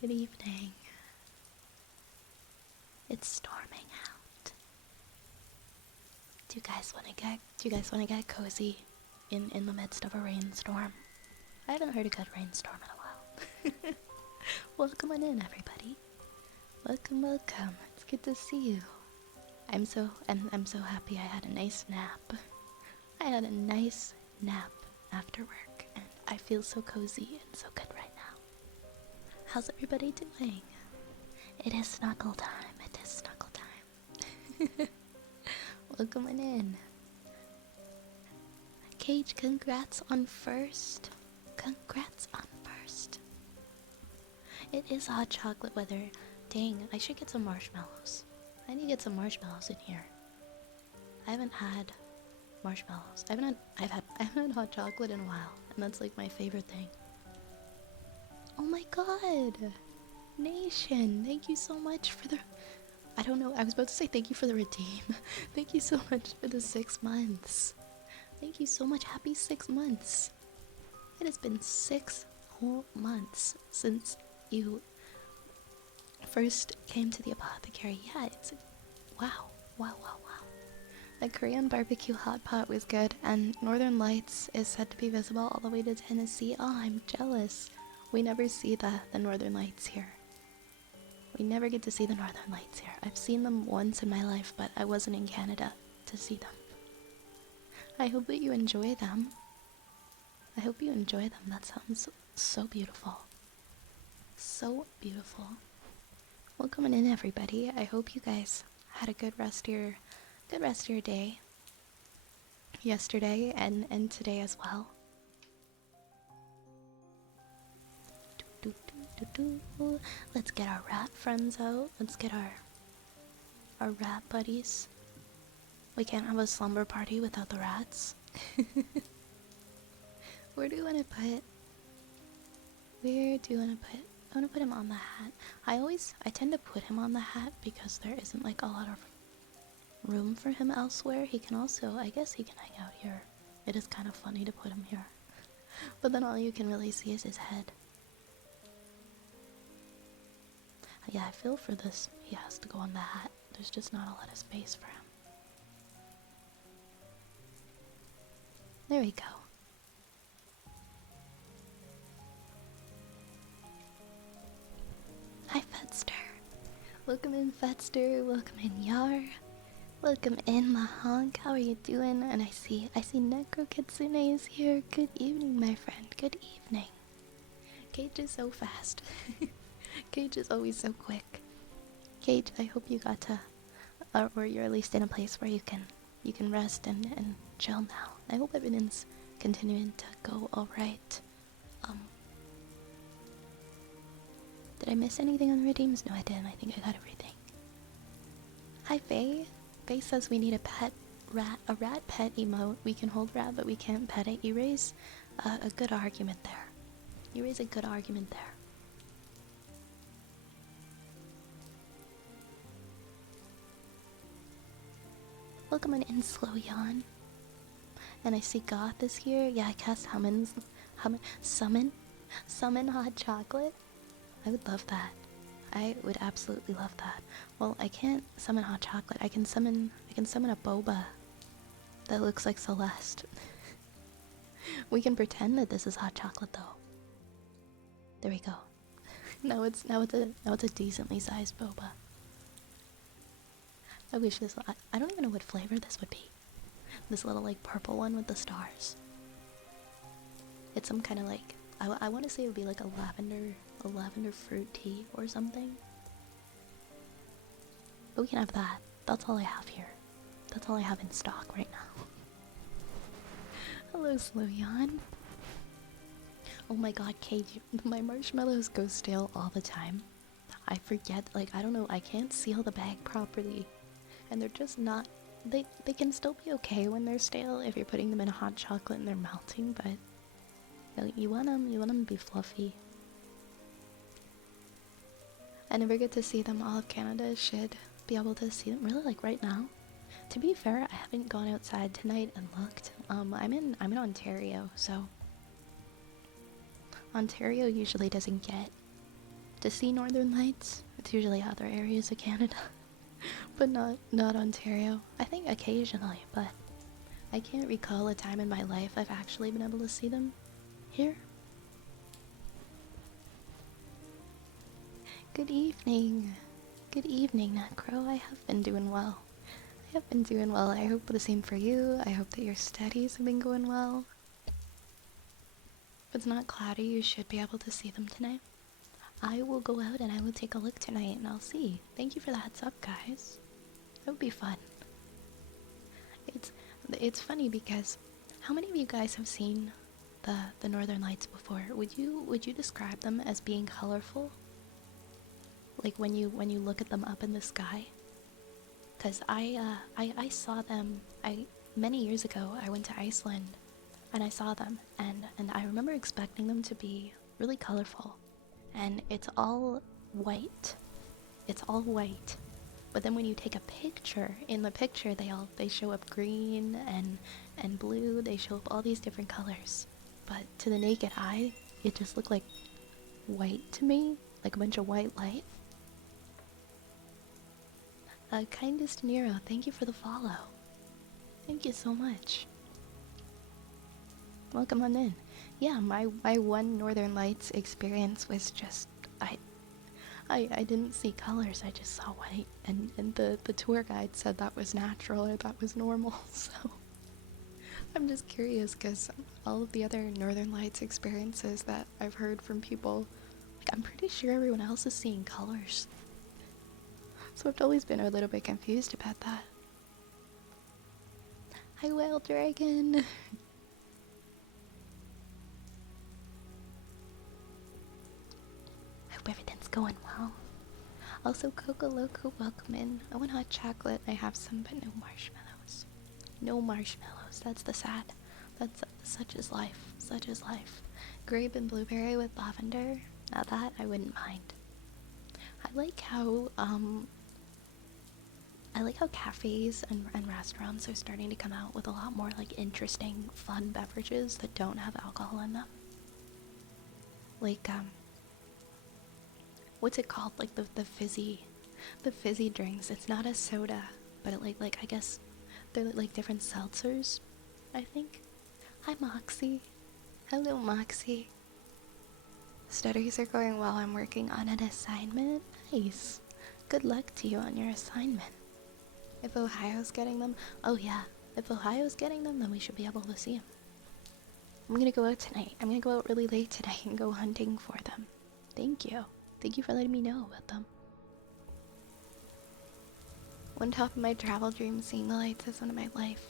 Good evening. It's storming out. Do you guys want to get cozy in the midst of a rainstorm? I haven't heard a good rainstorm in a while. Welcome on in, everybody. Welcome, welcome. It's good to see you. I'm so happy I had a nice nap. I had a nice nap after work, and I feel so cozy and so good right now. How's everybody doing? It is snuggle time. It is snuggle time. Welcome on in. Cage, congrats on first. Congrats on first. It is hot chocolate weather. Dang, I should get some marshmallows. I need to get some marshmallows in here. I haven't had marshmallows. I haven't had hot chocolate in a while, and that's like my favorite thing. Oh my god! Nation, thank you so much for the... I don't know, I was about to say thank you for the redeem. Thank you so much for the 6 months. Thank you so much, happy 6 months. It has been 6 whole months since you first came to the apothecary. Yeah, it's... Wow. Wow. The Korean barbecue hot pot was good, and Northern Lights is said to be visible all the way to Tennessee. Oh, I'm jealous. We never see the Northern Lights here. We never get to see the Northern Lights here. I've seen them once in my life, but I wasn't in Canada to see them. I hope that you enjoy them. I hope you enjoy them. That sounds so beautiful. So beautiful. Welcome in, everybody. I hope you guys had a good rest of your day. Yesterday and today as well. Let's get our rat friends out. Let's get our rat buddies. We can't have a slumber party without the rats. Where do you want to put? I want to put him on the hat. I tend to put him on the hat because there isn't like a lot of room for him elsewhere. He can also, I guess he can hang out here. It is kind of funny to put him here. But then all you can really see is his head. Yeah, I feel for this. He has to go on the hat. There's just not a lot of space for him. There we go. Hi, Fetster. Welcome in, Fetster. Welcome in, Yar. Welcome in, Mahonk. How are you doing? And I see Necro Kitsune is here. Good evening, my friend. Good evening. Cage is so fast. Cage is always so quick. Cage, I hope you got to, or you're at least in a place where you can rest and chill now. I hope everything's continuing to go alright. Did I miss anything on the redeems? No, I didn't. I think I got everything. Hi, Faye. Faye says we need a rat pet emote. We can hold rat, but we can't pet it. You raise a good argument there. You raise a good argument there. Welcome on in, Slow Yawn. And I see Goth is here. Yeah, I cast summon hot chocolate. I would love that. I would absolutely love that. Well, I can't summon hot chocolate. I can summon a boba that looks like Celeste. We can pretend that this is hot chocolate though. There we go. Now it's a decently sized boba. I wish this. I don't even know what flavor this would be. This little like purple one with the stars. It's some kind of like I want to say it would be like a lavender fruit tea or something. But we can have that. That's all I have here. That's all I have in stock right now. Hello, Sloyan. Oh my god, Cage, my marshmallows go stale all the time. I forget, like, I don't know, I can't seal the bag properly. And they're just not, they can still be okay when they're stale if you're putting them in hot chocolate and they're melting, but you want them to be fluffy. I never get to see them. All of Canada should be able to see them, really, like right now. To be fair, I haven't gone outside tonight and looked. I'm in Ontario, so Ontario usually doesn't get to see Northern Lights. It's usually other areas of Canada, but not Ontario. I think occasionally, but I can't recall a time in my life I've actually been able to see them here. Good evening. Good evening, Necro. I have been doing well. I hope the same for you. I hope that your studies have been going well. If it's not cloudy, you should be able to see them tonight. I will go out and I will take a look tonight and I'll see. Thank you for the heads up, guys. That would be fun. It's funny because how many of you guys have seen the Northern Lights before? Would you describe them as being colorful? Like when you look at them up in the sky? Because I saw them many years ago. I went to Iceland and I saw them, and I remember expecting them to be really colorful, and it's all white. But then when you take a picture, in the picture they show up green and blue. They show up all these different colors, but to the naked eye it just looked like white to me, like a bunch of white light. Kindest Nero, thank you for the follow. Thank you so much. Welcome on in. Yeah, my one Northern Lights experience was just I didn't see colors, I just saw white, and the tour guide said that was natural or that was normal. So I'm just curious because all of the other Northern Lights experiences that I've heard from people, like, I'm pretty sure everyone else is seeing colors. So I've always been a little bit confused about that. Hi, Wild Dragon! Hope everything's going well. Also, Coco Loco, welcome in. I want hot chocolate. I have some, but no marshmallows. No marshmallows. That's the sad. That's such is life. Such is life. Grape and blueberry with lavender. Now that I wouldn't mind. I like how cafes and restaurants are starting to come out with a lot more like interesting, fun beverages that don't have alcohol in them. Like what's it called? Like the fizzy drinks. It's not a soda, but it like I guess they're like different seltzers, I think. Hi, Moxie. Hello, Moxie. Studies are going well. I'm working on an assignment. Nice. Good luck to you on your assignment. If Ohio's getting them, oh yeah. If Ohio's getting them, then we should be able to see them. I'm gonna go out tonight. I'm gonna go out really late tonight and go hunting for them. Thank you. Thank you for letting me know about them. One top of my travel dream, seeing the lights is one of my life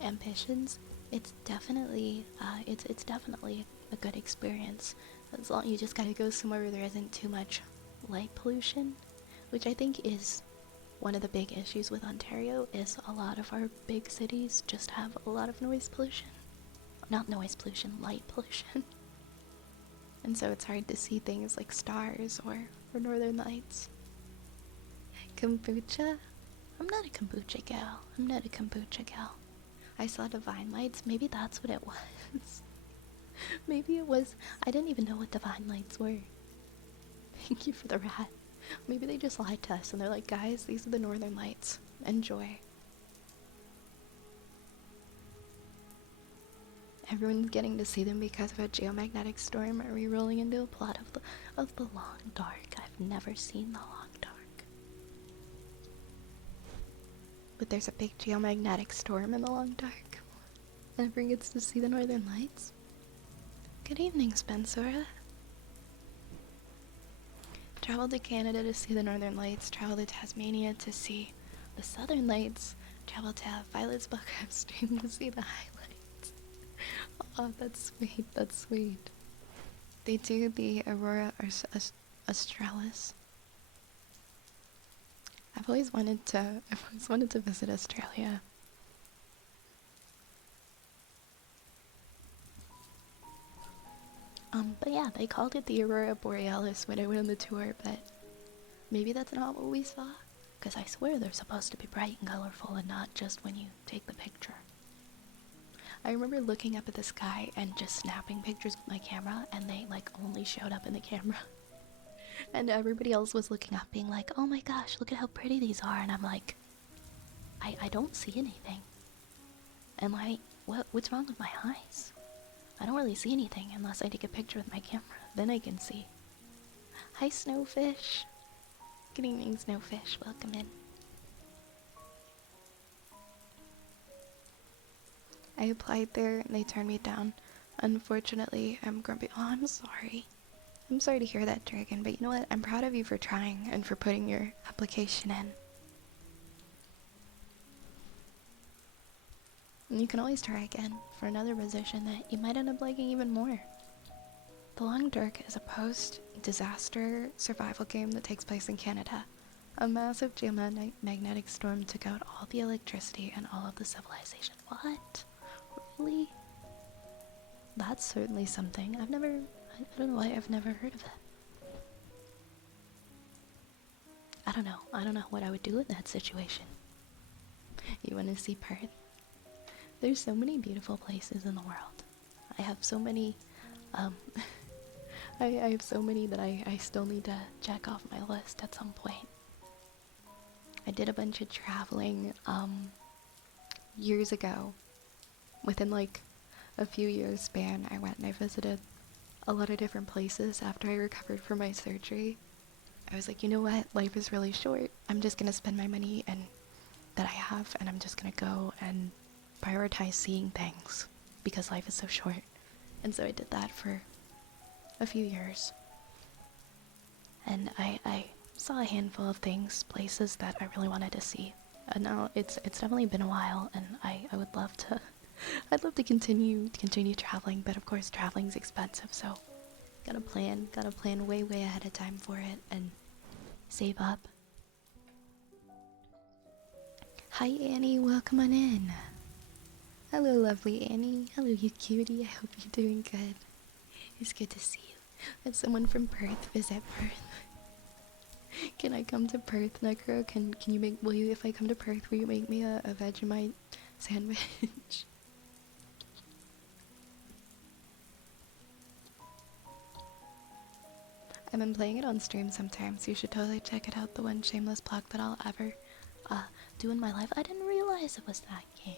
ambitions. It's definitely a good experience. As long you just gotta go somewhere where there isn't too much light pollution, which I think is one of the big issues with Ontario. Is a lot of our big cities just have a lot of noise pollution. Not noise pollution, light pollution. And so it's hard to see things like stars or northern lights. Kombucha? I'm not a kombucha gal. I saw Divine Lights. Maybe that's what it was. Maybe it was. I didn't even know what Divine Lights were. Thank you for the rat. Maybe they just lied to us and they're like, guys, these are the Northern Lights. Enjoy. Everyone's getting to see them because of a geomagnetic storm. Are we rolling into a plot of the Long Dark? I've never seen the Long Dark. But there's a big geomagnetic storm in the Long Dark. And everyone gets to see the Northern Lights. Good evening, Spencer. Travel to Canada to see the Northern Lights. Travel to Tasmania to see the Southern Lights. Travel to Violet's Buckcraft stream to see the highlights. Oh, that's sweet. That's sweet. They do the Aurora Australis. I've always wanted to visit Australia. But yeah, they called it the Aurora Borealis when I went on the tour, but maybe that's not what we saw. Because I swear they're supposed to be bright and colorful and not just when you take the picture. I remember looking up at the sky and just snapping pictures with my camera, and they like only showed up in the camera. And everybody else was looking up being like, oh my gosh, look at how pretty these are. And I'm like, I don't see anything. And like, what's wrong with my eyes? I don't really see anything unless I take a picture with my camera. Then I can see. Hi, Snowfish. Good evening, Snowfish. Welcome in. I applied there and they turned me down. Unfortunately, I'm grumpy. Oh, I'm sorry. I'm sorry to hear that, Dragon, but you know what? I'm proud of you for trying and for putting your application in. And you can always try again for another position that you might end up liking even more. The Long Dark is a post-disaster survival game that takes place in Canada. A massive geomagnetic storm took out all the electricity and all of the civilization. What? Really? That's certainly something. I don't know why I've never heard of it. I don't know what I would do in that situation. You want to see Perth? There's so many beautiful places in the world. I have so many, I have so many that I still need to check off my list at some point. I did a bunch of traveling, years ago. Within like a few years span, I went and I visited a lot of different places after I recovered from my surgery. I was like, you know what? Life is really short. I'm just gonna spend my money that I have, and I'm just gonna go and prioritize seeing things because life is so short. And so I did that for a few years. And I saw a handful of things, places that I really wanted to see. And now it's definitely been a while, and I would love to I'd love to continue traveling, but of course traveling's expensive, so gotta plan way ahead of time for it and save up. Hi Annie, welcome on in. Hello lovely Annie. Hello you cutie, I hope you're doing good. It's good to see you. Let someone from Perth visit Perth. Can I come to Perth, Necro? Will you, if I come to Perth, will you make me a Vegemite sandwich? I've been playing it on stream sometimes. You should totally check it out. The one shameless plug that I'll ever do in my life. I didn't realize it was that game.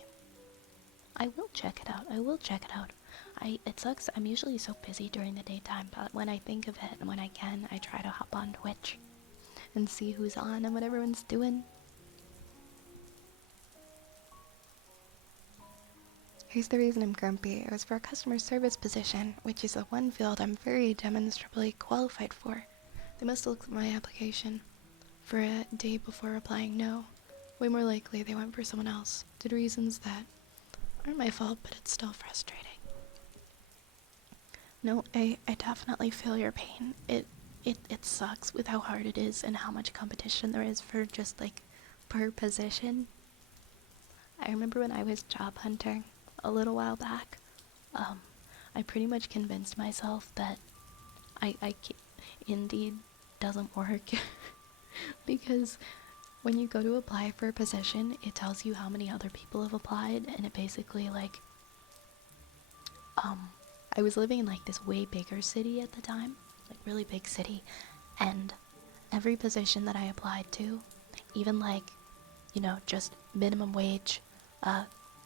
I will check it out. It sucks. I'm usually so busy during the daytime, but when I think of it and when I can, I try to hop on Twitch and see who's on and what everyone's doing. Here's the reason I'm grumpy. It was for a customer service position, which is the one field I'm very demonstrably qualified for. They must look at my application for a day before replying no. Way more likely they went for someone else, due to reasons that aren't my fault, but it's still frustrating. No, I definitely feel your pain. It sucks with how hard it is and how much competition there is for just like per position. I remember when I was job hunting a little while back, I pretty much convinced myself that Indeed doesn't work because when you go to apply for a position, it tells you how many other people have applied, and it basically like, I was living in like this way bigger city at the time, like really big city, and every position that I applied to, even like, you know, just minimum wage,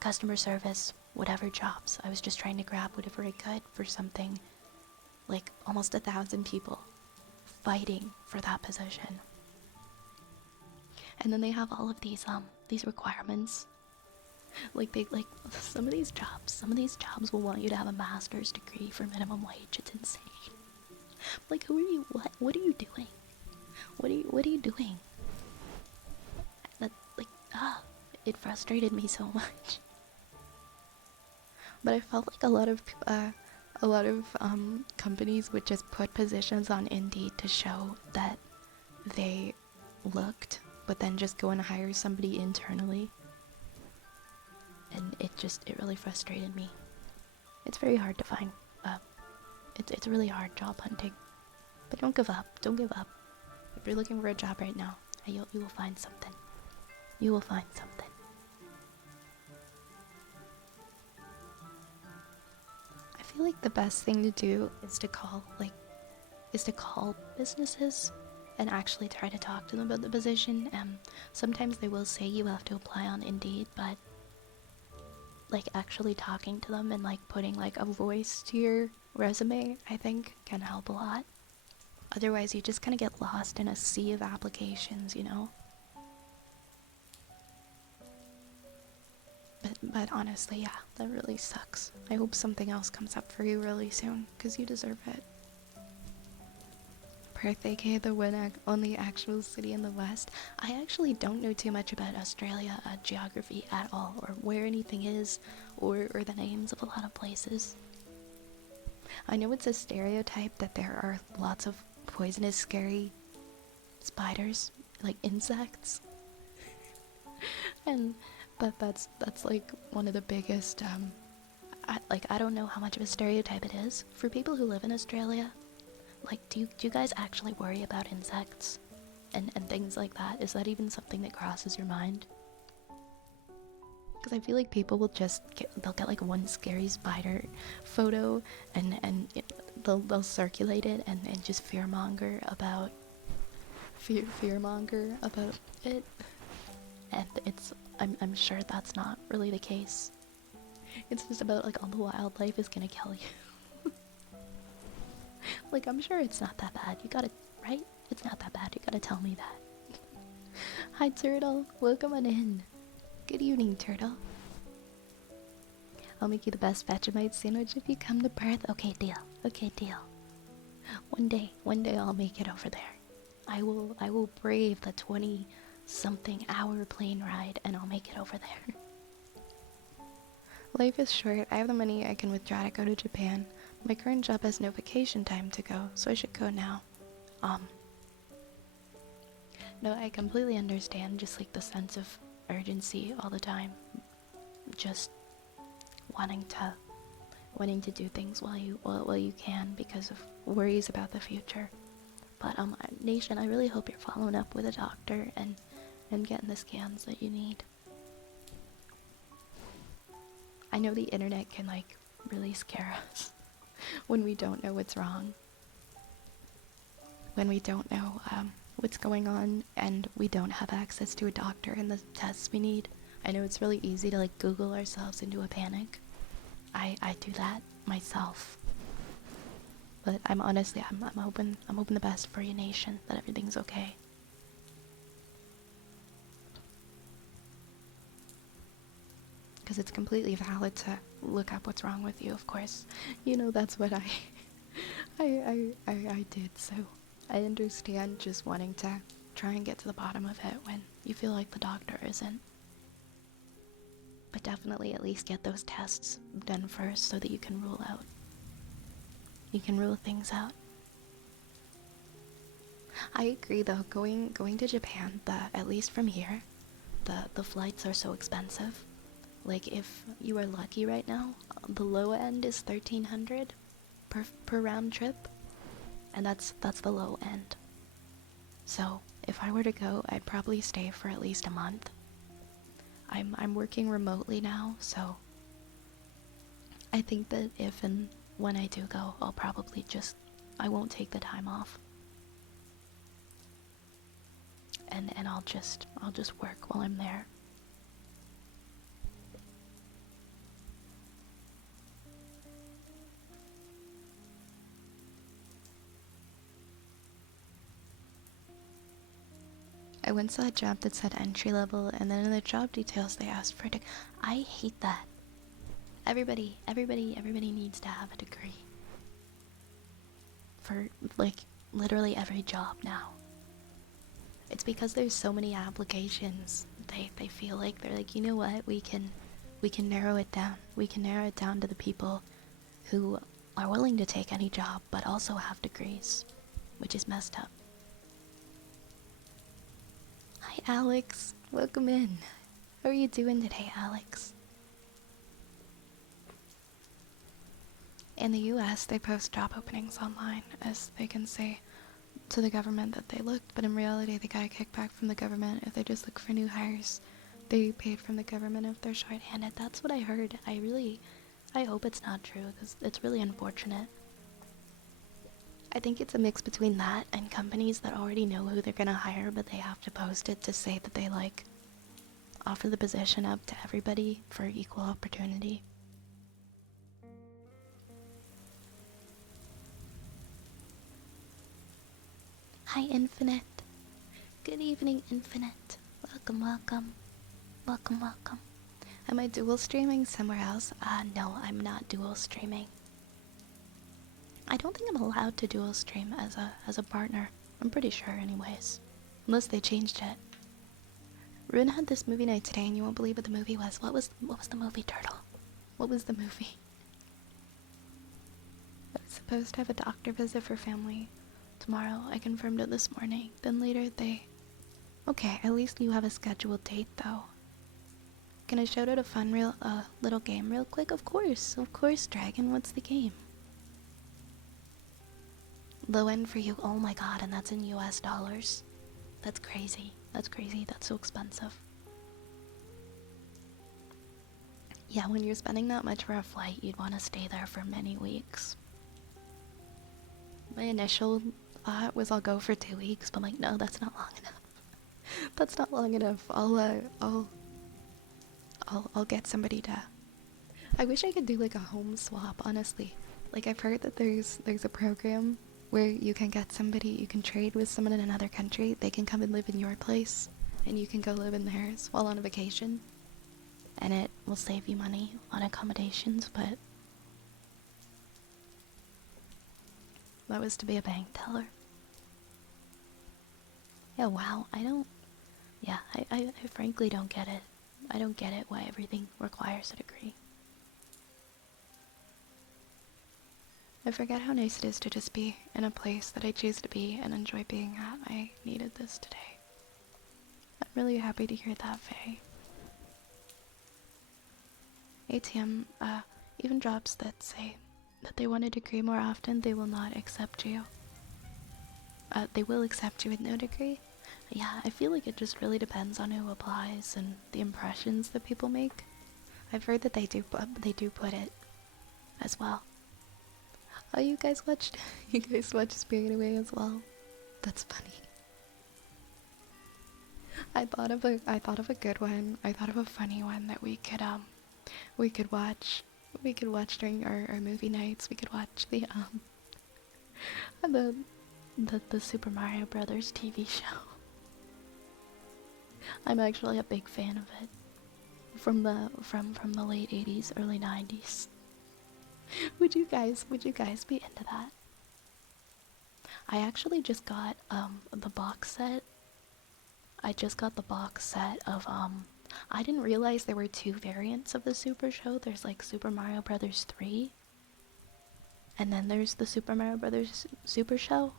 customer service, whatever jobs. I was just trying to grab whatever I could for something. Like almost 1,000 people fighting for that position. And then they have all of these requirements. Like some of these jobs will want you to have a master's degree for minimum wage. It's insane. Like, who are you? What are you doing? What are you doing? That, like, it frustrated me so much. But I felt like a lot of companies would just put positions on Indeed to show that they looked, but then just go and hire somebody internally. And it really frustrated me. It's very hard to find. It's really hard job hunting. But don't give up. Don't give up. If you're looking for a job right now, you will find something. You will find something. I feel like the best thing to do is to call businesses and actually try to talk to them about the position. Sometimes they will say you have to apply on Indeed, but like actually talking to them and like putting like a voice to your resume, I think can help a lot. Otherwise, you just kind of get lost in a sea of applications, you know? But honestly, yeah, that really sucks. I hope something else comes up for you really soon, because you deserve it. Perth, aka the only actual city in the West. I actually don't know too much about Australia geography at all, or where anything is, or the names of a lot of places. I know it's a stereotype that there are lots of poisonous, scary spiders, like insects. But that's like one of the biggest, I don't know how much of a stereotype it is. For people who live in Australia, like, do you guys actually worry about insects and things like that? Is that even something that crosses your mind? Because I feel like people will they'll get like one scary spider photo and they'll circulate it and just fearmonger about it. And I'm sure that's not really the case. It's just about like all the wildlife is gonna kill you. Like, I'm sure it's not that bad. You gotta, right? It's not that bad. You gotta tell me that. Hi, Turtle. Welcome on in. Good evening, Turtle. I'll make you the best Vegemite sandwich if you come to Perth. Okay, deal. Okay, deal. One day I'll make it over there. I will brave the 20-something hour plane ride and I'll make it over there. Life is short. I have the money I can withdraw to go to Japan. My current job has no vacation time to go, so I should go now. No, I completely understand just like the sense of urgency all the time. Just wanting to do things while you can because of worries about the future. But Nation, I really hope you're following up with a doctor and getting the scans that you need. I know the internet can like really scare us when we don't know what's wrong. When we don't know what's going on and we don't have access to a doctor and the tests we need. I know it's really easy to like Google ourselves into a panic. I do that myself. But I'm hoping the best for you, Nation, that everything's okay. Because it's completely valid to look up what's wrong with you, of course. You know, that's what I did, so I understand just wanting to try and get to the bottom of it when you feel like the doctor isn't. But definitely at least get those tests done first so that you can rule things out. I agree though, going to Japan, at least from here, the flights are so expensive. Like, if you are lucky right now, the low end is 1,300 per round trip, and that's the low end. So if I were to go, I'd probably stay for at least a month. I'm working remotely now, so I think that if and when I do go, I'll probably I won't take the time off. And I'll just work while I'm there. I once saw a job that said entry level, and then in the job details they asked for a degree. I hate that. Everybody needs to have a degree. For, like, literally every job now. It's because there's so many applications. They feel like, they're like, you know what, we can narrow it down. We can narrow it down to the people who are willing to take any job, but also have degrees. Which is messed up. Hi, Alex. Welcome in. How are you doing today, Alex? In the US, they post job openings online as they can say to the government that they looked, but in reality, they got a kickback from the government if they just look for new hires. They paid from the government if they're short-handed. That's what I heard. I hope it's not true, because it's really unfortunate. I think it's a mix between that and companies that already know who they're gonna hire, but they have to post it to say that they, like, offer the position up to everybody for equal opportunity. Hi, Infinite. Good evening, Infinite. Welcome, welcome. Welcome, welcome. Am I dual streaming somewhere else? No, I'm not dual streaming. I don't think I'm allowed to dual stream as a partner. I'm pretty sure anyways. Unless they changed it. Rune had this movie night today and you won't believe what the movie was. What was the movie, Turtle? What was the movie? I was supposed to have a doctor visit for family tomorrow. I confirmed it this morning. Then later they... Okay, at least you have a scheduled date though. Can I shout out a fun little game real quick? Of course, Dragon. What's the game? Low end for you. Oh my god, and that's in US dollars. That's crazy. That's crazy. That's so expensive. Yeah, when you're spending that much for a flight, you'd want to stay there for many weeks. My initial thought was I'll go for 2 weeks, but I'm like, no, that's not long enough. That's not long enough. I'll get somebody to... I wish I could do like a home swap, honestly. Like, I've heard that there's a program where you can get somebody, you can trade with someone in another country. They can come and live in your place, and you can go live in theirs while on a vacation. And it will save you money on accommodations, but... that was to be a bank teller. Yeah, wow, I don't... Yeah, I frankly don't get it. I don't get it why everything requires a degree. I forget how nice it is to just be in a place that I choose to be and enjoy being at. I needed this today. I'm really happy to hear that, Faye. ATM, even jobs that say that they want a degree more often, they will not accept you. They will accept you with no degree. Yeah, I feel like it just really depends on who applies and the impressions that people make. I've heard that they do put it as well. Oh, you guys watched Spirited Away as well? That's funny. I thought of a good one. I thought of a funny one that we could watch. We could watch during our movie nights. We could watch the Super Mario Brothers TV show. I'm actually a big fan of it. From the late 80s, early 90s. Would you guys be into that? I actually just got the box set. I just got the box set of I didn't realize there were 2 variants of the Super Show. There's like Super Mario Brothers 3. And then there's the Super Mario Brothers Super Show.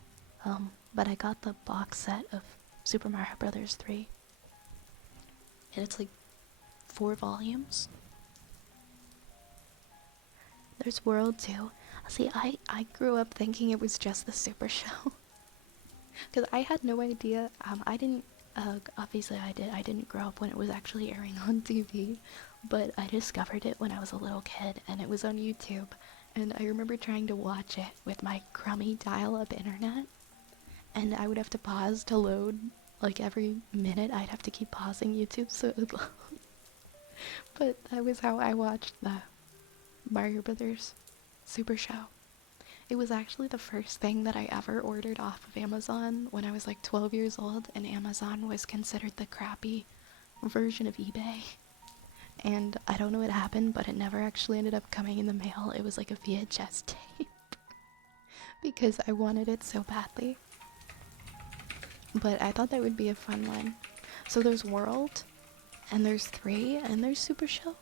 But I got the box set of Super Mario Brothers 3. And it's like 4 volumes. There's World 2. See, I grew up thinking it was just the Super Show. Because I had no idea. I didn't, obviously I didn't grow up when it was actually airing on TV. But I discovered it when I was a little kid, and it was on YouTube. And I remember trying to watch it with my crummy dial-up internet. And I would have to pause to load. Like every minute I'd have to keep pausing YouTube so it would load. But that was how I watched the Mario Brothers Super Show. It was actually the first thing that I ever ordered off of Amazon when I was like 12 years old, and Amazon was considered the crappy version of eBay. And I don't know what happened, but it never actually ended up coming in the mail. It was like a VHS tape because I wanted it so badly. But I thought that would be a fun one. So there's World, and there's 3, and there's Super Show.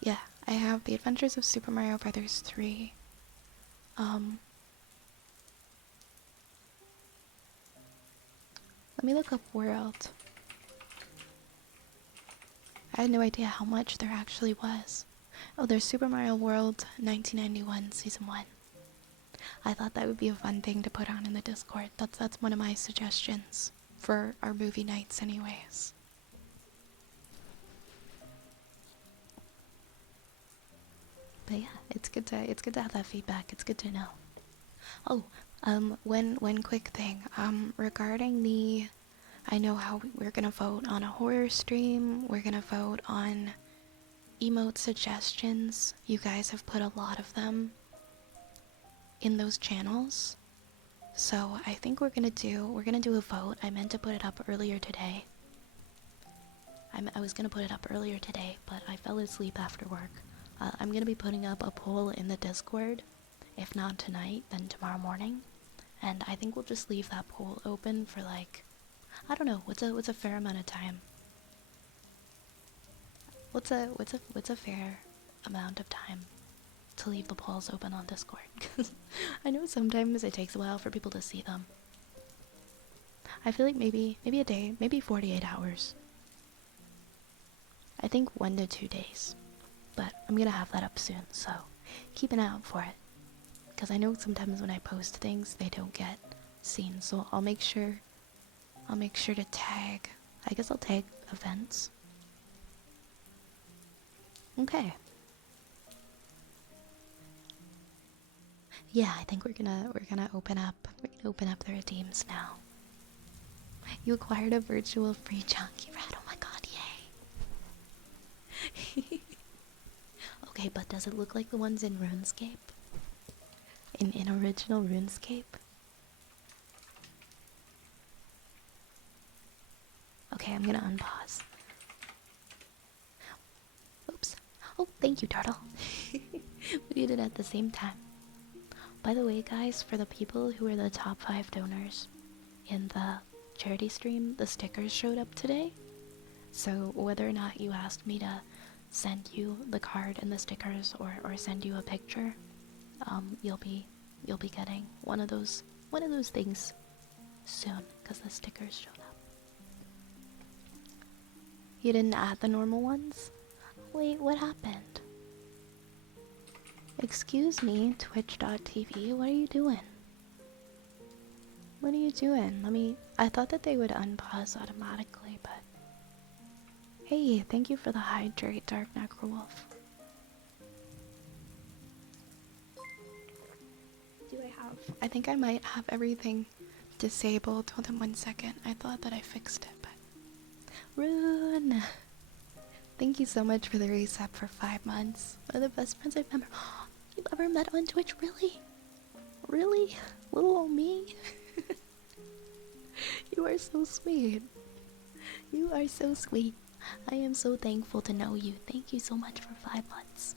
Yeah, I have The Adventures of Super Mario Brothers 3. Let me look up World. I had no idea how much there actually was. Oh, there's Super Mario World 1991 Season 1. I thought that would be a fun thing to put on in the Discord. That's one of my suggestions for our movie nights anyways. But yeah, it's good to have that feedback. It's good to know. Oh, one quick thing. Regarding the, I know how we're gonna vote on a horror stream. We're gonna vote on emote suggestions. You guys have put a lot of them in those channels. So I think we're gonna do a vote. I meant to put it up earlier today. I was gonna put it up earlier today, but I fell asleep after work. I'm gonna be putting up a poll in the Discord. If not tonight, then tomorrow morning. And I think we'll just leave that poll open for like, I don't know, what's a fair amount of time? What's a fair amount of time to leave the polls open on Discord? Because I know sometimes it takes a while for people to see them. I feel like maybe a day, maybe 48 hours. I think 1 to 2 days. But I'm gonna have that up soon, so keep an eye out for it. Because I know sometimes when I post things, they don't get seen, so I'll make sure to tag, I guess I'll tag events. Okay. Yeah, I think we're gonna open up the redeems now. You acquired a virtual free chunky rat. Oh my god, yay. Okay, but does it look like the ones in RuneScape? In original RuneScape? Okay, I'm gonna unpause. Oops. Oh, thank you, Turtle. We did it at the same time. By the way, guys, for the people who are the top 5 donors in the charity stream, the stickers showed up today. So whether or not you asked me to send you the card and the stickers or send you a picture, you'll be getting one of those things soon because the stickers showed up. You didn't add the normal ones? Wait, what happened? Excuse me, twitch.tv, what are you doing? What are you doing? I thought that they would unpause automatically, but... Hey, thank you for the hydrate, Dark Necrowolf. I think I might have everything disabled. Hold on 1 second. I thought that I fixed it, but... Rune! Thank you so much for the reset for 5 months. One of the best friends you've ever met on Twitch, really? Really? Little old me? You are so sweet. You are so sweet. I am so thankful to know you. Thank you so much for 5 months.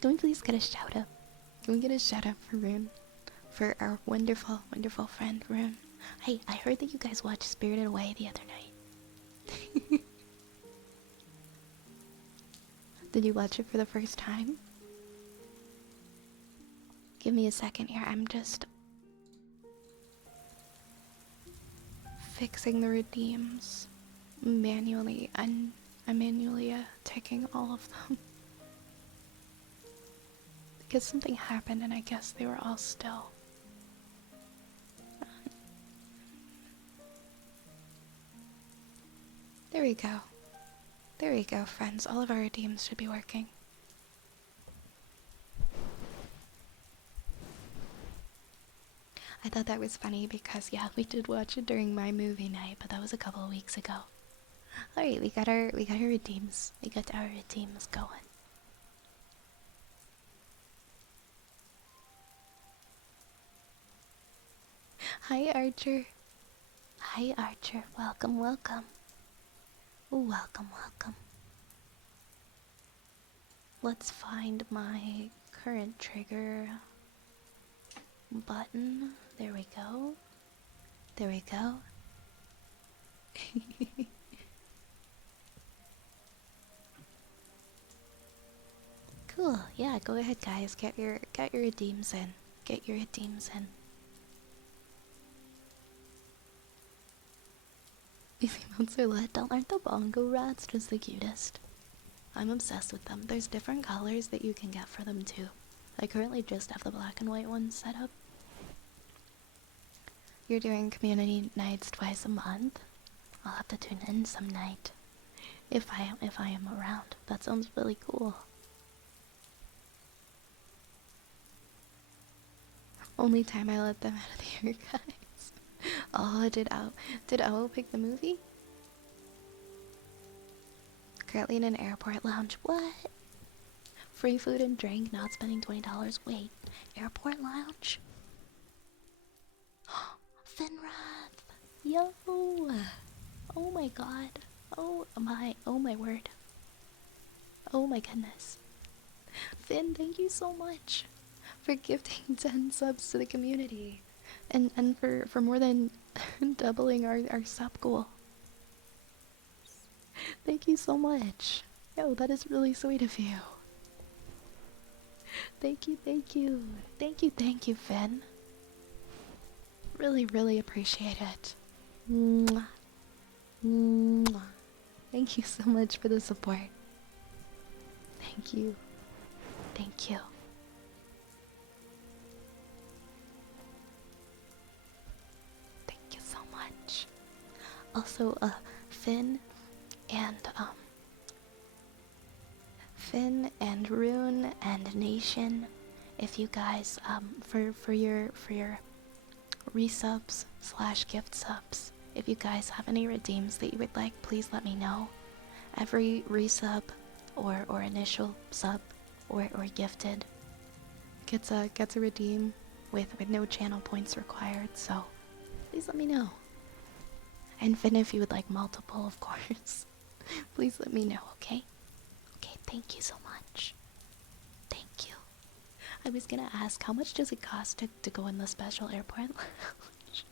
Can we please get a shout out? Can we get a shout out for Rune? For our wonderful, wonderful friend, Rune. Hey, I heard that you guys watched Spirited Away the other night. Did you watch it for the first time? Give me a second here, I'm just fixing the redeems manually, and I'm manually ticking all of them. Because something happened and I guess they were all still. There we go. There we go, friends. All of our redeems should be working. I thought that was funny because, yeah, we did watch it during my movie night, but that was a couple of weeks ago. Alright, we got our redeems. We got our redeems going. Hi, Archer. Hi, Archer. Welcome, welcome. Welcome, welcome. Let's find my current trigger button. There we go. There we go. Cool. Yeah, go ahead, guys. Get your redeems in. Get your redeems in. These emotes are lit. Aren't the bongo rats just the cutest? I'm obsessed with them. There's different colors that you can get for them too. I currently just have the black and white ones set up. You're doing community nights twice a month? I'll have to tune in some night. If I am around. That sounds really cool. Only time I let them out of the archives. Oh, did Owl pick the movie? Currently in an airport lounge. What? Free food and drink, not spending $20. Wait, airport lounge? Finrath! Yo! Oh my god. Oh my word. Oh my goodness. Finn, thank you so much for gifting 10 subs to the community. And for more than doubling our sub goal. Thank you so much. Yo, that is really sweet of you. Thank you, thank you. Thank you, Finn. Really, really appreciate it. Mwah. Mwah. Thank you so much for the support. Thank you. Thank you. Thank you so much. Also, Finn and Rune and Nation, if you guys for your resubs / gift subs, if you guys have any redeems that you would like, please let me know. Every resub or initial sub or gifted gets a redeem with no channel points required, so please let me know. And Finn, if you would like multiple, of course, please let me know, okay? Okay, thank you so much. Thank you. I was gonna ask, how much does it cost to go in the special airport lounge?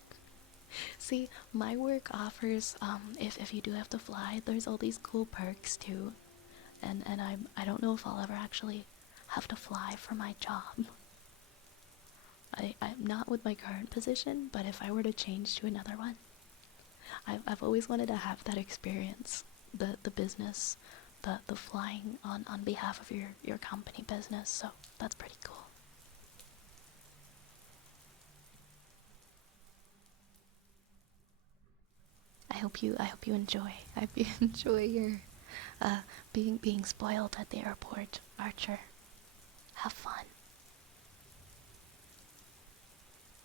See, my work offers, if you do have to fly, there's all these cool perks too. And I don't know if I'll ever actually have to fly for my job. I'm not with my current position, but if I were to change to another one, I've always wanted to have that experience. The business, the flying on behalf of your company business, so that's pretty cool. I hope you enjoy. I hope you enjoy your being spoiled at the airport, Archer. Have fun.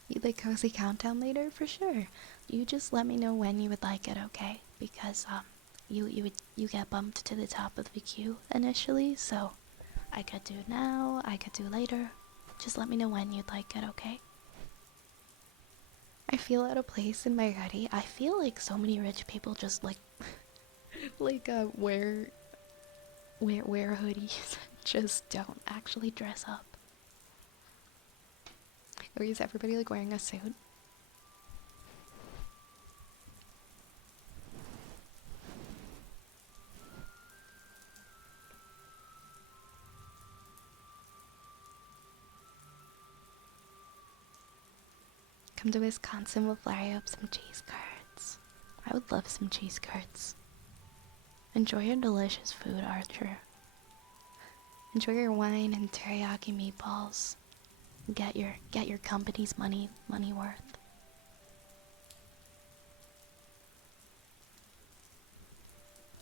You'd like cozy countdown later? For sure. You just let me know when you would like it, okay? Because you get bumped to the top of the queue initially, so I could do now, I could do later. Just let me know when you'd like it, okay? I feel out of place in my hoodie. I feel like so many rich people just like wear hoodies and just don't actually dress up. Or is everybody like wearing a suit? Come to Wisconsin, we'll fly up some cheese curds. I would love some cheese curds. Enjoy your delicious food, Archer. Enjoy your wine and teriyaki meatballs. Get your company's money worth.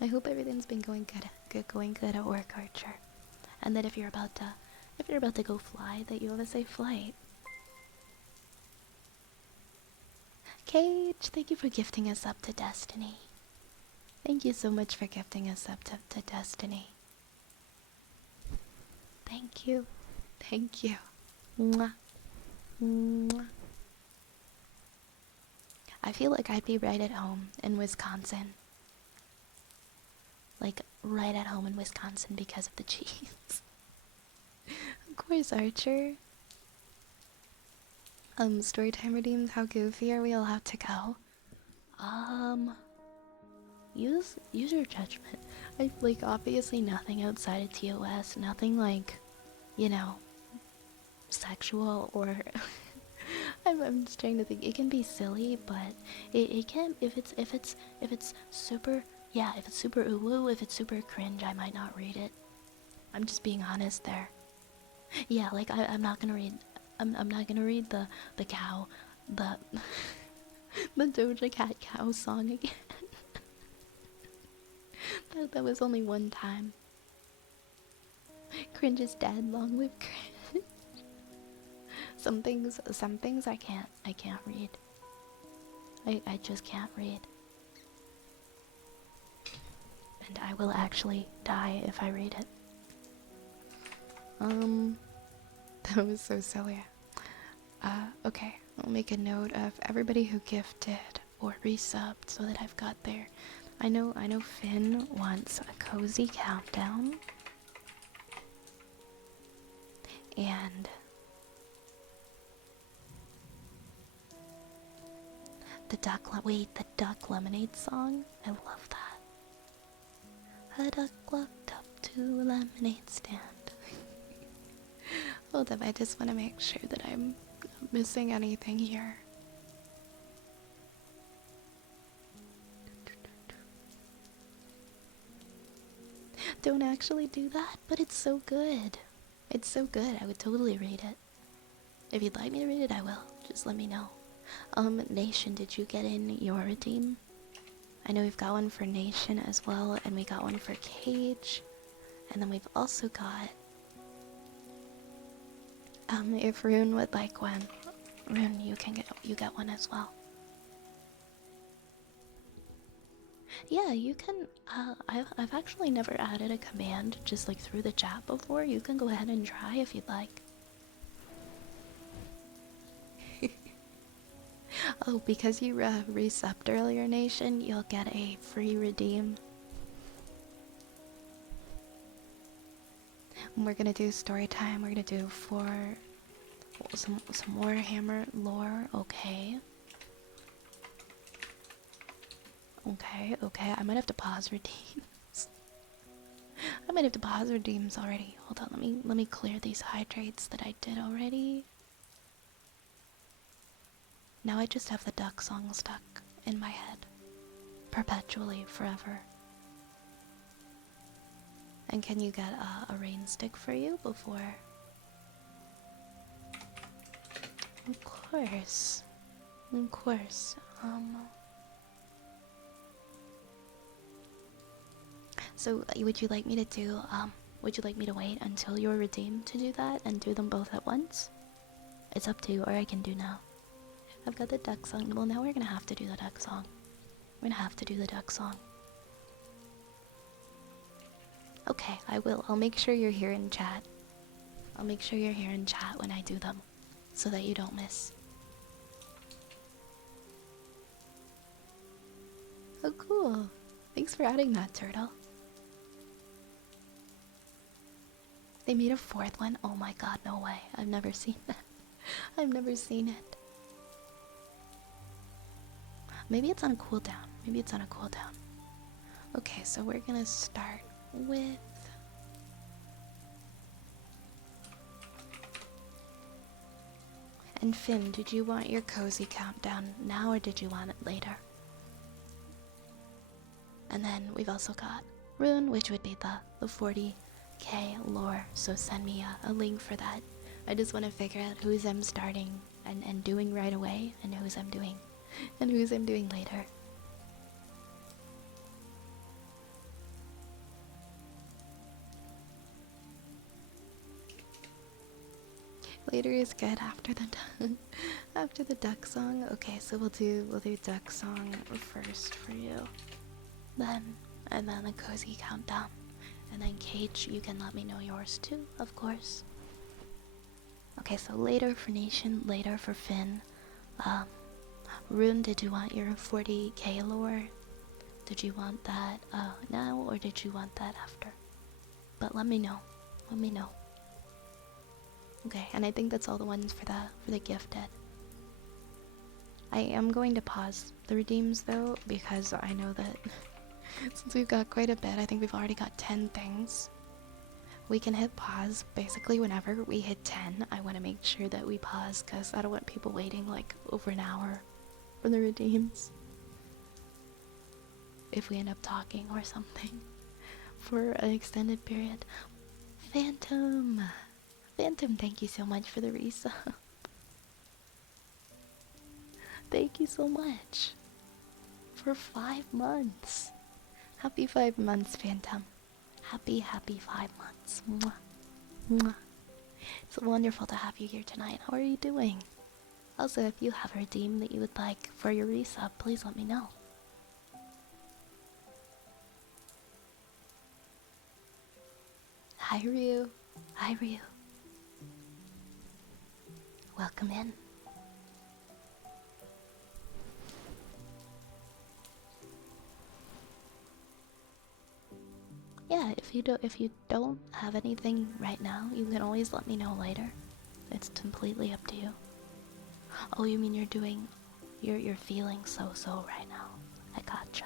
I hope everything's been going good at work, Archer. And that if you're about to go fly, that you have a safe flight. Cage, thank you for gifting us up to Destiny. Thank you so much for gifting us up to Destiny. Thank you. Thank you. Mwah. Mwah. I feel like I'd be right at home in Wisconsin. Like, right at home in Wisconsin because of the cheese. Of course, Archer. Storytime redeems, how goofy are we? I'll have to go. Use your judgment. I like obviously nothing outside of TOS, nothing like, you know, sexual or I'm just trying to think. It can be silly, but it can if it's super, yeah, if it's super ooh woo, if it's super cringe, I might not read it. I'm just being honest there. Yeah, like I'm not gonna read I'm not gonna read the cow, the the Doja Cat cow song again. That was only one time. Cringe is dead, long live cringe. Some things I can't read. I just can't read. And I will actually die if I read it. That was so silly. Okay, I'll make a note of everybody who gifted or resubbed so that I've got their. I know Finn wants a cozy countdown. And the duck lemonade song. I love that. A duck walked up to a lemonade stand. Hold up, I just want to make sure that I'm not missing anything here. Don't actually do that, but it's so good. It's so good, I would totally read it. If you'd like me to read it, I will. Just let me know. Nation, did you get in your redeem? I know we've got one for Nation as well, and we got one for Cage. And then we've also got... if Rune would like one, Rune, you get one as well. Yeah, you can, I've actually never added a command just like through the chat before. You can go ahead and try if you'd like. Oh, because you resubbed earlier, Nation, you'll get a free redeem. And we're gonna do story time. We're gonna do some Warhammer lore. Okay. Okay. I might have to pause redeems. I might have to pause redeems already. Hold on. Let me clear these hydrates that I did already. Now I just have the duck song stuck in my head. Perpetually, forever. And can you get a rain stick for you before? Of course. Of course. So would you like me to wait until you're redeemed to do that and do them both at once? It's up to you, or I can do now. I've got the duck song. Well, now we're gonna have to do the duck song. We're gonna have to do the duck song. Okay, I will. I'll make sure you're here in chat. I'll make sure you're here in chat when I do them, so that you don't miss. Oh, cool. Thanks for adding that, Turtle. They made a fourth one? Oh my god, no way. I've never seen that. I've never seen it. Maybe it's on a cooldown. Maybe it's on a cooldown. Okay, so we're gonna start with... And Finn, did you want your cozy countdown now or did you want it later? And then we've also got Rune, which would be the 40k lore, so send me a link for that. I just want to figure out whose I'm starting and doing right away, and whose I'm doing later. Later is good after the duck song. Okay, so we'll do duck song first for you. And then the cozy countdown. And then Cage, you can let me know yours too, of course. Okay, so later for Nation, later for Finn. Rune, did you want your 40k lore? Did you want that now, or did you want that after? But let me know. Let me know. Okay, and I think that's all the ones for the gifted. I am going to pause the redeems though, because I know that since we've got quite a bit, I think we've already got 10 things. We can hit pause basically whenever we hit 10. I want to make sure that we pause because I don't want people waiting like over an hour for the redeems. If we end up talking or something for an extended period. Phantom! Phantom, thank you so much for the resub. Thank you so much. For 5 months. Happy 5 months, Phantom. Happy 5 months. Mwah. Mwah. It's wonderful to have you here tonight. How are you doing? Also, if you have a redeem that you would like for your resub, please let me know. Hi, Ryu. Hi, Ryu. Welcome in. Yeah, if you don't have anything right now, you can always let me know later. It's completely up to you. Oh, you mean you're feeling so right now. I gotcha.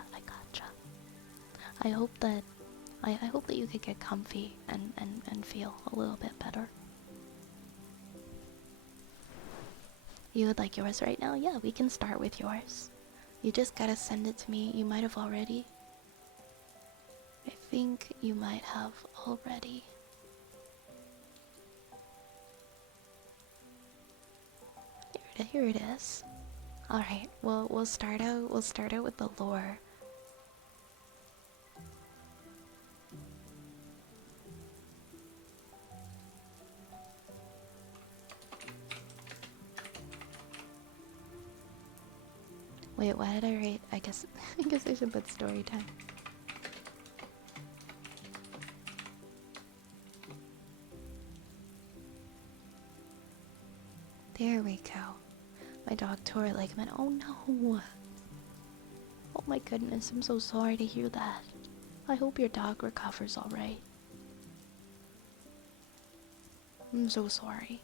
I hope that you could get comfy and feel a little bit better. You would like yours right now? Yeah, we can start with yours. You just gotta send it to me. You might have already. I think you might have already. Here it is. Alright, well we'll start out with the lore. Wait, why did I write? I guess I should put story time. There we go. My dog tore a ligament. Oh no! Oh my goodness, I'm so sorry to hear that. I hope your dog recovers alright. I'm so sorry.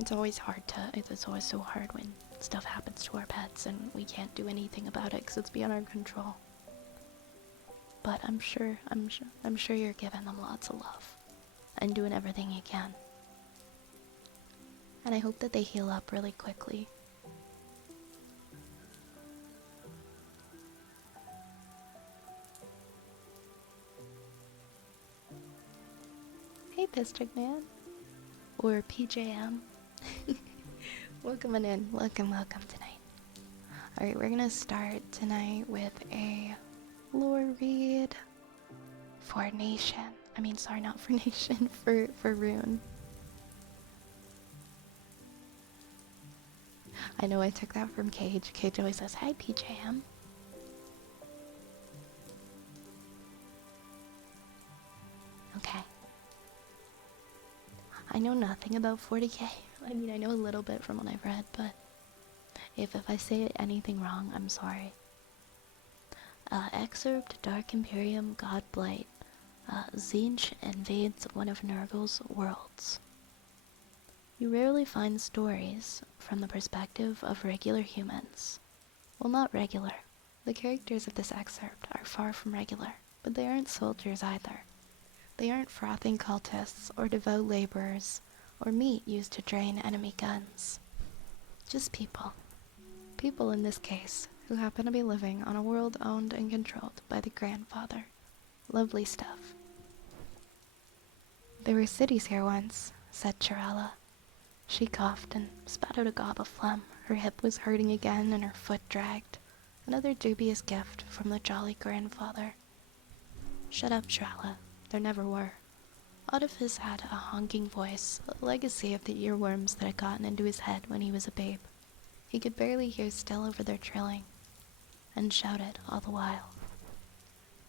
It's always so hard when stuff happens to our pets and we can't do anything about it because it's beyond our control. But I'm sure you're giving them lots of love and doing everything you can. And I hope that they heal up really quickly. Hey, Pistic Man. Or PJM. Welcome in. Welcome tonight. Alright, we're gonna start tonight with a lore read for Nation. I mean, sorry, not for Nation, for Rune. I know I took that from Cage. Cage always says, "Hi, PJM." Okay. I know nothing about 40k. I mean, I know a little bit from what I've read, but if I say anything wrong, I'm sorry. Excerpt: Dark Imperium God Blight. Tzeentch invades one of Nurgle's worlds. You rarely find stories from the perspective of regular humans. Well, not regular. The characters of this excerpt are far from regular, but they aren't soldiers either. They aren't frothing cultists or devout laborers or meat used to drain enemy guns. Just people. People in this case, who happen to be living on a world owned and controlled by the Grandfather. Lovely stuff. There were cities here once, said Chirella. She coughed and spat out a gob of phlegm. Her hip was hurting again and her foot dragged. Another dubious gift from the jolly Grandfather. Shut up, Chirella. There never were. Oedipus had a honking voice, a legacy of the earworms that had gotten into his head when he was a babe. He could barely hear still over their trilling, and shouted all the while.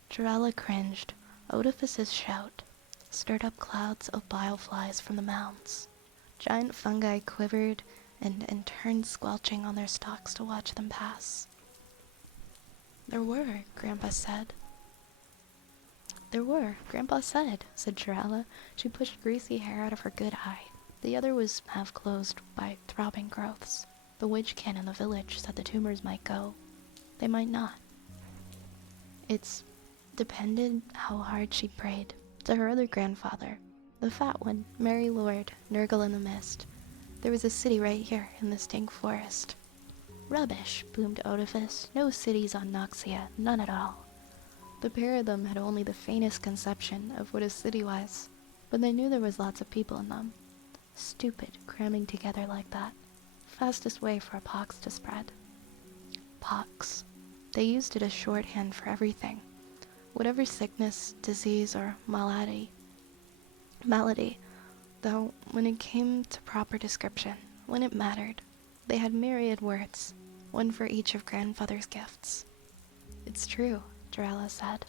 Chirella cringed. Oedipus's shout stirred up clouds of bile flies from the mounds. Giant fungi quivered and turned squelching on their stalks to watch them pass. There were, Grandpa said. There were, Grandpa said Jarella. She pushed greasy hair out of her good eye. The other was half closed by throbbing growths. The witch kin in the village said the tumors might go. They might not. It's depended how hard she prayed to her other grandfather, the fat one, Mary Lord, Nurgle in the Mist. There was a city right here in the stink forest. Rubbish, boomed Oedipus. No cities on Noxia, none at all. The pair of them had only the faintest conception of what a city was, but they knew there was lots of people in them. Stupid, cramming together like that. Fastest way for a pox to spread. Pox. They used it as shorthand for everything. Whatever sickness, disease, or malady. Though, when it came to proper description, when it mattered, they had myriad words, one for each of Grandfather's gifts. It's true, Jarella said.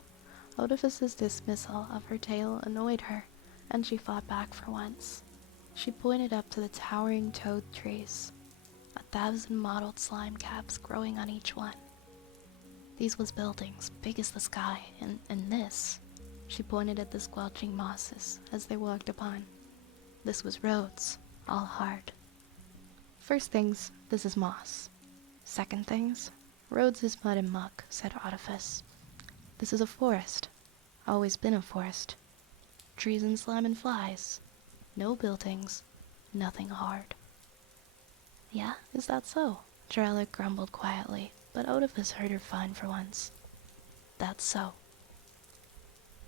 Oedipus's dismissal of her tale annoyed her, and she fought back for once. She pointed up to the towering toad trees, 1,000 mottled slime caps growing on each one. These was buildings, big as the sky, and this, she pointed at the squelching mosses as they walked upon. This was roads, all hard. First things, this is moss. Second things, roads is mud and muck, said Oedipus. This is a forest. Always been a forest. Trees and slime and flies. No buildings, nothing hard. Yeah, is that so? Jarella grumbled quietly, but Oedipus heard her fine for once. That's so.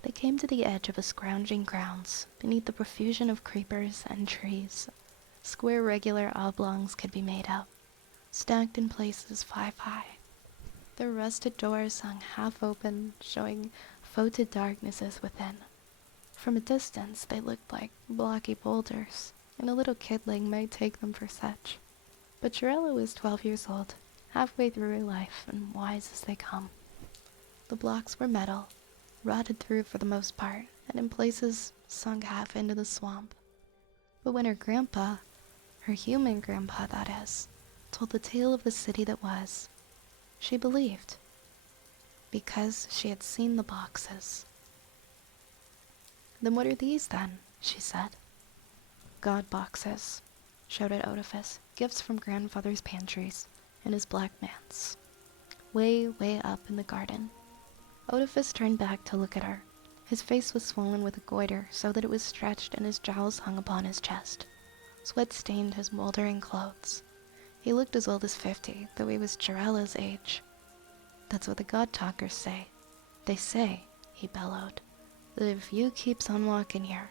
They came to the edge of a scrounging grounds, beneath the profusion of creepers and trees. Square regular oblongs could be made out, stacked in places 5 high. Their rusted doors hung half open, showing foetid darknesses within. From a distance they looked like blocky boulders, and a little kidling might take them for such. But Jarella was 12 years old, halfway through her life, and wise as they come. The blocks were metal, rotted through for the most part, and in places sunk half into the swamp. But when her grandpa, her human grandpa that is, told the tale of the city that was, she believed, because she had seen the boxes. Then what are these then? She said. God boxes, shouted Oedipus, gifts from grandfather's pantries and his black manse. Way, way up in the garden. Oedipus turned back to look at her. His face was swollen with a goiter so that it was stretched and his jowls hung upon his chest. Sweat stained his moldering clothes. He looked as old as 50, though he was Jarella's age. That's what the God-talkers say. They say, he bellowed, that if you keeps on walking here,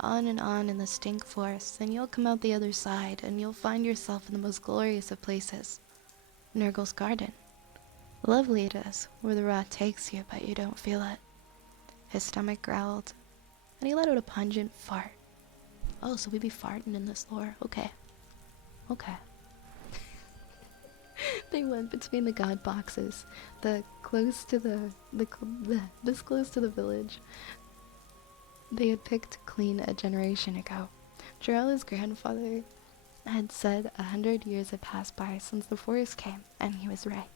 on and on in the stink forest, then you'll come out the other side, and you'll find yourself in the most glorious of places. Nurgle's garden. Lovely it is, where the rot takes you, but you don't feel it. His stomach growled, and he let out a pungent fart. Oh, so we be farting in this lore. Okay. Okay. They went between the god boxes, this close to the village. They had picked clean a generation ago. Jarella's grandfather had said 100 years had passed by since the forest came, and he was right.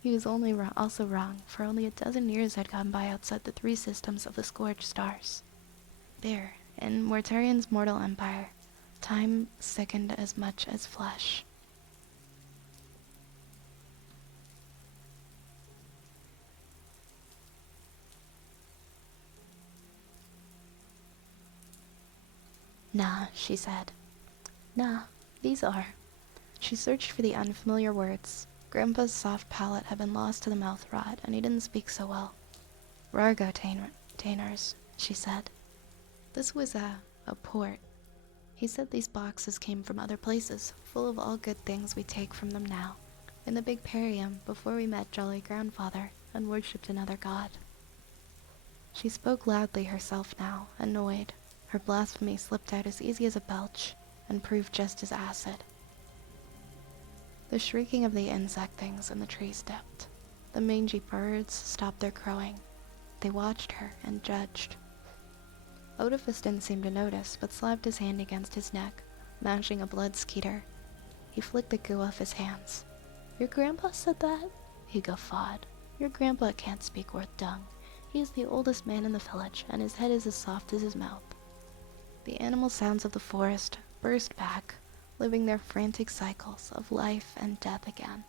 He was also wrong, for only a dozen years had gone by outside the 3 systems of the scourged stars. There, in Mortarian's mortal empire, time sickened as much as flesh. Nah, she said. Nah, these are. She searched for the unfamiliar words. Grandpa's soft palate had been lost to the mouth rot, and he didn't speak so well. Rargo tainers, she said. This was a port. He said these boxes came from other places, full of all good things we take from them now. In the big Perium, before we met Jolly Grandfather, and worshipped another god. She spoke loudly herself now, annoyed. Her blasphemy slipped out as easy as a belch, and proved just as acid. The shrieking of the insect things in the trees dipped. The mangy birds stopped their crowing. They watched her and judged. Oedipus didn't seem to notice, but slapped his hand against his neck, mashing a blood skeeter. He flicked the goo off his hands. Your grandpa said that? He guffawed. Your grandpa can't speak worth dung. He is the oldest man in the village, and his head is as soft as his mouth. The animal sounds of the forest burst back, living their frantic cycles of life and death again.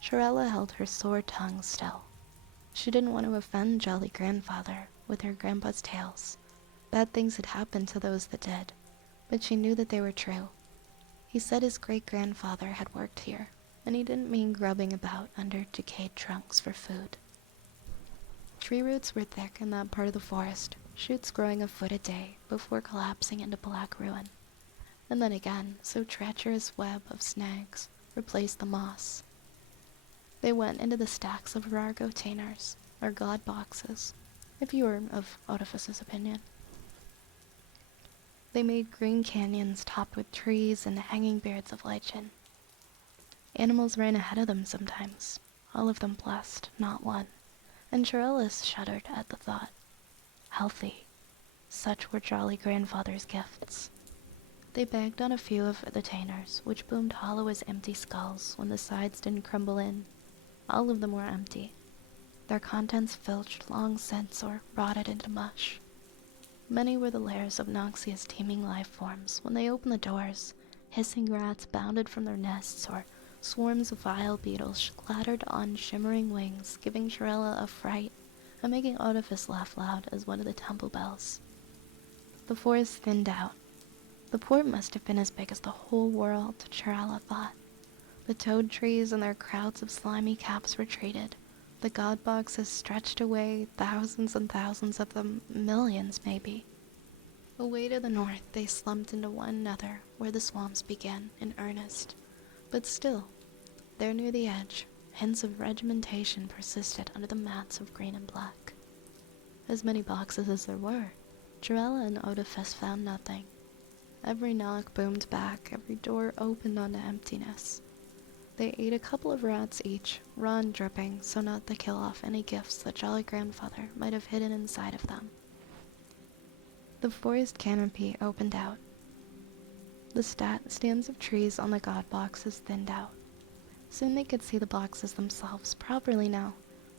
Shirella held her sore tongue still. She didn't want to offend Jolly Grandfather with her grandpa's tales. Bad things had happened to those that did, but she knew that they were true. He said his great-grandfather had worked here, and he didn't mean grubbing about under decayed trunks for food. Tree roots were thick in that part of the forest, shoots growing a foot a day before collapsing into black ruin. And then again, so treacherous web of snags replaced the moss. They went into the stacks of Rargotainers, or god boxes, if you were of Oedipus's opinion. They made green canyons topped with trees and hanging beards of lichen. Animals ran ahead of them sometimes, all of them blessed, not one, and Shirellis shuddered at the thought. Healthy. Such were Jolly Grandfather's gifts. They bagged on a few of the tainers, which boomed hollow as empty skulls when the sides didn't crumble in. All of them were empty, their contents filched long since or rotted into mush. Many were the lairs of Noxia's teeming life forms. When they opened the doors, hissing rats bounded from their nests, or swarms of vile beetles clattered on shimmering wings, giving Shirella a fright and making Oedipus laugh loud as one of the temple bells. The forest thinned out. The port must have been as big as the whole world, Shirella thought. The toad trees and their crowds of slimy caps retreated. The god boxes stretched away, thousands and thousands of them, millions maybe. Away to the north they slumped into one another, where the swamps began in earnest. But still, there near the edge, hints of regimentation persisted under the mats of green and black. As many boxes as there were, Shirella and Oedipus found nothing. Every knock boomed back, every door opened onto emptiness. They ate a couple of rats each, raw and dripping, so not to kill off any gifts that Jolly Grandfather might have hidden inside of them. The forest canopy opened out. The stands of trees on the god boxes thinned out. Soon they could see the boxes themselves properly now,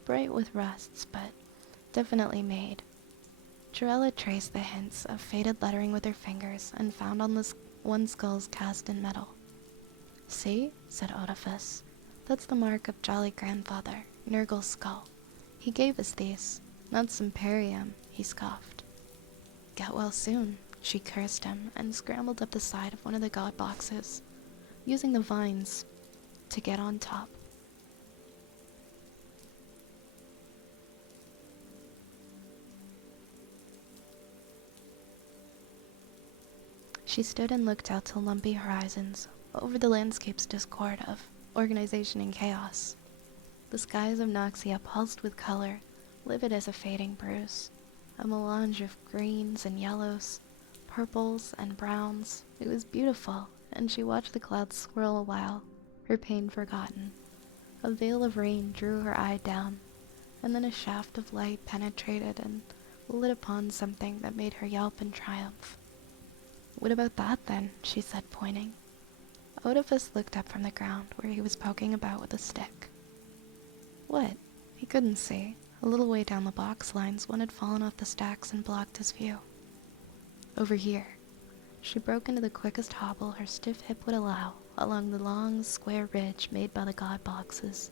bright with rusts, but definitely made. Shirella traced the hints of faded lettering with her fingers and found on this one skulls cast in metal. See, said Oedipus, that's the mark of Jolly Grandfather, Nurgle's skull. He gave us these, not some perium, he scoffed. Get well soon, she cursed him, and scrambled up the side of one of the god boxes, using the vines to get on top. She stood and looked out to lumpy horizons, over the landscape's discord of organization and chaos. The skies of Noxia pulsed with color, livid as a fading bruise, a melange of greens and yellows, purples and browns. It was beautiful, and she watched the clouds swirl a while, her pain forgotten. A veil of rain drew her eye down, and then a shaft of light penetrated and lit upon something that made her yelp in triumph. What about that, then? She said, pointing. Oedipus looked up from the ground, where he was poking about with a stick. What? He couldn't see. A little way down the box lines, one had fallen off the stacks and blocked his view. Over here. She broke into the quickest hobble her stiff hip would allow, along the long, square ridge made by the god boxes.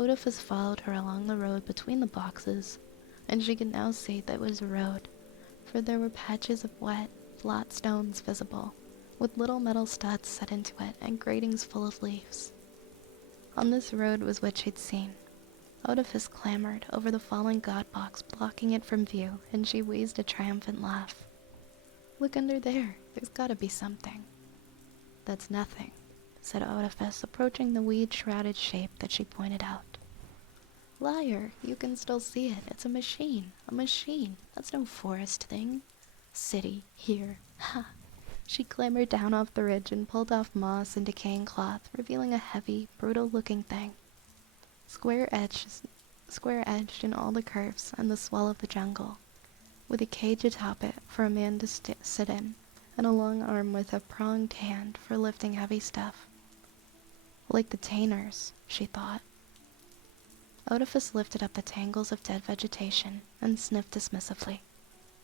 Oedipus followed her along the road between the boxes, and she could now see that it was a road, for there were patches of wet, flat stones visible, with little metal studs set into it and gratings full of leaves. On this road was what she'd seen. Oedipus clambered over the fallen god box, blocking it from view, and she wheezed a triumphant laugh. Look under there. There's gotta be something. That's nothing, said Oedipus, approaching the weed-shrouded shape that she pointed out. Liar, you can still see it. It's a machine. A machine. That's no forest thing. City. Here. Ha! She clambered down off the ridge and pulled off moss and decaying cloth, revealing a heavy, brutal-looking thing. Square-edged in all the curves and the swell of the jungle, with a cage atop it for a man to sit in, and a long arm with a pronged hand for lifting heavy stuff. Like the Tainers, she thought. Oedipus lifted up the tangles of dead vegetation and sniffed dismissively.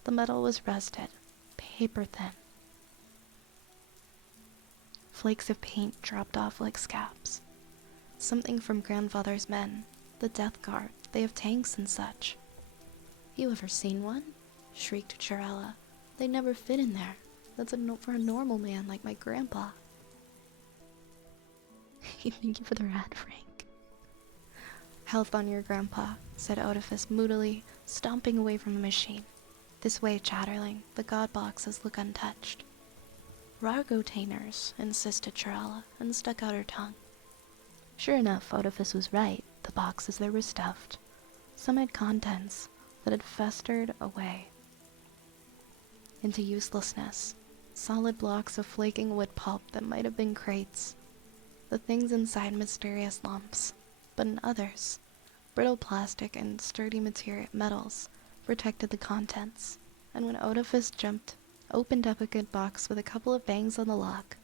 The metal was rusted, paper-thin. Flakes of paint dropped off like scabs. Something from grandfather's men, the death guard. They have tanks and such. You ever seen one? Shrieked Chirella. They never fit in there. That's for a normal man like my grandpa. Thank you for the rat, Frank. Health on your grandpa, said Oedipus moodily, stomping away from the machine. This way, chatterling. The god boxes look untouched. Rargotainers, insisted Chirella, and stuck out her tongue. Sure enough, Oedipus was right. The boxes there were stuffed. Some had contents that had festered away into uselessness. Solid blocks of flaking wood pulp that might have been crates. The things inside mysterious lumps, but in others, brittle plastic and sturdy metals protected the contents. And when Oedipus opened up a good box with a couple of bangs on the lock,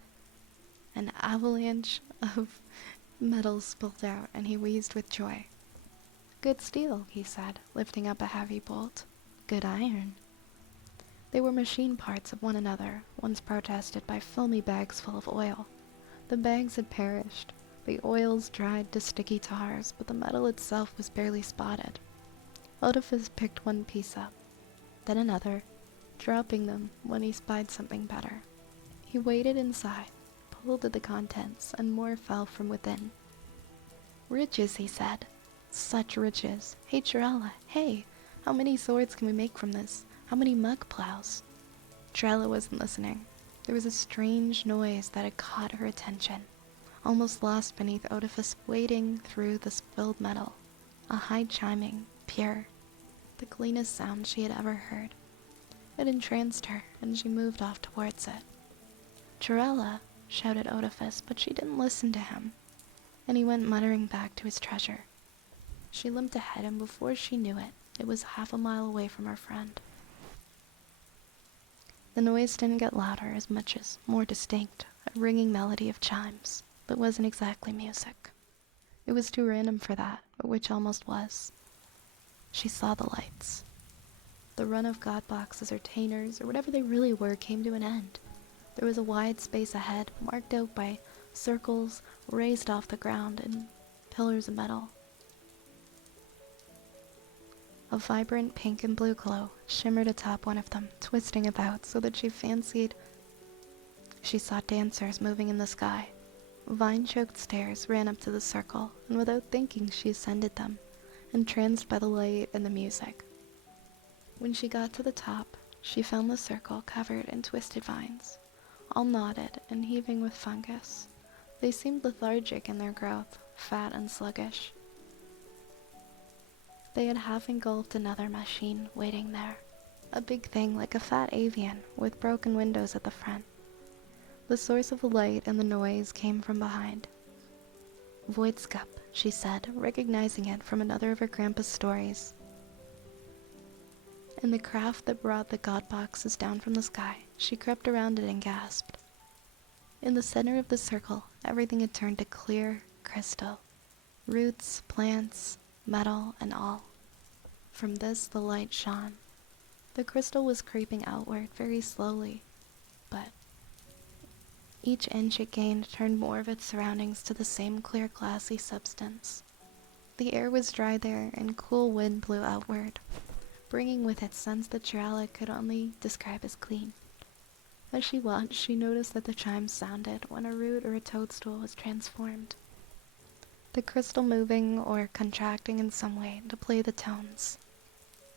an avalanche of metal spilled out, and he wheezed with joy. Good steel, he said, lifting up a heavy bolt. Good iron. They were machine parts of one another, once protested by filmy bags full of oil. The bags had perished, the oils dried to sticky tars, but the metal itself was barely spotted. Oedipus picked one piece up, then another, dropping them when he spied something better. He waited inside, pulled at the contents, and more fell from within. Riches, he said. Such riches. Hey, Chirella, hey! How many swords can we make from this? How many mug plows? Chirella wasn't listening. There was a strange noise that had caught her attention, almost lost beneath Oedipus wading through the spilled metal. A high chiming, pure, the cleanest sound she had ever heard. It entranced her, and she moved off towards it. Chirella, shouted Oedipus, but she didn't listen to him, and he went muttering back to his treasure. She limped ahead, and before she knew it, it was half a mile away from her friend. The noise didn't get louder as much as more distinct, a ringing melody of chimes that wasn't exactly music. It was too random for that, but which almost was. She saw the lights. The run of god boxes or tainers, or whatever they really were, came to an end. There was a wide space ahead, marked out by circles raised off the ground and pillars of metal. A vibrant pink and blue glow shimmered atop one of them, twisting about so that she fancied she saw dancers moving in the sky. Vine-choked stairs ran up to the circle, and without thinking she ascended them, entranced by the light and the music. When she got to the top, she found the circle covered in twisted vines, all knotted and heaving with fungus. They seemed lethargic in their growth, fat and sluggish. They had half engulfed another machine waiting there, a big thing like a fat avian with broken windows at the front. The source of the light and the noise came from behind. Voidscup, she said, recognizing it from another of her grandpa's stories. In the craft that brought the god boxes down from the sky, she crept around it and gasped. In the center of the circle, everything had turned to clear crystal. Roots, plants, metal, and all. From this the light shone. The crystal was creeping outward very slowly, but each inch it gained turned more of its surroundings to the same clear glassy substance. The air was dry there, and cool wind blew outward, bringing with it scents that Chirella could only describe as clean. As she watched, she noticed that the chimes sounded when a root or a toadstool was transformed, the crystal moving or contracting in some way to play the tones.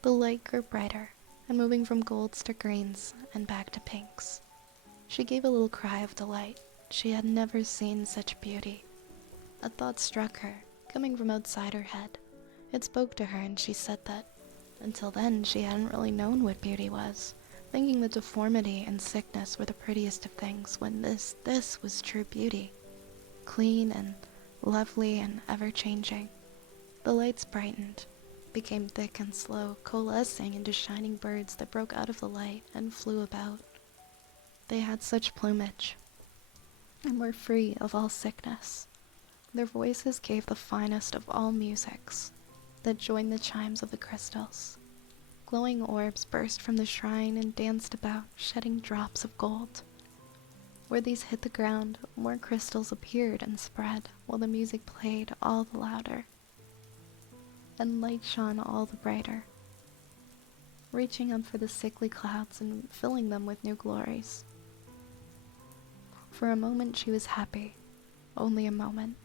The light grew brighter, and moving from golds to greens and back to pinks. She gave a little cry of delight. She had never seen such beauty. A thought struck her, coming from outside her head. It spoke to her, and she said that, until then, she hadn't really known what beauty was, thinking that deformity and sickness were the prettiest of things, when this was true beauty. Clean and lovely and ever-changing. The lights brightened, became thick and slow, coalescing into shining birds that broke out of the light and flew about. They had such plumage, and were free of all sickness. Their voices gave the finest of all musics that joined the chimes of the crystals. Glowing orbs burst from the shrine and danced about, shedding drops of gold. Where these hit the ground, more crystals appeared and spread, while the music played all the louder, and light shone all the brighter, reaching up for the sickly clouds and filling them with new glories. For a moment she was happy, only a moment.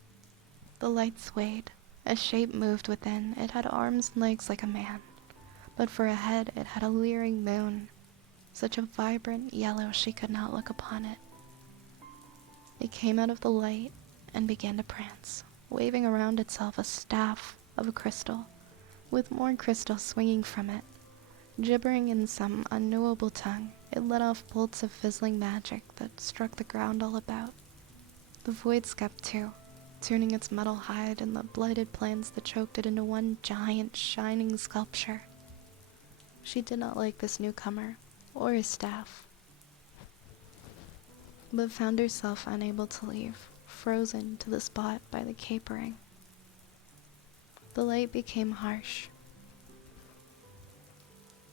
The light swayed, a shape moved within. It had arms and legs like a man, but for a head it had a leering moon, such a vibrant yellow she could not look upon it. It came out of the light and began to prance, waving around itself a staff of crystal, with more crystal swinging from it. Gibbering in some unknowable tongue, it let off bolts of fizzling magic that struck the ground all about. The void skept too, tuning its metal hide and the blighted plants that choked it into one giant, shining sculpture. She did not like this newcomer, or his staff, but found herself unable to leave, frozen to the spot by the capering. The light became harsh.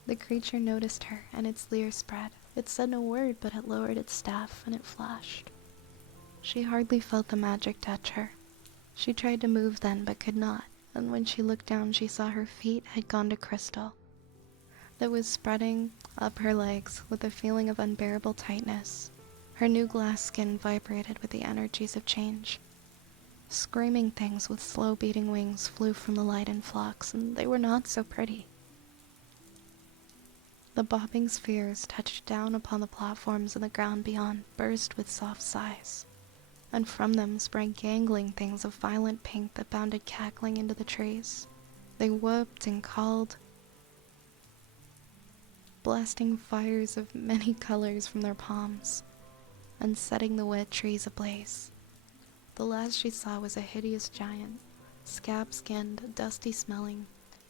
The creature noticed her, and its leer spread. It said no word, but it lowered its staff, and it flashed. She hardly felt the magic touch her. She tried to move then, but could not, and when she looked down, she saw her feet had gone to crystal, that was spreading up her legs with a feeling of unbearable tightness. Her new glass skin vibrated with the energies of change. Screaming things with slow-beating wings flew from the light in flocks, and they were not so pretty. The bobbing spheres touched down upon the platforms and the ground beyond burst with soft sighs, and from them sprang gangling things of violent pink that bounded cackling into the trees. They whooped and called, blasting fires of many colors from their palms, and setting the wet trees ablaze. The last she saw was a hideous giant, scab-skinned, dusty-smelling,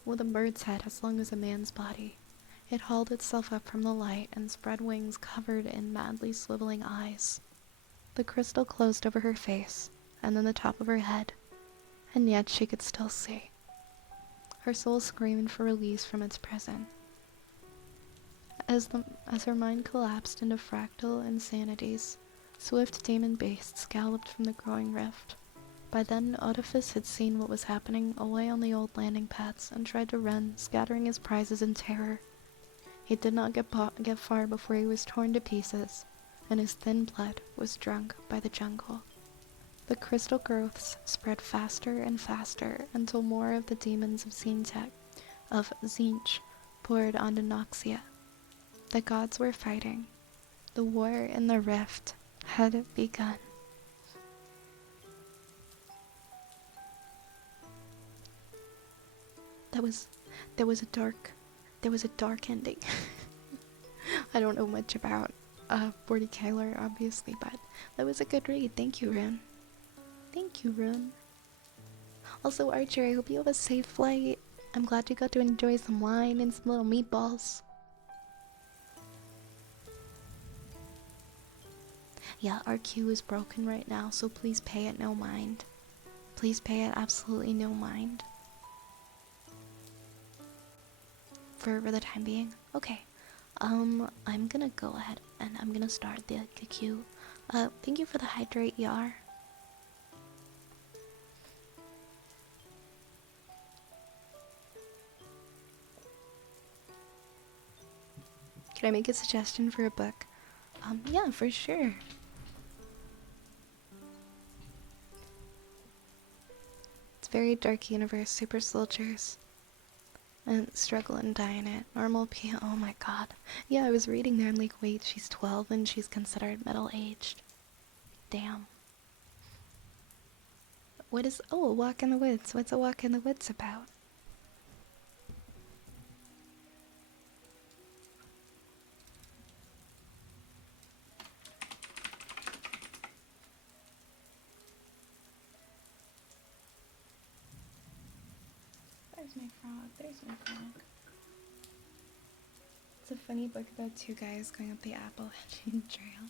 with a bird's head as long as a man's body. It hauled itself up from the light and spread wings covered in madly swiveling eyes. The crystal closed over her face, and then the top of her head, and yet she could still see. Her soul screamed for release from its prison. As her mind collapsed into fractal insanities, swift demon beasts galloped from the growing rift. By then, Oedipus had seen what was happening away on the old landing pads and tried to run, scattering his prizes in terror. He did not get far before he was torn to pieces, and his thin blood was drunk by the jungle. The crystal growths spread faster and faster until more of the demons of Zinch poured onto Noxia. The gods were fighting. The war in the rift had begun. There was a dark ending. I don't know much about 40k lore, obviously, but that was a good read. Thank you, Rune. Thank you, Rune. Also, Archer, I hope you have a safe flight. I'm glad you got to enjoy some wine and some little meatballs. Yeah, our queue is broken right now, so please pay it no mind. Please pay it absolutely no mind. For the time being. Okay. I'm gonna go ahead and I'm gonna start the queue. Thank you for the hydrate, Yar. Can I make a suggestion for a book? Yeah, for sure. It's very dark universe, super soldiers. And struggle and die in it. Normal P. Oh my god. Yeah, I was reading there. I'm like, wait, she's 12 and she's considered middle-aged. Damn. What is... Oh, a walk in the woods. What's a walk in the woods about? There's my frog. There's my frog. It's a funny book about two guys going up the Appalachian Trail.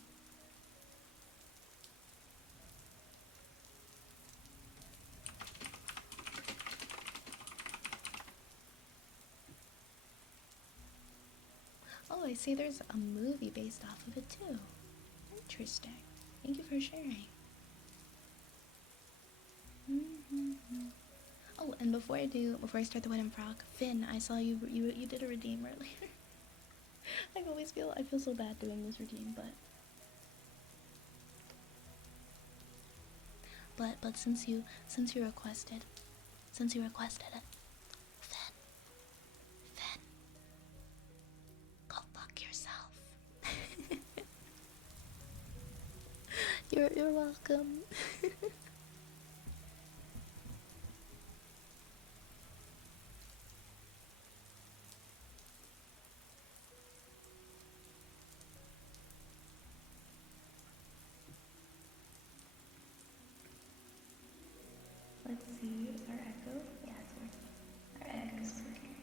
Oh, I see there's a movie based off of it too. Interesting. Thank you for sharing. Oh, and before I start the wedding frog, Finn, I saw you did a redeem earlier. I feel so bad doing this redeem, but since you requested it, Finn, go fuck yourself. You're welcome. Let's see, is our echo? Yeah, it's working. Our echo's working.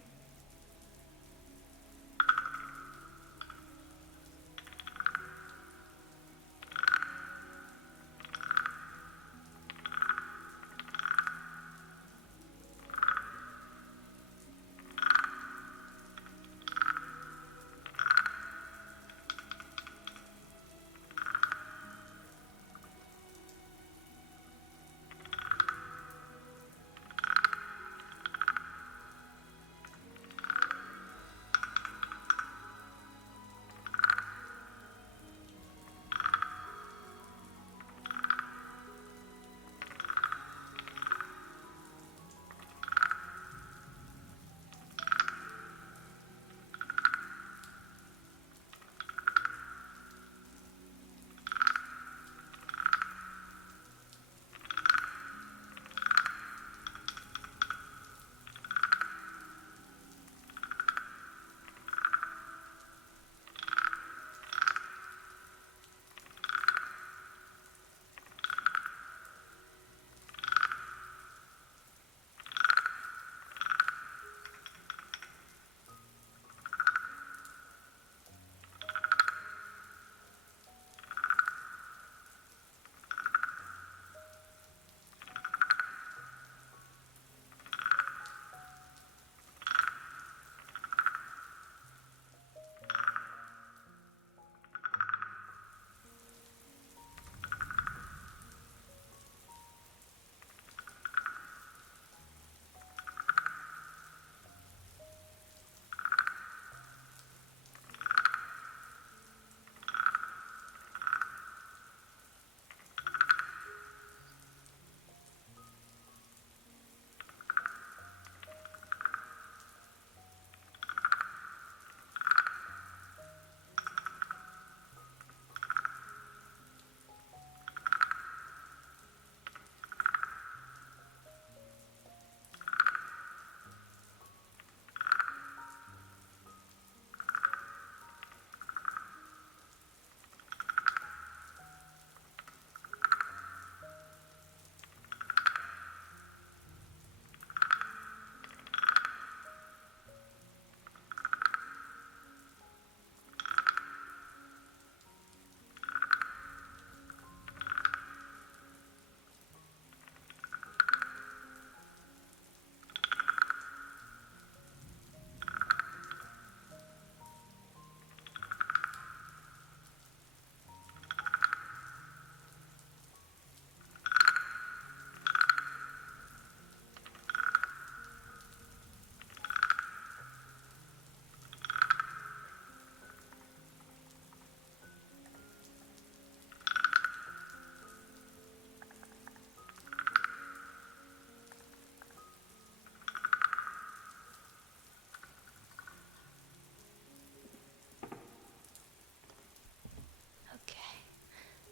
Okay.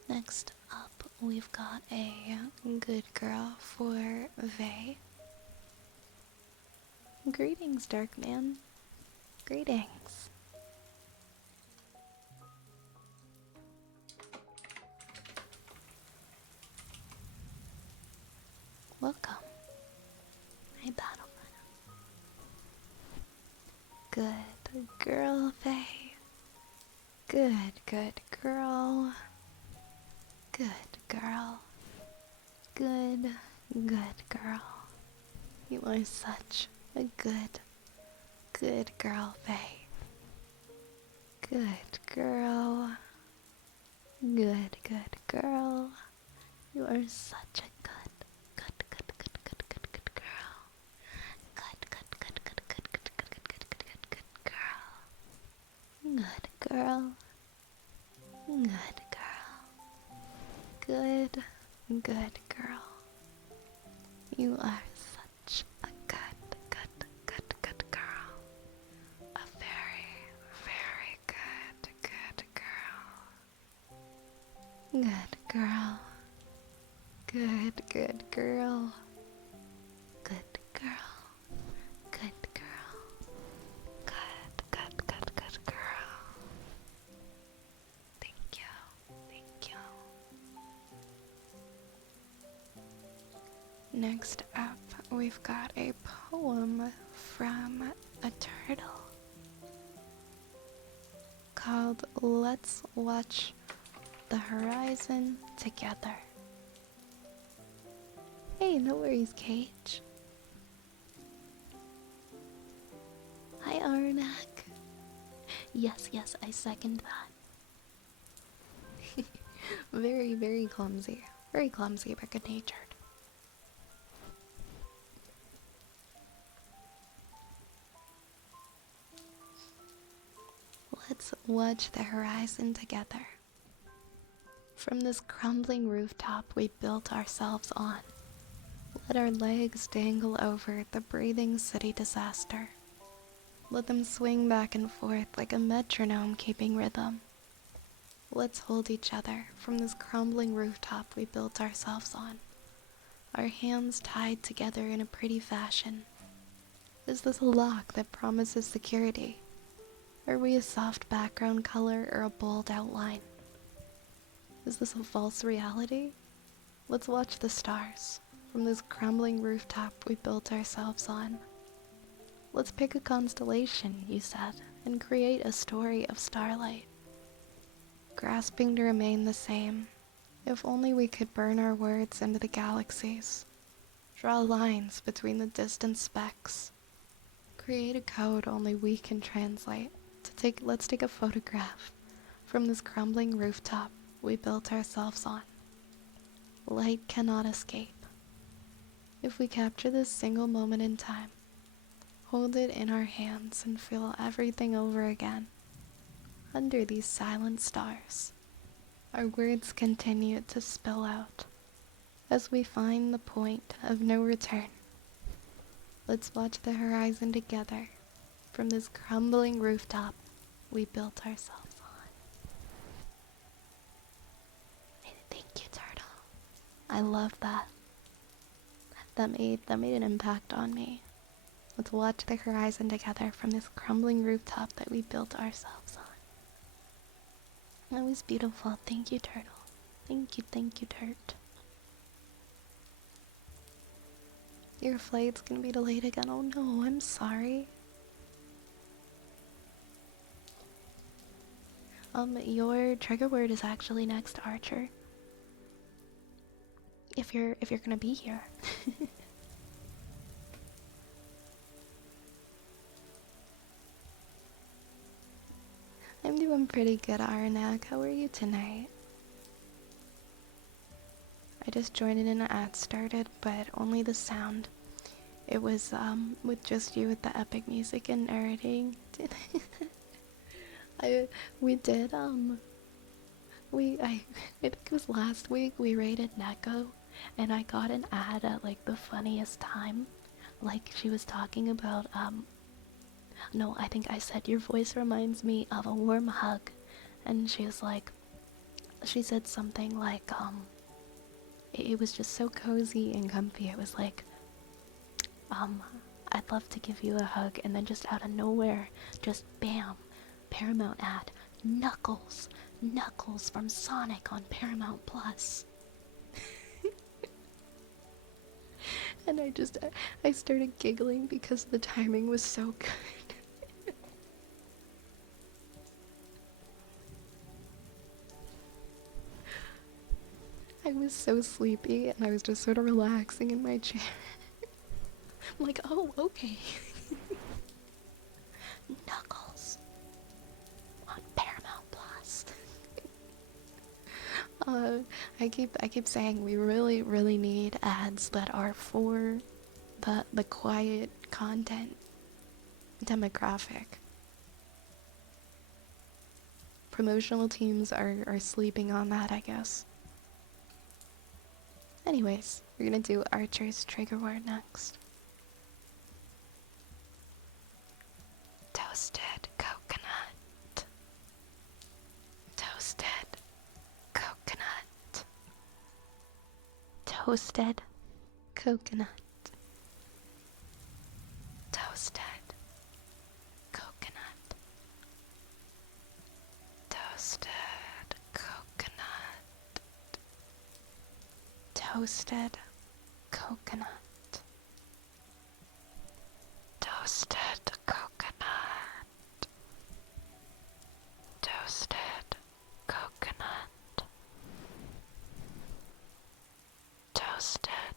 Next up, we've got a good girl for Vey. Greetings, Darkman. Greetings. Welcome. Hi, Battleman. Good girl, Vey. Good girl. Good girl. Good girl. You are such a good girl, Vey. Good girl. Good, good girl. You are such a good girl. Good girl. Good girl. Good girl. Good, good girl. You are such a good girl. A very, very good girl. Good girl. Good girl. Good girl. Good girl. Good girl. Thank you. Thank you. Next up, we've got a poem from a turtle called Let's Watch the Horizon Together. Hey, no worries, Cage. Hi, Arnak. Yes, I second that. Very, very clumsy. Very clumsy, but good-natured. Let's watch the horizon together. From this crumbling rooftop we built ourselves on, let our legs dangle over the breathing city disaster. Let them swing back and forth like a metronome keeping rhythm. Let's hold each other from this crumbling rooftop we built ourselves on, our hands tied together in a pretty fashion. Is this a lock that promises security? Are we a soft background color or a bold outline? Is this a false reality? Let's watch the stars from this crumbling rooftop we built ourselves on. Let's pick a constellation, you said, and create a story of starlight. Grasping to remain the same, if only we could burn our words into the galaxies. Draw lines between the distant specks. Create a code only we can translate. Let's take a photograph from this crumbling rooftop we built ourselves on. Light cannot escape. If we capture this single moment in time, hold it in our hands and feel everything over again. Under these silent stars, our words continue to spill out as we find the point of no return. Let's watch the horizon together from this crumbling rooftop we built ourselves on. Thank you, Turtle. I love that. That made an impact on me. Let's watch the horizon together from this crumbling rooftop that we built ourselves on. That was beautiful. Thank you, Turtle. Thank you, Turt. Your flight's gonna be delayed again. Oh no, I'm sorry. Your trigger word is actually next to Archer. If you're gonna be here. I'm doing pretty good, Aranak. How are you tonight? I just joined in and an ad started, but only the sound. It was with just you with the epic music and narrating. I think it was last week we raided Neko, and I got an ad at like the funniest time. Like she was talking about no, I think I said your voice reminds me of a warm hug, and she said something like it was just so cozy and comfy. It was like I'd love to give you a hug, and then just out of nowhere, just bam, Paramount ad, Knuckles from Sonic on Paramount Plus. And I started giggling because the timing was so good. I was so sleepy and I was just sort of relaxing in my chair. I'm like, oh, okay. Knuckles on Paramount. I keep saying we really need ads that are for the quiet content demographic. Promotional teams are sleeping on that, I guess. Anyways, we're gonna do Archer's trigger word next. Toasted coconut. Toasted coconut. Toasted coconut. Toasted coconut. Toasted coconut. Toasted coconut. Toasted coconut. Toasted coconut. Toasted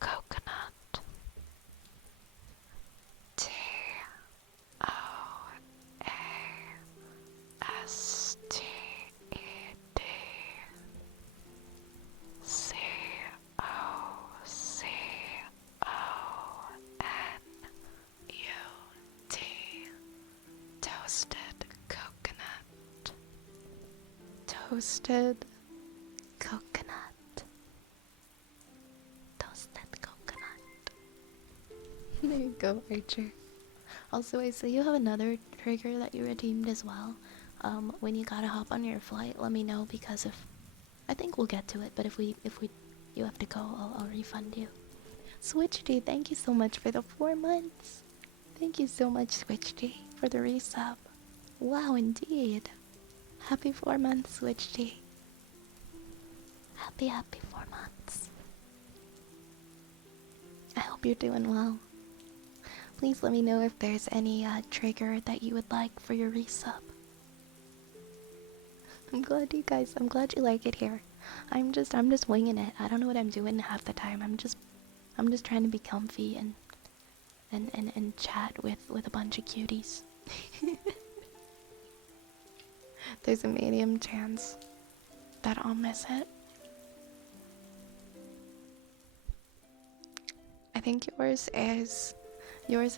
coconut. Toasted. Toasted coconut. Toasted coconut. There you go, Archer. Also, I see you have another trigger that you redeemed as well. When you gotta hop on your flight, let me know, because if I think we'll get to it, but if you have to go, I'll refund you. Switch D, thank you so much for the 4 months. Thank you so much, Switch D, for the resub. Wow, indeed. Happy 4 months, Switch D. Happy 4 months. I hope you're doing well. Please let me know if there's any trigger that you would like for your resub. I'm glad you like it here. I'm just winging it. I don't know what I'm doing half the time. I'm just trying to be comfy and chat with a bunch of cuties. There's a medium chance that I'll miss it. I think yours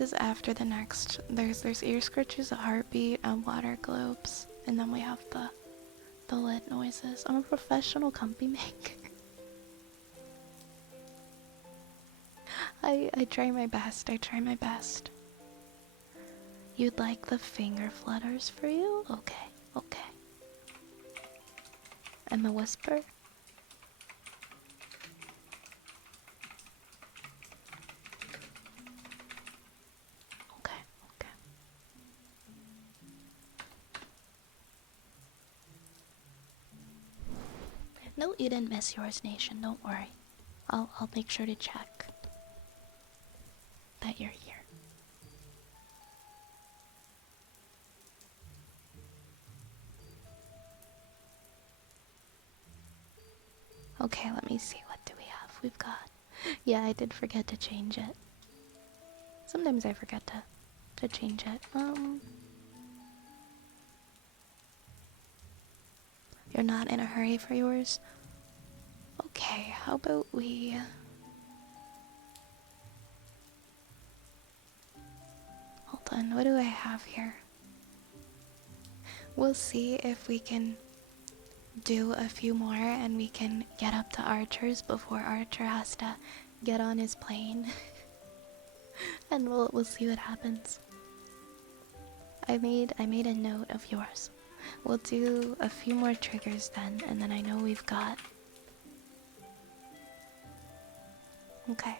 is after the next. There's ear scratches, a heartbeat, water globes, and then we have the lid noises. I'm a professional comfy maker. I try my best. You'd like the finger flutters for you? Okay. And the whisper? Okay. No, you didn't miss yours, Nation. Don't worry. I'll make sure to check that you're here. Okay, let me see. What do we have? We've got... Yeah, I did forget to change it. Sometimes I forget to change it. You're not in a hurry for yours? Okay, how about we... Hold on, what do I have here? We'll see if we can do a few more and we can get up to Archer's before Archer has to get on his plane. And we'll see what happens. I made a note of yours. We'll do a few more triggers then, and then I know we've got... Okay.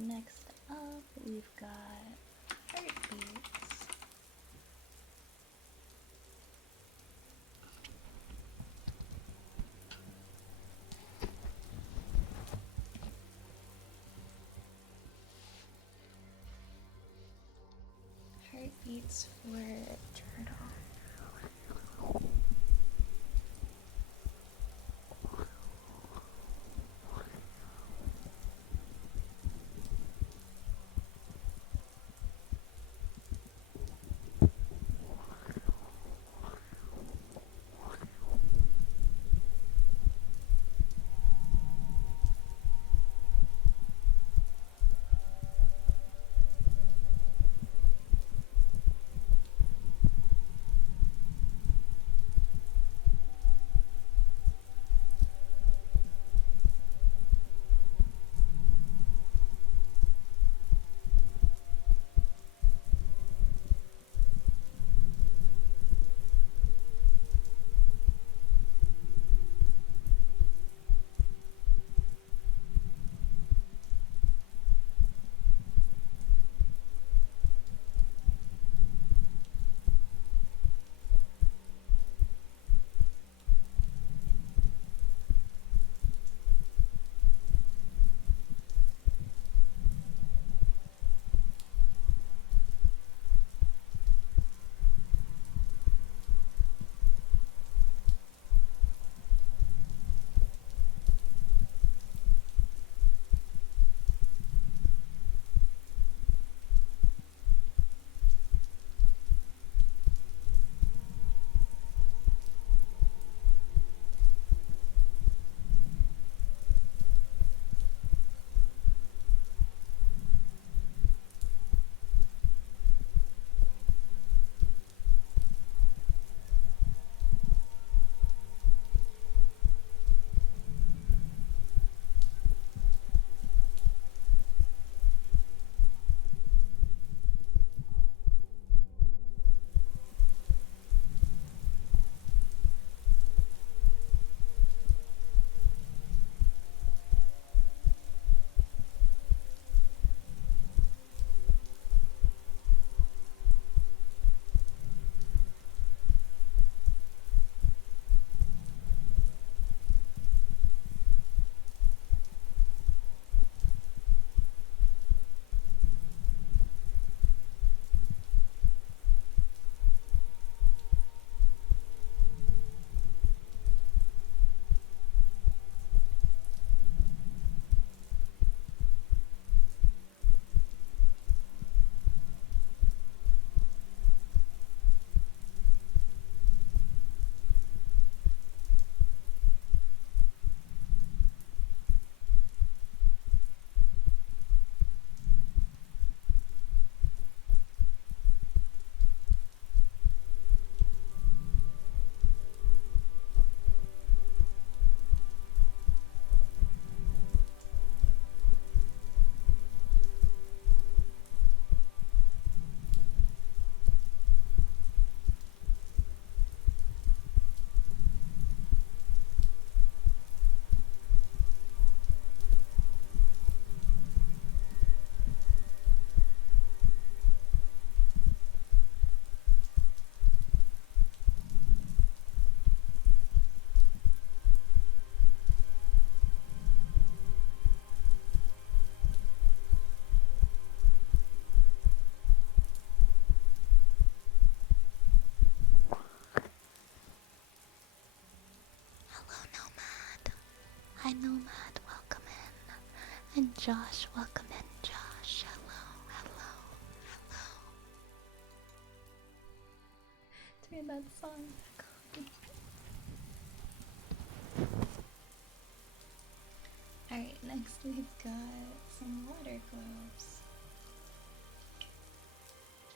next up we've got heartbeats. Heartbeats for turtle. Hi Nomad, welcome in. And Josh, welcome in. Josh, hello, hello, hello. Turn that song back on. Alright, next we've got some water globes.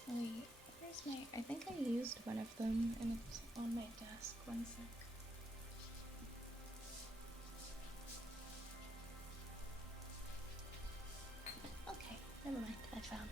Wait, where's my... I think I used one of them and it's on my desk. One sec. Okay, never mind, I found them.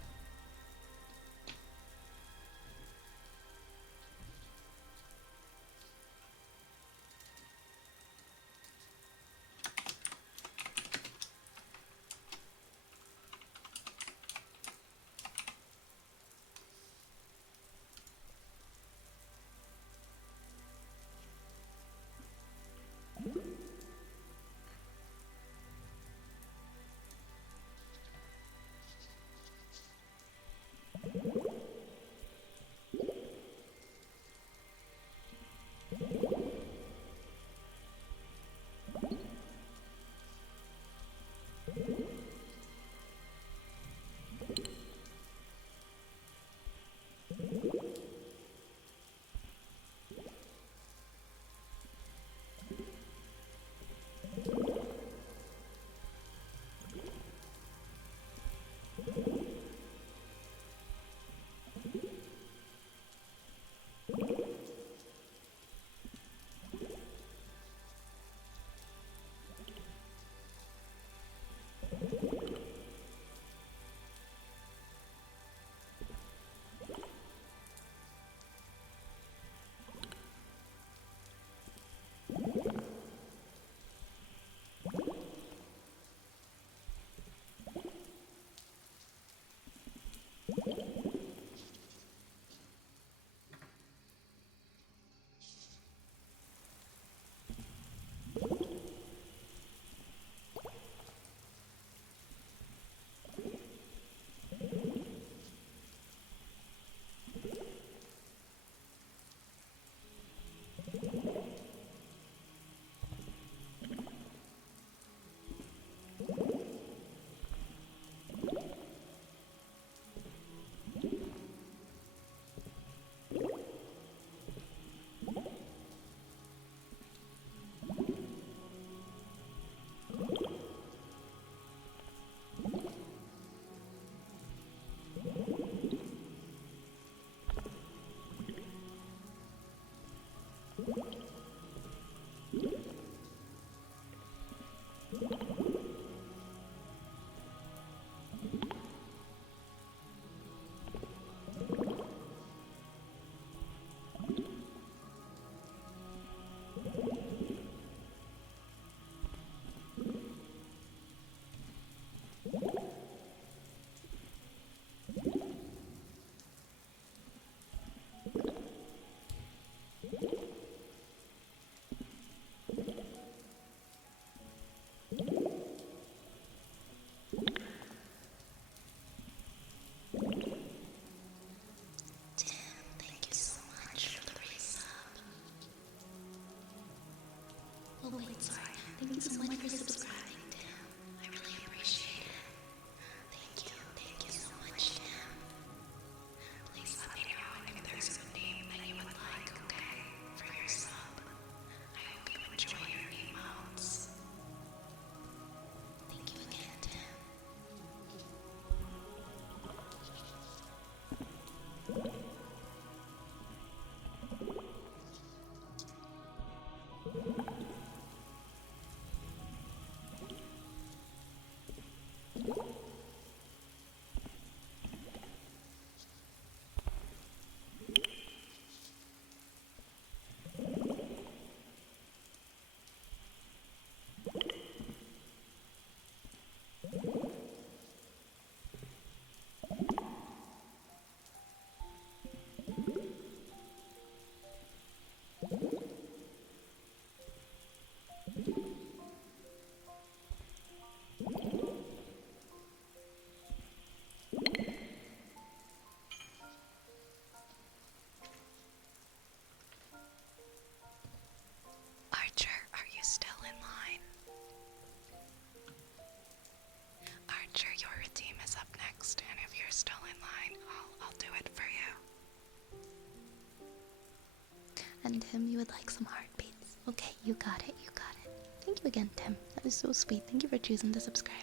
And Tim, you would like some heartbeats. Okay, you got it, you got it. Thank you again, Tim. That is so sweet. Thank you for choosing to subscribe.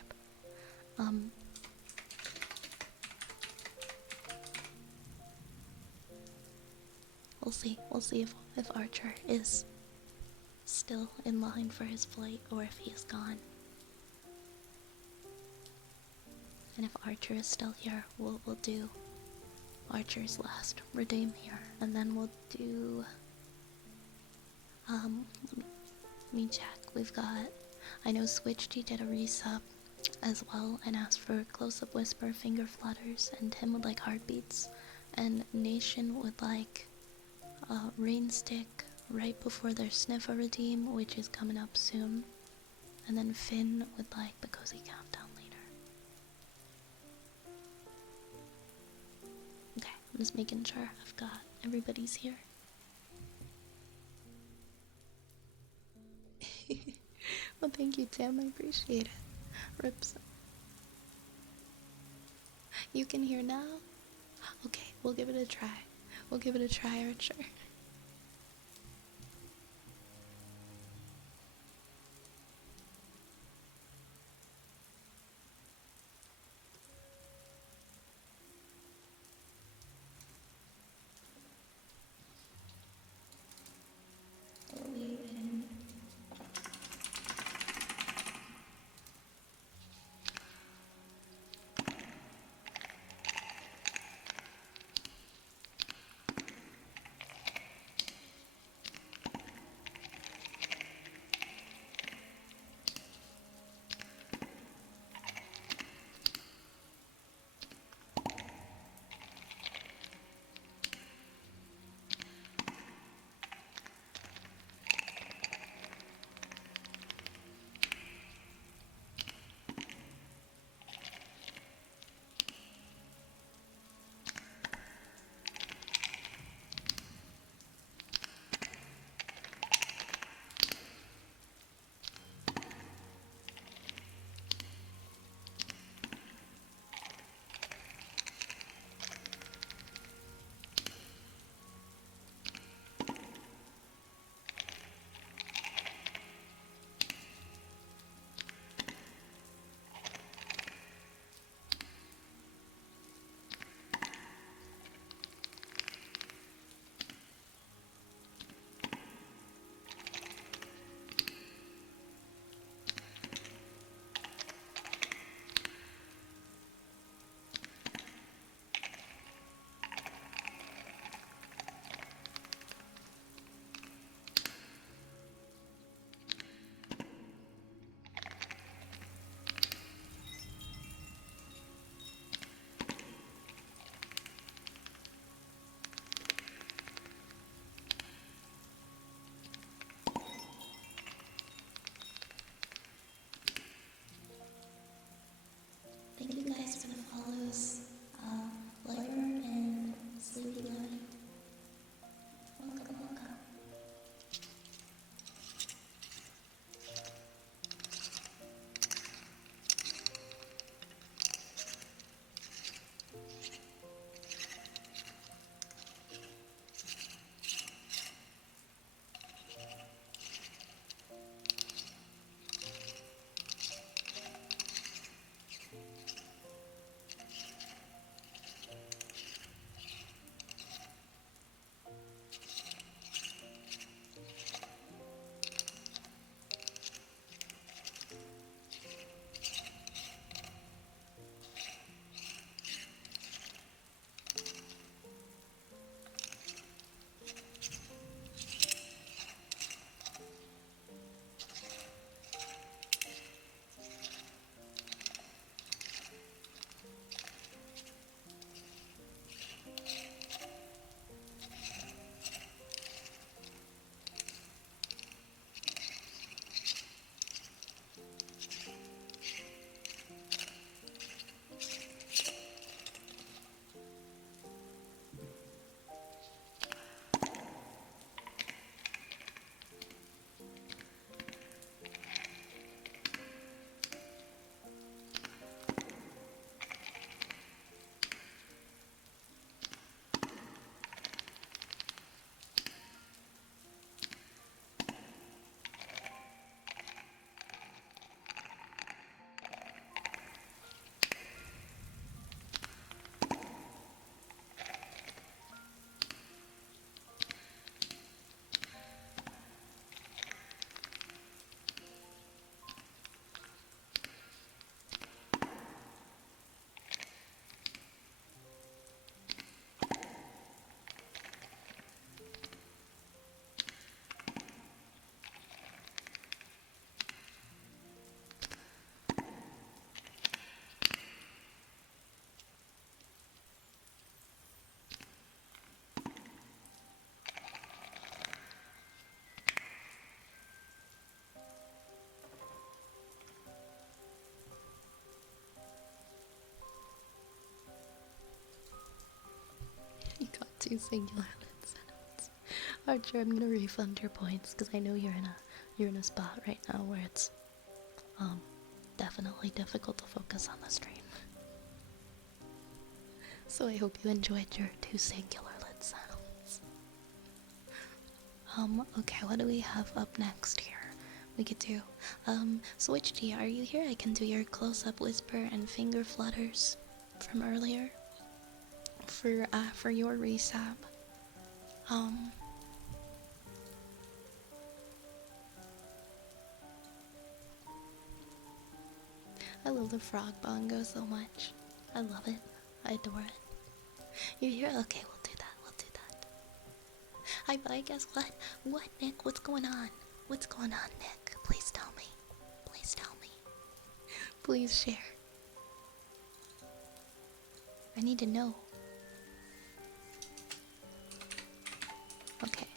We'll see. We'll see if Archer is still in line for his flight or if he's gone. And if Archer is still here, we'll do Archer's last redeem here, and then we'll do let me check. We've got, I know Switchy did a resub as well and asked for close-up whisper, finger flutters, and Tim would like heartbeats, and Nation would like rain stick right before their sniffer redeem, which is coming up soon, and then Finn would like the cozy countdown later. Okay, I'm just making sure I've got everybody's here. Well, thank you, Tim. I appreciate it. Rips. You can hear now? Okay, we'll give it a try. We'll give it a try, Archer. 2 singular lid sounds. Archer, I'm gonna refund your points because I know you're in a spot right now where it's definitely difficult to focus on the stream. So I hope you enjoyed your 2 singular lid sounds. Okay, what do we have up next here? We could do, Switch G, are you here? I can do your close-up whisper and finger flutters from earlier. For your resub. I love the frog bongo so much. I love it. I adore it. You here? Okay, we'll do that. We'll do that. Hi, bye. Guess what? What, Nick? What's going on? What's going on, Nick? Please tell me. Please tell me. Please share. I need to know. Okay.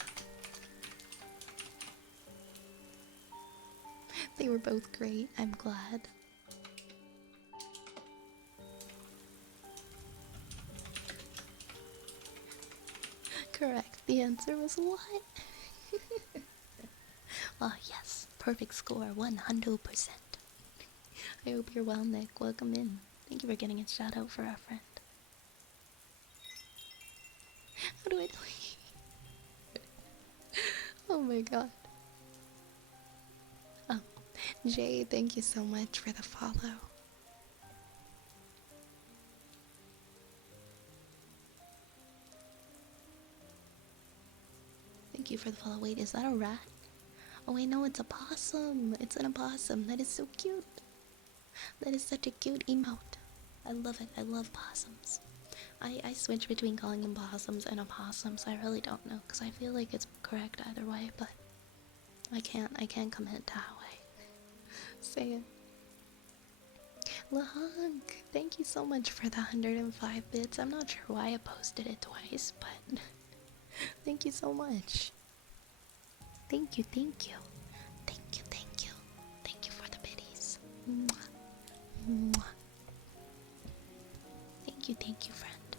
They were both great. I'm glad. Correct. The answer was what? Oh, yes. Perfect score. 100%. I hope you're well, Nick. Welcome in. Thank you for getting a shout out for our friend. How do I delete? Oh my god. Oh, Jay, thank you so much for the follow. Thank you for the follow. Wait, is that a rat? Oh wait, no, it's a possum. It's an opossum. That is so cute. That is such a cute emote. I love it. I love possums. I switch between calling them possums and opossums. I really don't know because I feel like it's correct either way, but I can't commit to how I say it. Lahunk, thank you so much for the 105 bits. I'm not sure why I posted it twice, but thank you so much. Thank you, thank you. Thank you, thank you. Thank you for the biddies. Mwah. Mwah. Thank you, friend.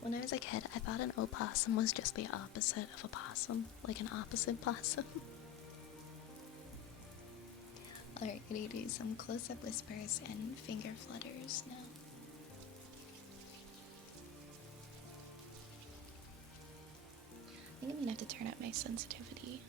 When I was a kid, I thought an opossum was just the opposite of a possum, like an opposite possum. Alright, I need to do some close-up whispers and finger flutters now. I think I'm gonna have to turn up my sensitivity.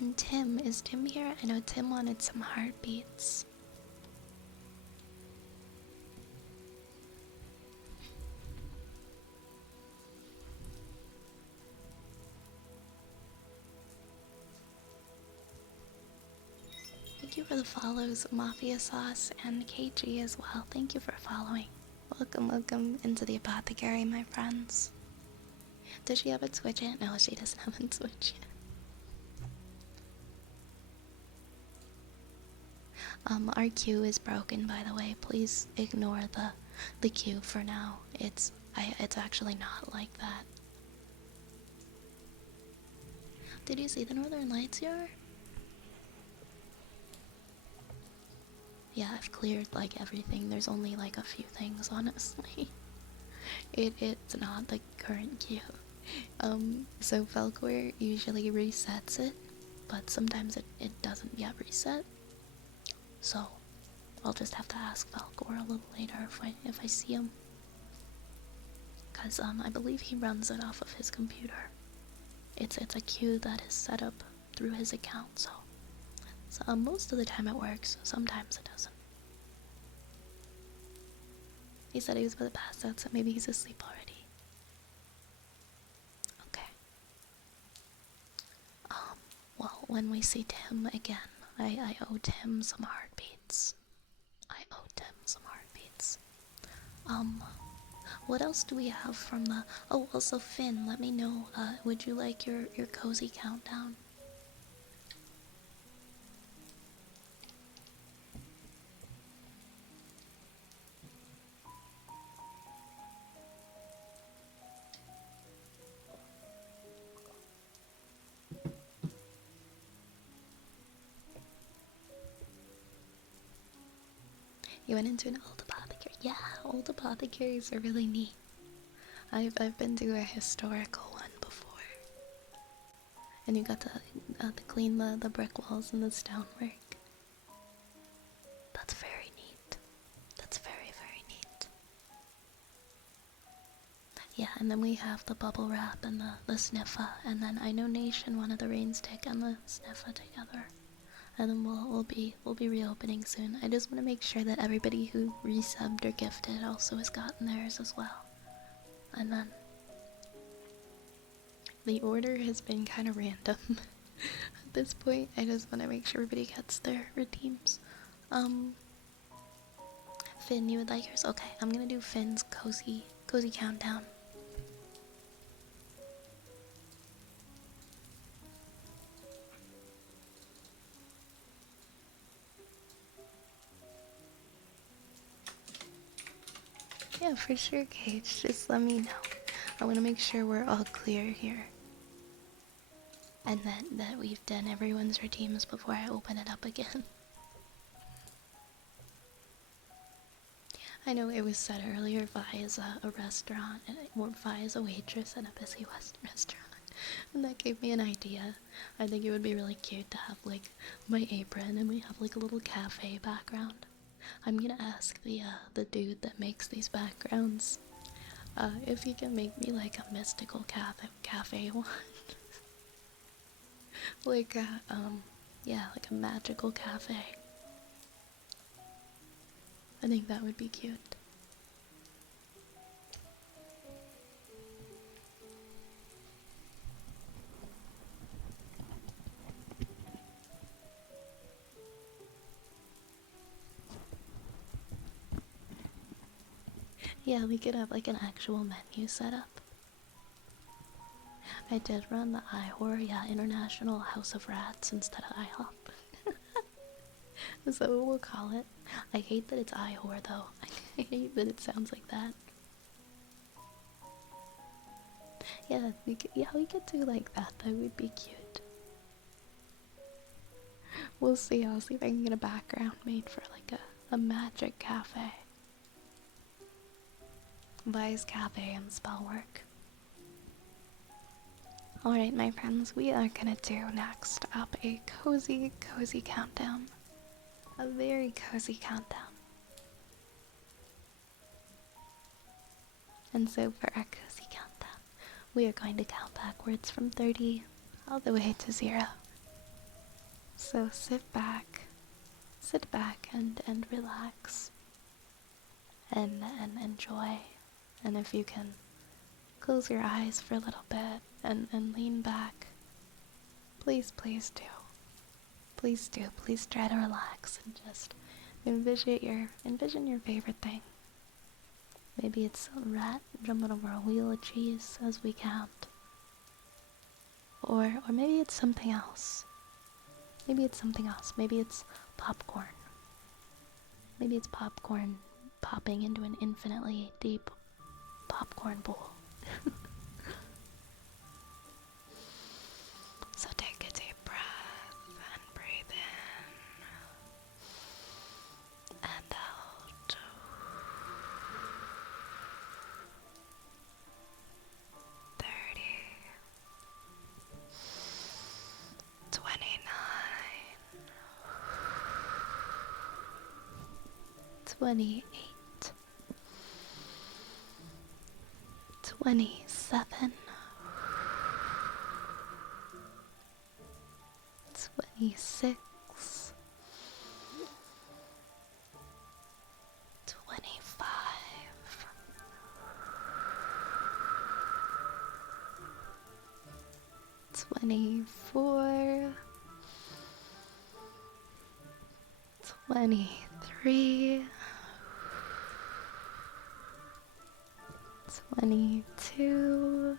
And Tim, is Tim here? I know Tim wanted some heartbeats. Thank you for the follows, Mafia Sauce and KG as well. Thank you for following. Welcome into the apothecary, my friends. Does she have a Twitch yet? No, she doesn't have a Twitch yet. Our queue is broken, by the way. Please ignore the queue for now. It's actually not like that. Did you see the Northern Lights here? Yeah, I've cleared like everything. There's only like a few things, honestly. It's not the current queue. So Falcor usually resets it, but sometimes it doesn't yet reset. So I'll just have to ask Falcor a little later if I see him. Cause I believe he runs it off of his computer. It's a queue that is set up through his account, so most of the time it works, sometimes it doesn't. He said he was about to pass out, so maybe he's asleep already. Okay. Well, when we see Tim again, I owe Tim some heartbeats. What else do we have from the... Oh, also Finn, let me know, would you like your cozy countdown? You went into an old apothecary. Yeah, old apothecaries are really neat. I've been to a historical one before. And you got to clean the brick walls and the stonework. That's very neat. That's very, very neat. Yeah, and then we have the bubble wrap and the sniffa. And then I know Nation wanted the rain stick and the sniffa together. And then we'll be reopening soon. I just want to make sure that everybody who resubbed or gifted also has gotten theirs as well. And then the order has been kind of random at this point. I just want to make sure everybody gets their redeems. Finn, you would like yours? Okay, I'm gonna do Finn's cozy countdown. Yeah, for sure, Cage. Just let me know. I want to make sure we're all clear here. And that we've done everyone's redeems before I open it up again. I know it was said earlier, Vi is a restaurant, or Vi is a waitress at a busy restaurant. And that gave me an idea. I think it would be really cute to have like my apron and we have like a little cafe background. I'm gonna ask the dude that makes these backgrounds if he can make me like a mystical cafe one. Like yeah, like a magical cafe. I think that would be cute. Yeah, we could have like an actual menu set up. I did run the iHorror, yeah, International House of Rats instead of IHOP. So we'll call it. I hate that it's iHorror though. I hate that it sounds like that. Yeah, we could do like that. That would be cute. We'll see. I'll see if I can get a background made for like a magic cafe. Vi's Cafe and Spellwork. Alright, my friends, we are gonna do next up a cozy countdown. A very cozy countdown. And so for our cozy countdown, we are going to count backwards from 30 all the way to 0. So sit back and relax and enjoy. And if you can, close your eyes for a little bit and lean back. Please do. Please try to relax and just envision your favorite thing. Maybe it's a rat jumping over a wheel of cheese as we count. Or maybe it's something else. Maybe it's popcorn. Maybe it's popcorn popping into an infinitely deep popcorn bowl. So take a deep breath and breathe in and out. 30, 29, 28, 27, 26, 25, 24, 23, 22,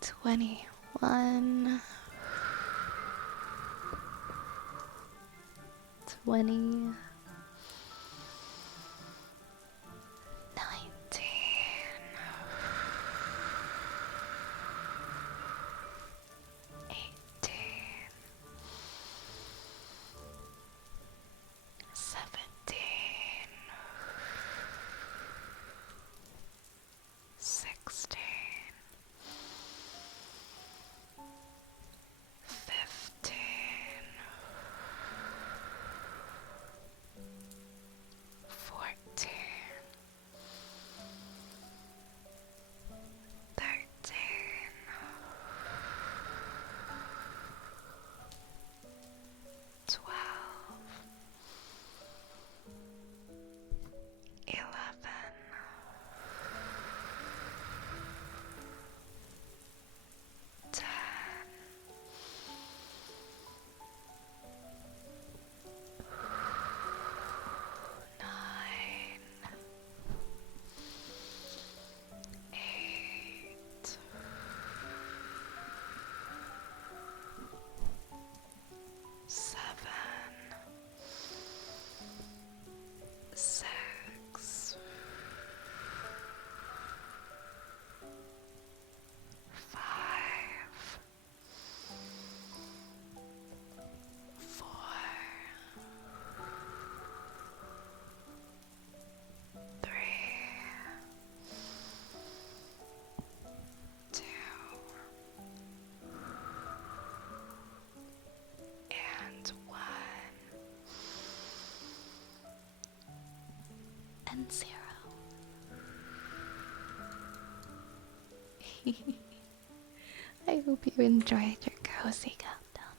21, 20, 19, 18, 17, 16, 15, 14, 13, 12, 11, 10, 9, 8, 7, 6, 5, 4, 3, 2, and 1, and 0. I hope you enjoyed your cozy countdown.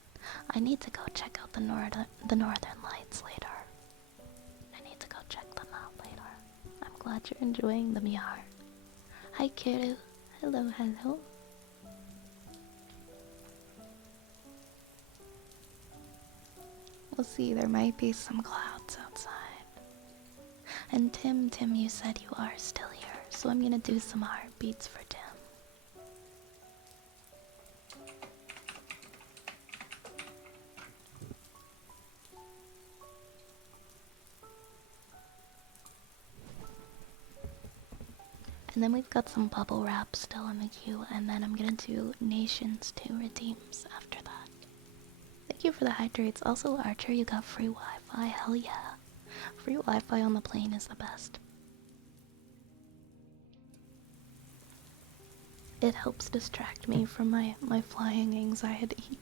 I need to go check out the northern lights later. I'm glad you're enjoying them, Yar. Hi, Kiru. Hello. We'll see, there might be some clouds outside. And Tim, you said you are still here, so I'm gonna do some heartbeats for Tim. And then we've got some bubble wrap still in the queue, and then I'm gonna do Nations 2 redeems after that. Thank you for the hydrates. Also, Archer, you got free Wi-Fi. Hell yeah. Free Wi-Fi on the plane is the best. It helps distract me from my flying anxiety.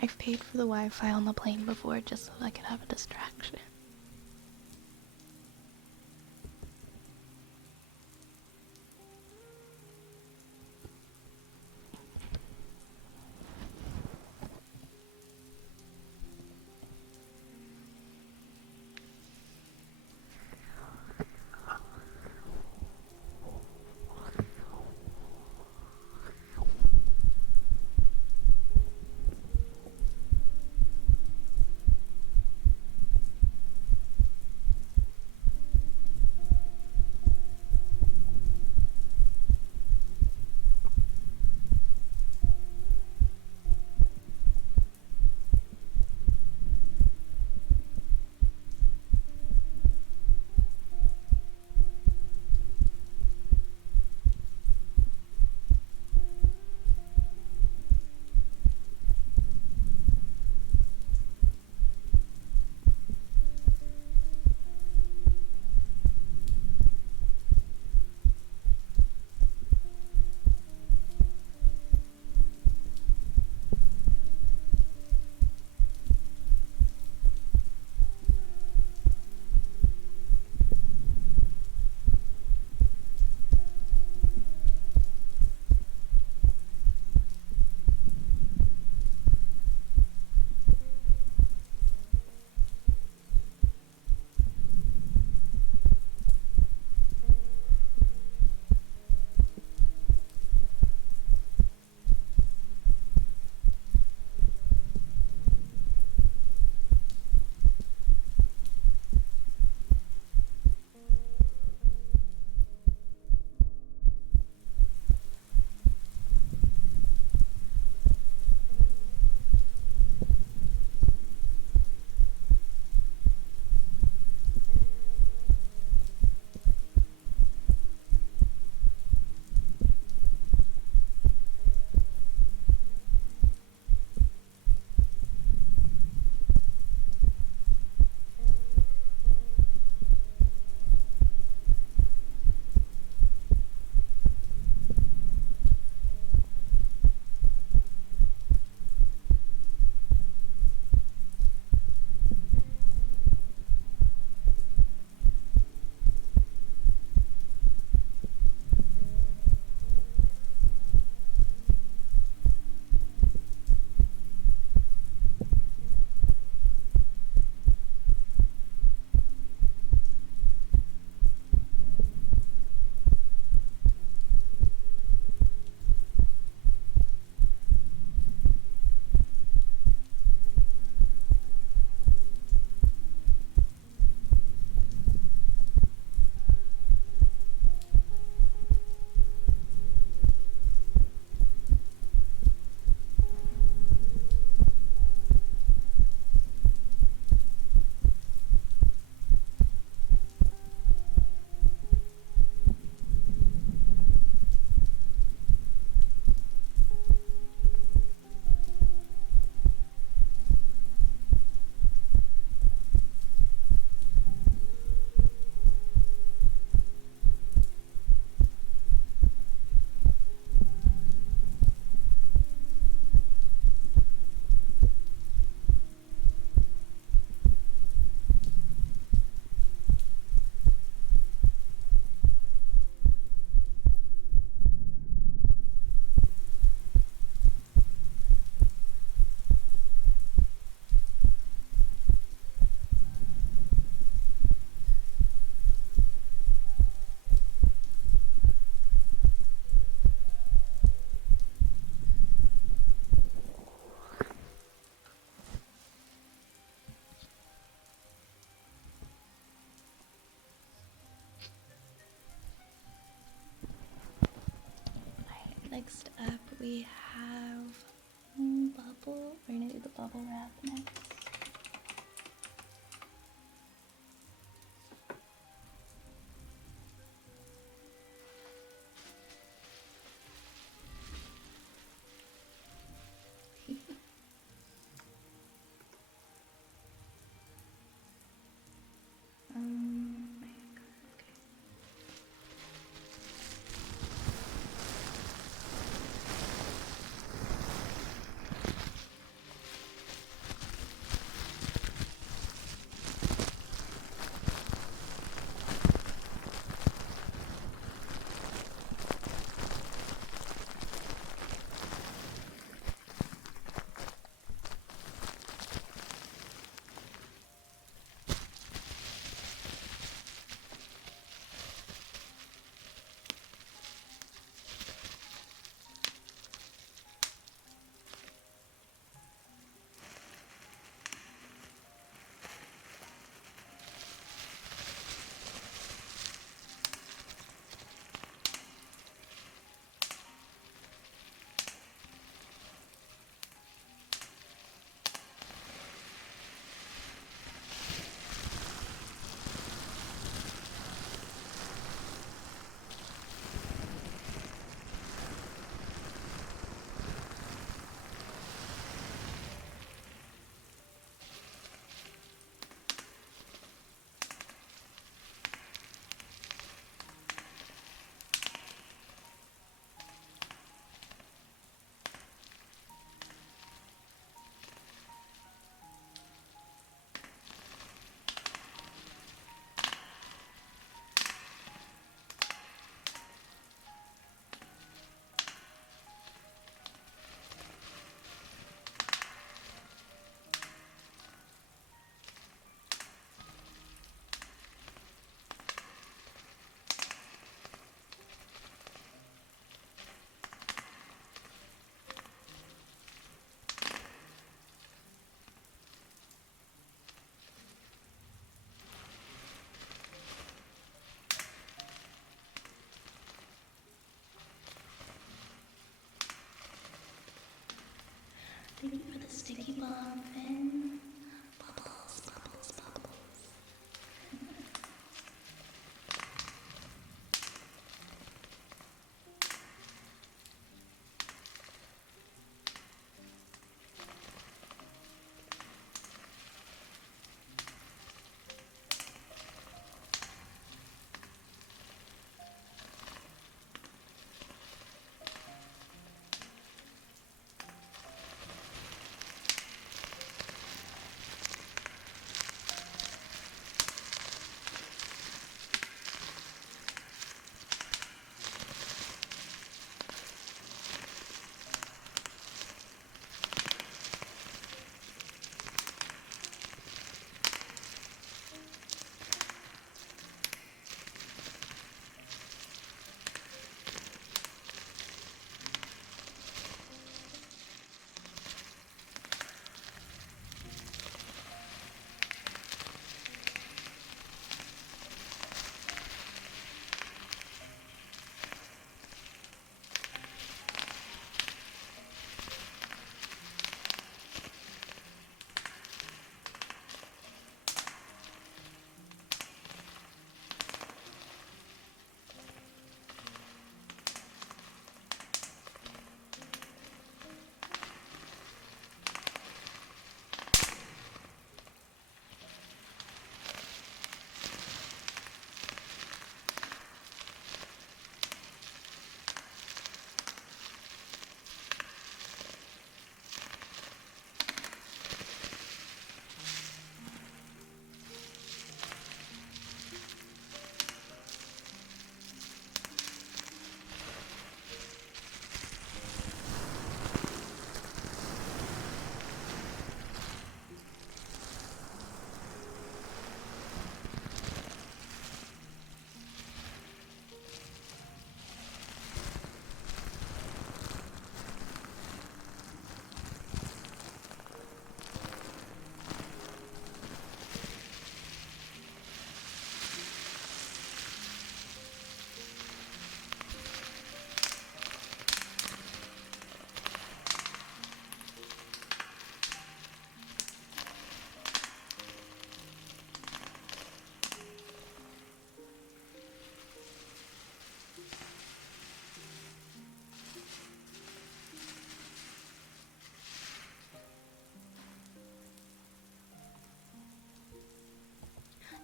I've paid for the Wi-Fi on the plane before just so I could have a distraction. Next up, we have bubble. We're gonna do the bubble wrap next. My God, okay.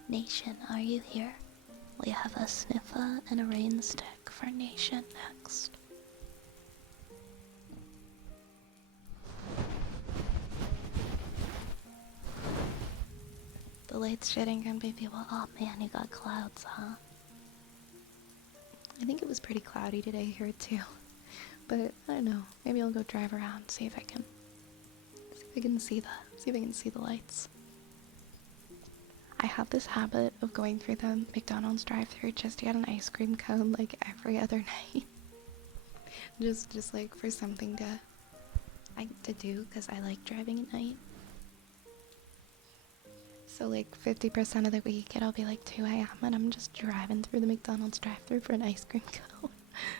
Nation, are you here? We have a sniffer and a rain stick for Nation next. The lights shitting on baby. Well, oh man, you got clouds, huh? I think it was pretty cloudy today here too. But I don't know. Maybe I'll go drive around, see if I can see the lights. I have this habit of going through the McDonald's drive-thru just to get an ice cream cone like every other night. just like for something to do because I like driving at night. So like 50% of the week it'll be like 2 a.m. and I'm just driving through the McDonald's drive-thru for an ice cream cone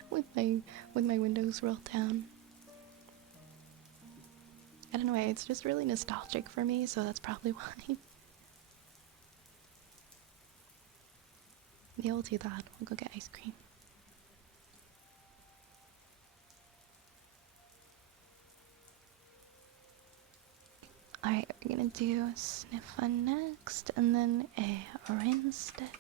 with my windows rolled down. I don't know why, it's just really nostalgic for me, so that's probably why. Yeah, we'll do that. We'll go get ice cream. Alright, we're gonna do Sniffer next, and then a rain stick.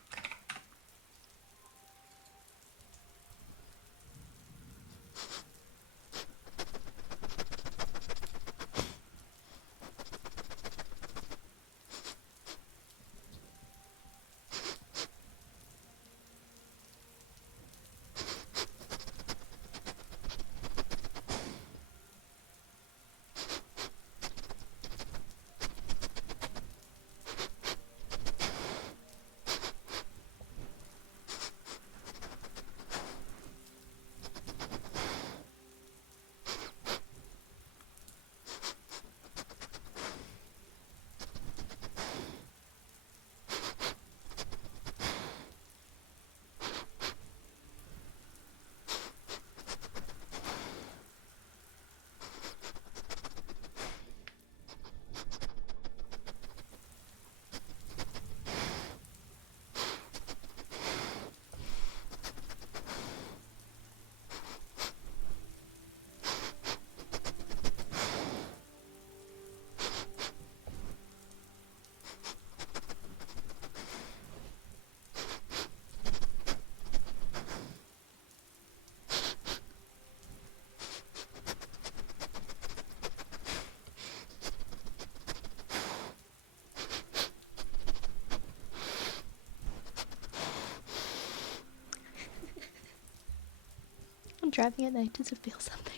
Driving at night, does it feel something?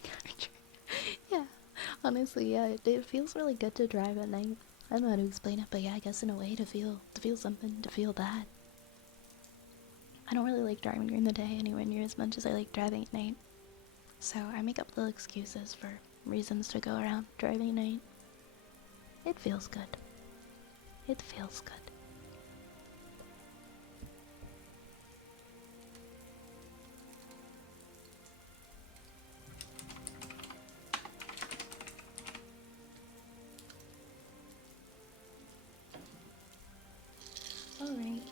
Yeah, honestly, yeah, it feels really good to drive at night. I don't know how to explain it, but yeah, I guess in a way to feel something, to feel that. I don't really like driving during the day anywhere near as much as I like driving at night. So I make up little excuses for reasons to go around driving at night. It feels good. It feels good. Alright.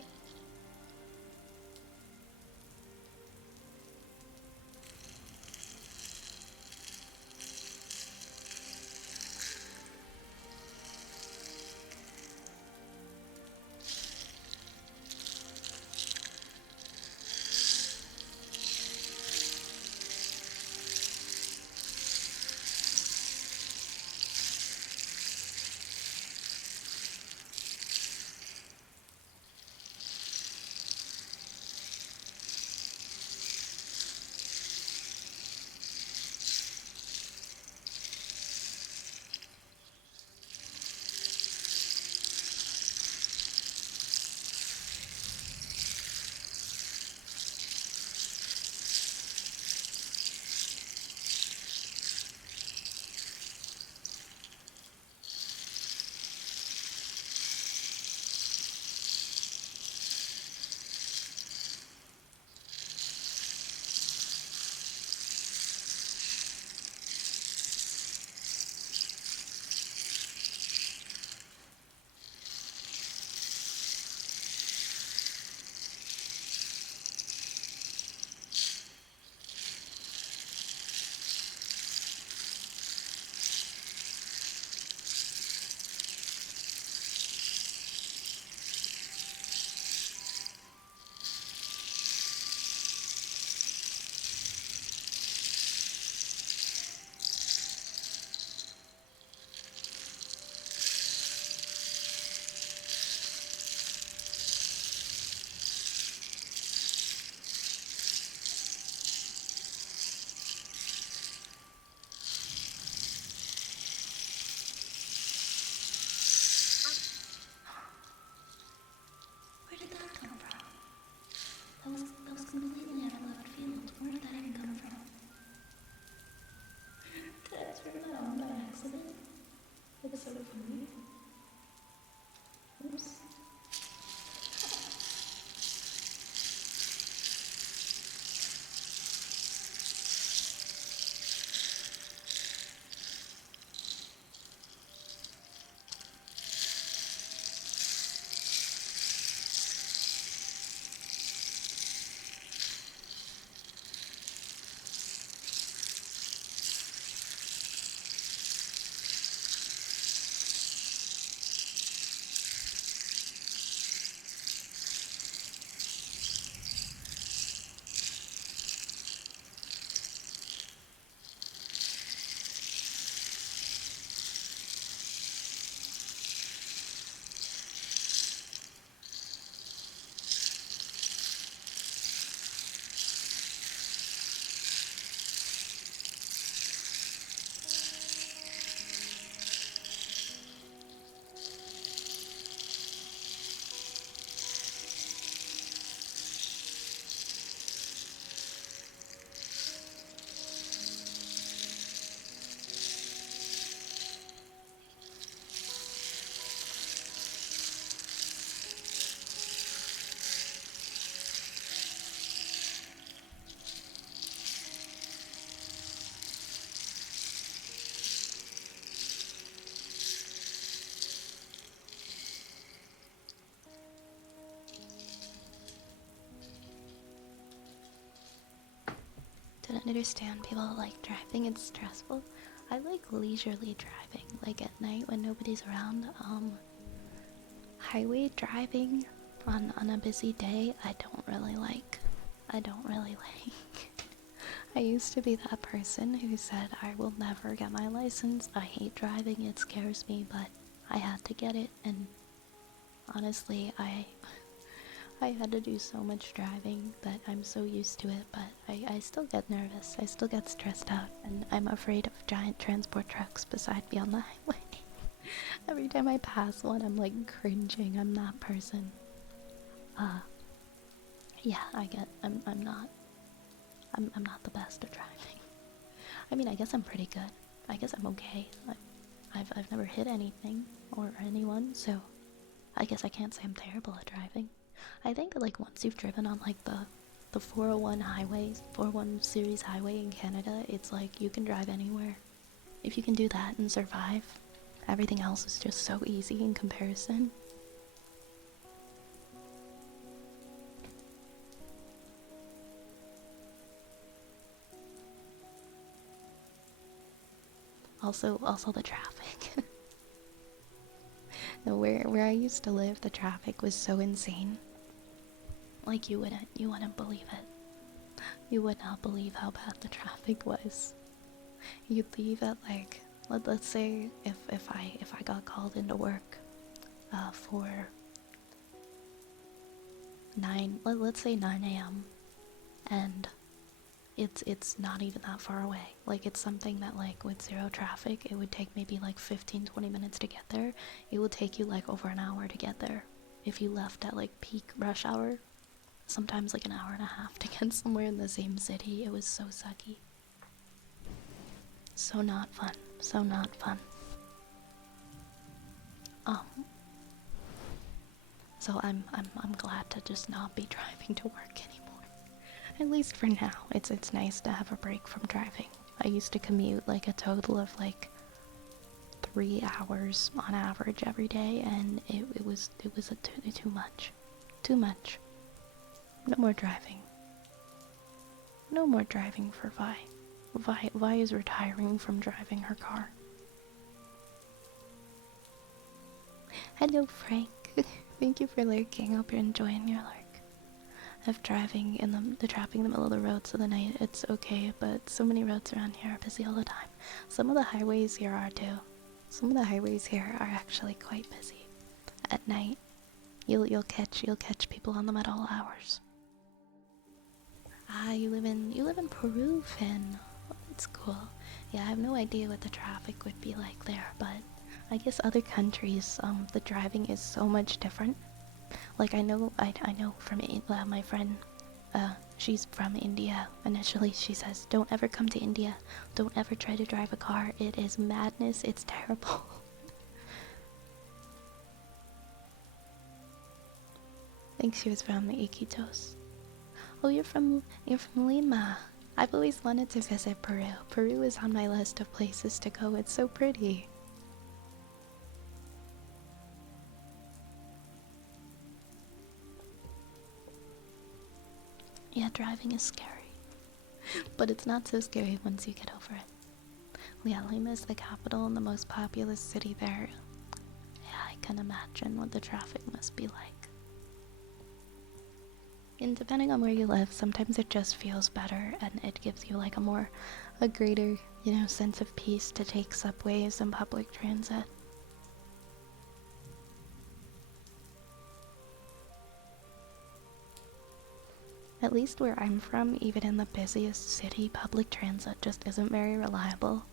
don't understand people that like driving. It's stressful. I like leisurely driving, like at night when nobody's around. Highway driving on a busy day, I don't really like. I don't really like. I used to be that person who said I will never get my license. I hate driving, it scares me, but I had to get it, and honestly, I had to do so much driving that I'm so used to it, but I still get nervous. I still get stressed out, and I'm afraid of giant transport trucks beside me on the highway. Every time I pass one, I'm like cringing. I'm that person. Yeah, I'm not the best at driving. I mean, I guess I'm pretty good. I guess I'm okay. I've never hit anything or anyone, so I guess I can't say I'm terrible at driving. I think like once you've driven on like the 401 highways, 401 series highway in Canada, it's like you can drive anywhere. If you can do that and survive, everything else is just so easy in comparison. Also the traffic. No, where I used to live, the traffic was so insane. Like you wouldn't believe it. You would not believe how bad the traffic was. You'd leave at like, let's say if I got called into work for let's say 9 a.m. and it's not even that far away. Like it's something that like with zero traffic, it would take maybe like 15-20 minutes to get there. It would take you like over an hour to get there. If you left at like peak rush hour, sometimes like an hour and a half to get somewhere in the same city. It was so sucky. So not fun. So not fun. So I'm glad to just not be driving to work anymore. At least for now. It's nice to have a break from driving. I used to commute like a total of like 3 hours on average every day, and it was too much. Too much. No more driving. No more driving for Vi. Vi is retiring from driving her car. Hello, Frank. Thank you for lurking. Hope you're enjoying your lurk. Of driving in the traffic in the middle of the road, so the night it's okay, but so many roads around here are busy all the time. Some of the highways here are too. Some of the highways here are actually quite busy. At night, you'll catch people on them at all hours. Ah, you live in Peru, Finn. Oh, that's cool. Yeah, I have no idea what the traffic would be like there, but I guess other countries, the driving is so much different. Like I know from my friend, she's from India. Initially, she says, "Don't ever come to India. Don't ever try to drive a car. It is madness. It's terrible." I think she was from Iquitos. Oh, you're from Lima. I've always wanted to visit Peru. Peru is on my list of places to go. It's so pretty. Yeah, driving is scary. But it's not so scary once you get over it. Yeah, Lima is the capital and the most populous city there. Yeah, I can imagine what the traffic must be like. And depending on where you live, sometimes it just feels better and it gives you like a greater, sense of peace to take subways and public transit. At least where I'm from, even in the busiest city, public transit just isn't very reliable.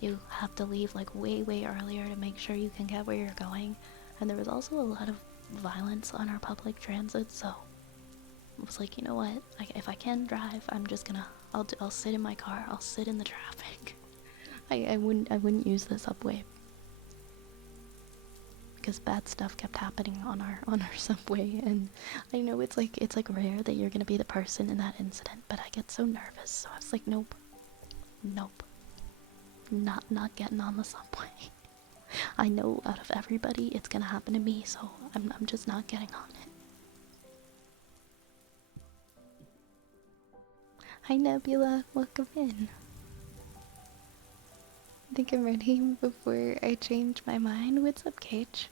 You have to leave like way earlier to make sure you can get where you're going. And there was also a lot of violence on our public transit, so I was like, you know what? If I can drive, I'll sit in my car. I'll sit in the traffic. I wouldn't use the subway because bad stuff kept happening on our subway, and I know it's like rare that you're gonna be the person in that incident, but I get so nervous, so I was like, nope, not getting on the subway. I know out of everybody it's gonna happen to me, so I'm just not getting on it. Hi Nebula, welcome in. I think I'm ready before I change my mind. What's up, Cage?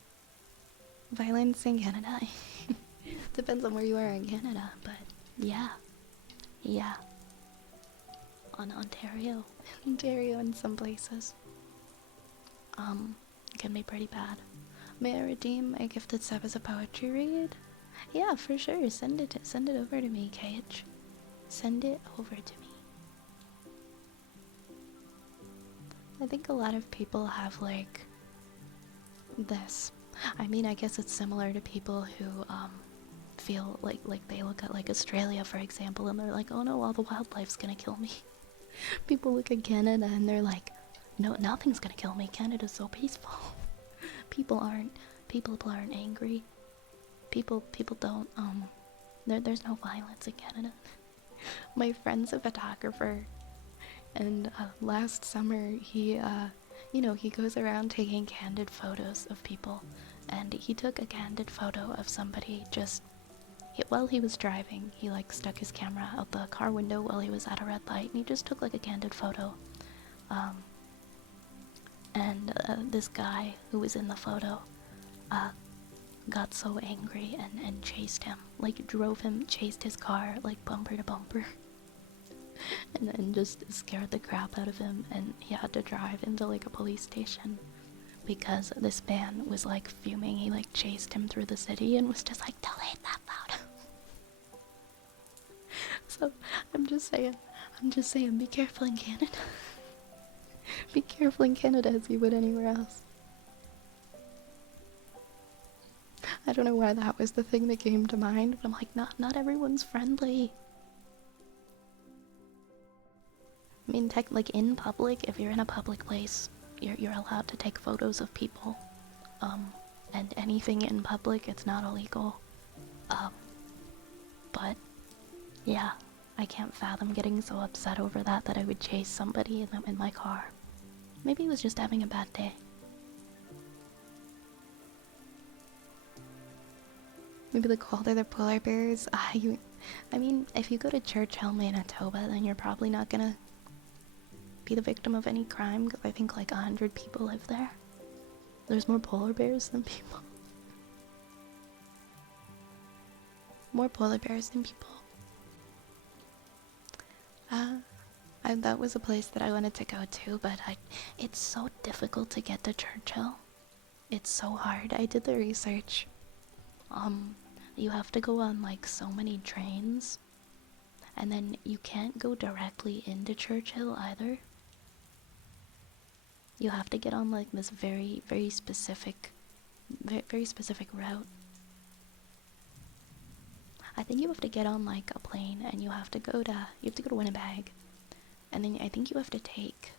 Violence in Canada. Depends on where you are in Canada, but yeah. Yeah. On Ontario. Ontario in some places. Can be pretty bad. May I redeem a gifted sub as a poetry read? Yeah, for sure. Send it over to me, Cage. Send it over to me. I think a lot of people have like this. I mean, I guess it's similar to people who feel like they look at like Australia, for example, and they're like, oh no, all the wildlife's gonna kill me. People look at Canada and they're like, no, nothing's gonna kill me. Canada's so peaceful. people aren't angry. People don't there's no violence in Canada. My friend's a photographer, and last summer he he goes around taking candid photos of people, and he took a candid photo of somebody just while he was driving. He like stuck his camera out the car window while he was at a red light, and he just took like a candid photo. And this guy who was in the photo got so angry and chased him, like chased his car like bumper to bumper. and just scared the crap out of him, and he had to drive into like a police station because this man was like fuming. He like chased him through the city and was just like, delete that photo. So I'm just saying, be careful in Canada. Be careful in Canada as you would anywhere else. I don't know why that was the thing that came to mind, but I'm like, not everyone's friendly. I mean, like in public, if you're in a public place, you're allowed to take photos of people. And anything in public, it's not illegal. But yeah, I can't fathom getting so upset over that I would chase somebody in my car. Maybe he was just having a bad day. Maybe the colder the polar bears. I mean, if you go to Churchill, Manitoba, then you're probably not gonna be the victim of any crime, because I think like 100 people live there. There's more polar bears than people. More polar bears than people. That was a place that I wanted to go to, but it's so difficult to get to Churchill. It's so hard. I did the research. You have to go on like so many trains, and then you can't go directly into Churchill either. You have to get on like this very specific route. I think you have to get on like a plane, and you have to go to Winnipeg, and then I think you have to take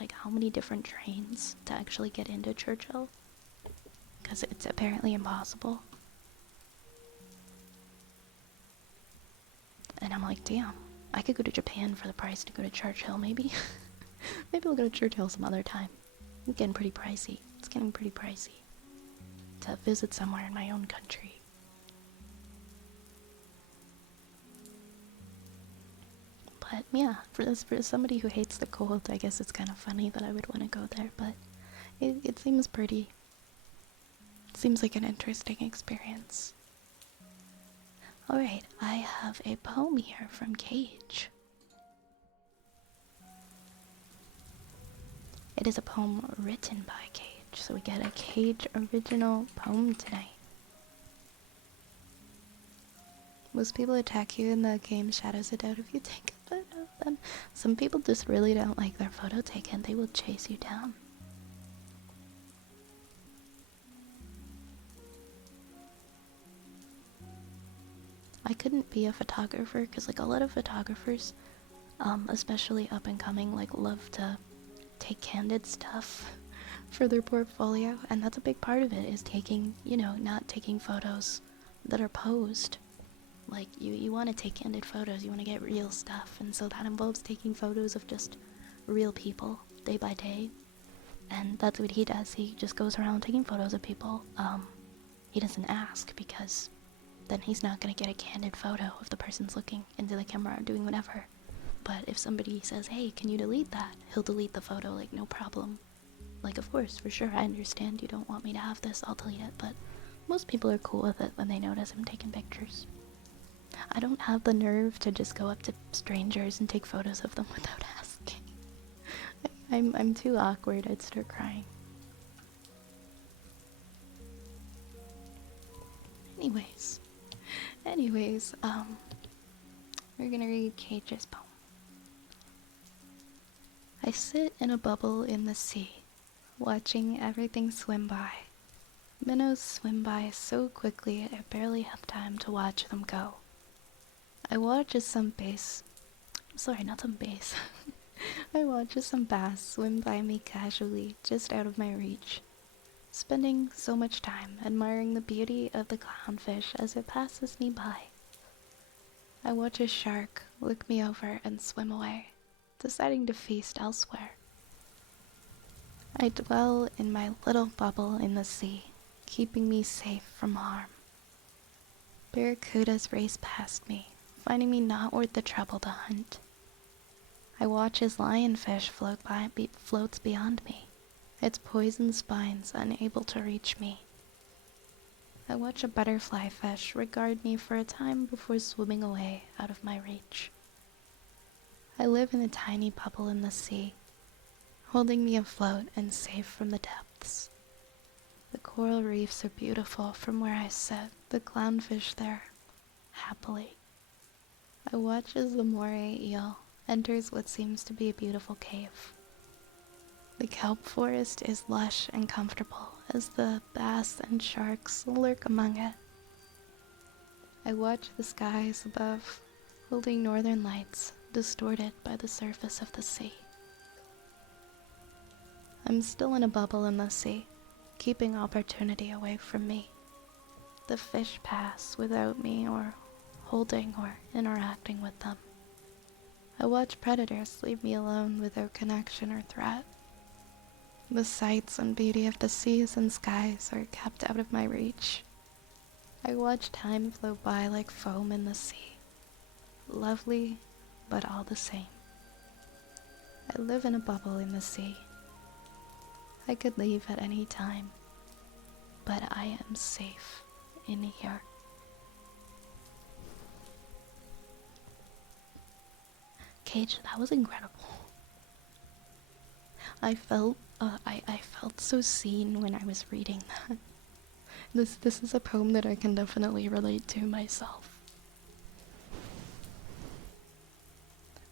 like how many different trains to actually get into Churchill, because it's apparently impossible. And I'm like, damn, I could go to Japan for the price to go to Churchill, maybe. Maybe we'll go to Churchill some other time. It's getting pretty pricey. To visit somewhere in my own country. But yeah, for somebody who hates the cold, I guess it's kind of funny that I would want to go there, but it seems pretty. It seems like an interesting experience. Alright, I have a poem here from Cage. It is a poem written by Cage, so we get a Cage original poem tonight. Most people attack you in the game Shadows of Doubt if you take a photo of them. Some people just really don't like their photo taken. They will chase you down. I couldn't be a photographer because like a lot of photographers, especially up and coming, like love to take candid stuff for their portfolio, and that's a big part of it, is taking, not taking photos that are posed. Like, you want to take candid photos, you want to get real stuff, and so that involves taking photos of just real people, day by day, and that's what he does. He just goes around taking photos of people. He doesn't ask, because then he's not gonna get a candid photo if the person's looking into the camera or doing whatever. But if somebody says, hey, can you delete that? He'll delete the photo, like, no problem. Like, of course, for sure, I understand you don't want me to have this, I'll delete it, but most people are cool with it when they notice I'm taking pictures. I don't have the nerve to just go up to strangers and take photos of them without asking. I'm too awkward, I'd start crying. Anyways, we're gonna read Cage's poem. I sit in a bubble in the sea, watching everything swim by. Minnows swim by so quickly I barely have time to watch them go. I watch as some bass... Sorry, not some bass. I watch as some bass swim by me casually, just out of my reach, spending so much time admiring the beauty of the clownfish as it passes me by. I watch a shark look me over and swim away, deciding to feast elsewhere. I dwell in my little bubble in the sea, keeping me safe from harm. Barracudas race past me, finding me not worth the trouble to hunt. I watch as lionfish floats beyond me, its poison spines unable to reach me. I watch a butterfly fish regard me for a time before swimming away out of my reach. I live in a tiny bubble in the sea, holding me afloat and safe from the depths. The coral reefs are beautiful from where I sit, the clownfish there, happily. I watch as the moray eel enters what seems to be a beautiful cave. The kelp forest is lush and comfortable as the bass and sharks lurk among it. I watch the skies above, holding northern lights distorted by the surface of the sea. I'm still in a bubble in the sea, keeping opportunity away from me. The fish pass without me or holding or interacting with them. I watch predators leave me alone without connection or threat. The sights and beauty of the seas and skies are kept out of my reach. I watch time flow by like foam in the sea. Lovely, but all the same. I live in a bubble in the sea. I could leave at any time, but I am safe in here. Cage, that was incredible. I felt so seen when I was reading that. This is a poem that I can definitely relate to myself.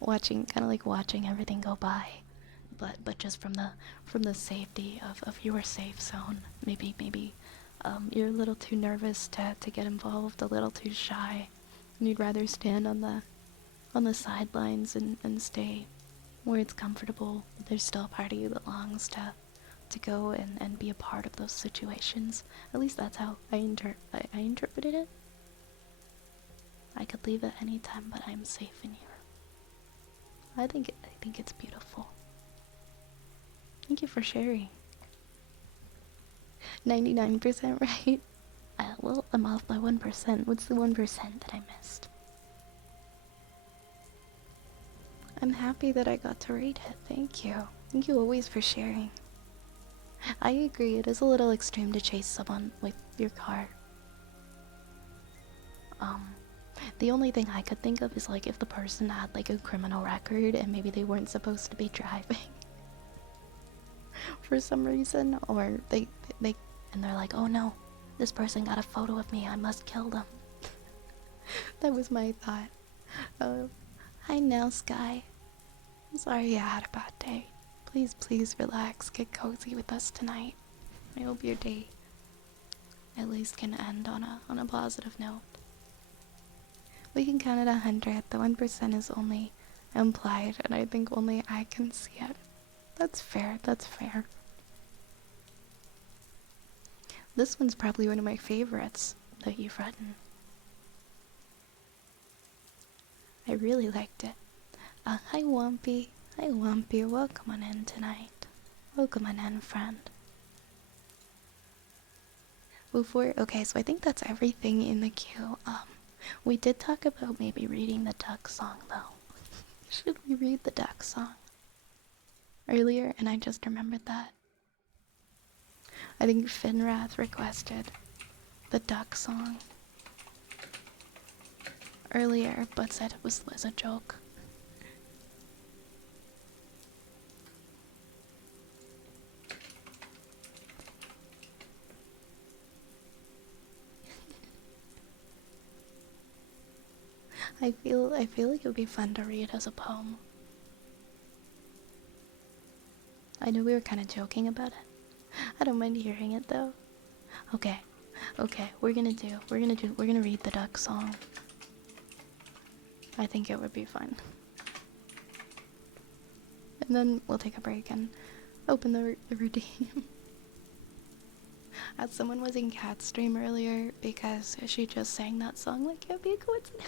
Kind of like watching everything go by, but just from the safety of your safe zone. Maybe you're a little too nervous to get involved, a little too shy, and you'd rather stand on the sidelines and stay where it's comfortable, but there's still a part of you that longs to go and be a part of those situations. At least that's how I interpreted it. I could leave at any time, but I'm safe in here. I think it's beautiful. Thank you for sharing. 99% right? Well, I'm off by 1%. What's the 1% that I missed? I'm happy that I got to read it. Thank you. Thank you always for sharing. I agree, it is a little extreme to chase someone with your car. The only thing I could think of is like if the person had like a criminal record and maybe they weren't supposed to be driving for some reason, or they and they're like, oh no, this person got a photo of me, I must kill them. That was my thought. Hi now, Sky. I'm sorry you had a bad day. Please relax, get cozy with us tonight. I hope your day at least can end on a positive note. We can count at 100. The 1% is only implied, and I think only I can see it. That's fair. This one's probably one of my favorites that you've written. I really liked it. Hi Wumpy. Welcome on in tonight. Welcome on in, friend. Okay, so I think that's everything in the queue. We did talk about maybe reading the duck song though. Should we read the duck song? Earlier, and I just remembered that. I think Finrath requested the duck song earlier, but said it was a joke. I feel like it would be fun to read as a poem. I know we were kind of joking about it. I don't mind hearing it though. Okay, we're gonna read the duck song. I think it would be fun. And then we'll take a break and open the redeem. As someone was in Cat's stream earlier because she just sang that song, like, it'd be a coincidence.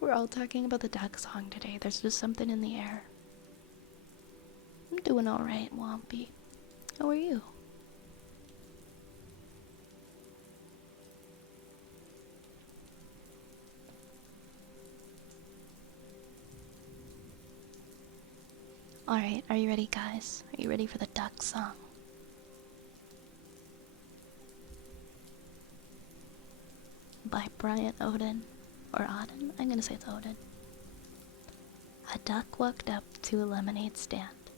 We're all talking about the duck song today. There's just something in the air. I'm doing alright, Wompy. How are you? Alright, are you ready, guys? Are you ready for the duck song? By Brian Odin. Or Odin? I'm gonna say it's Odin. A duck walked up to a lemonade stand,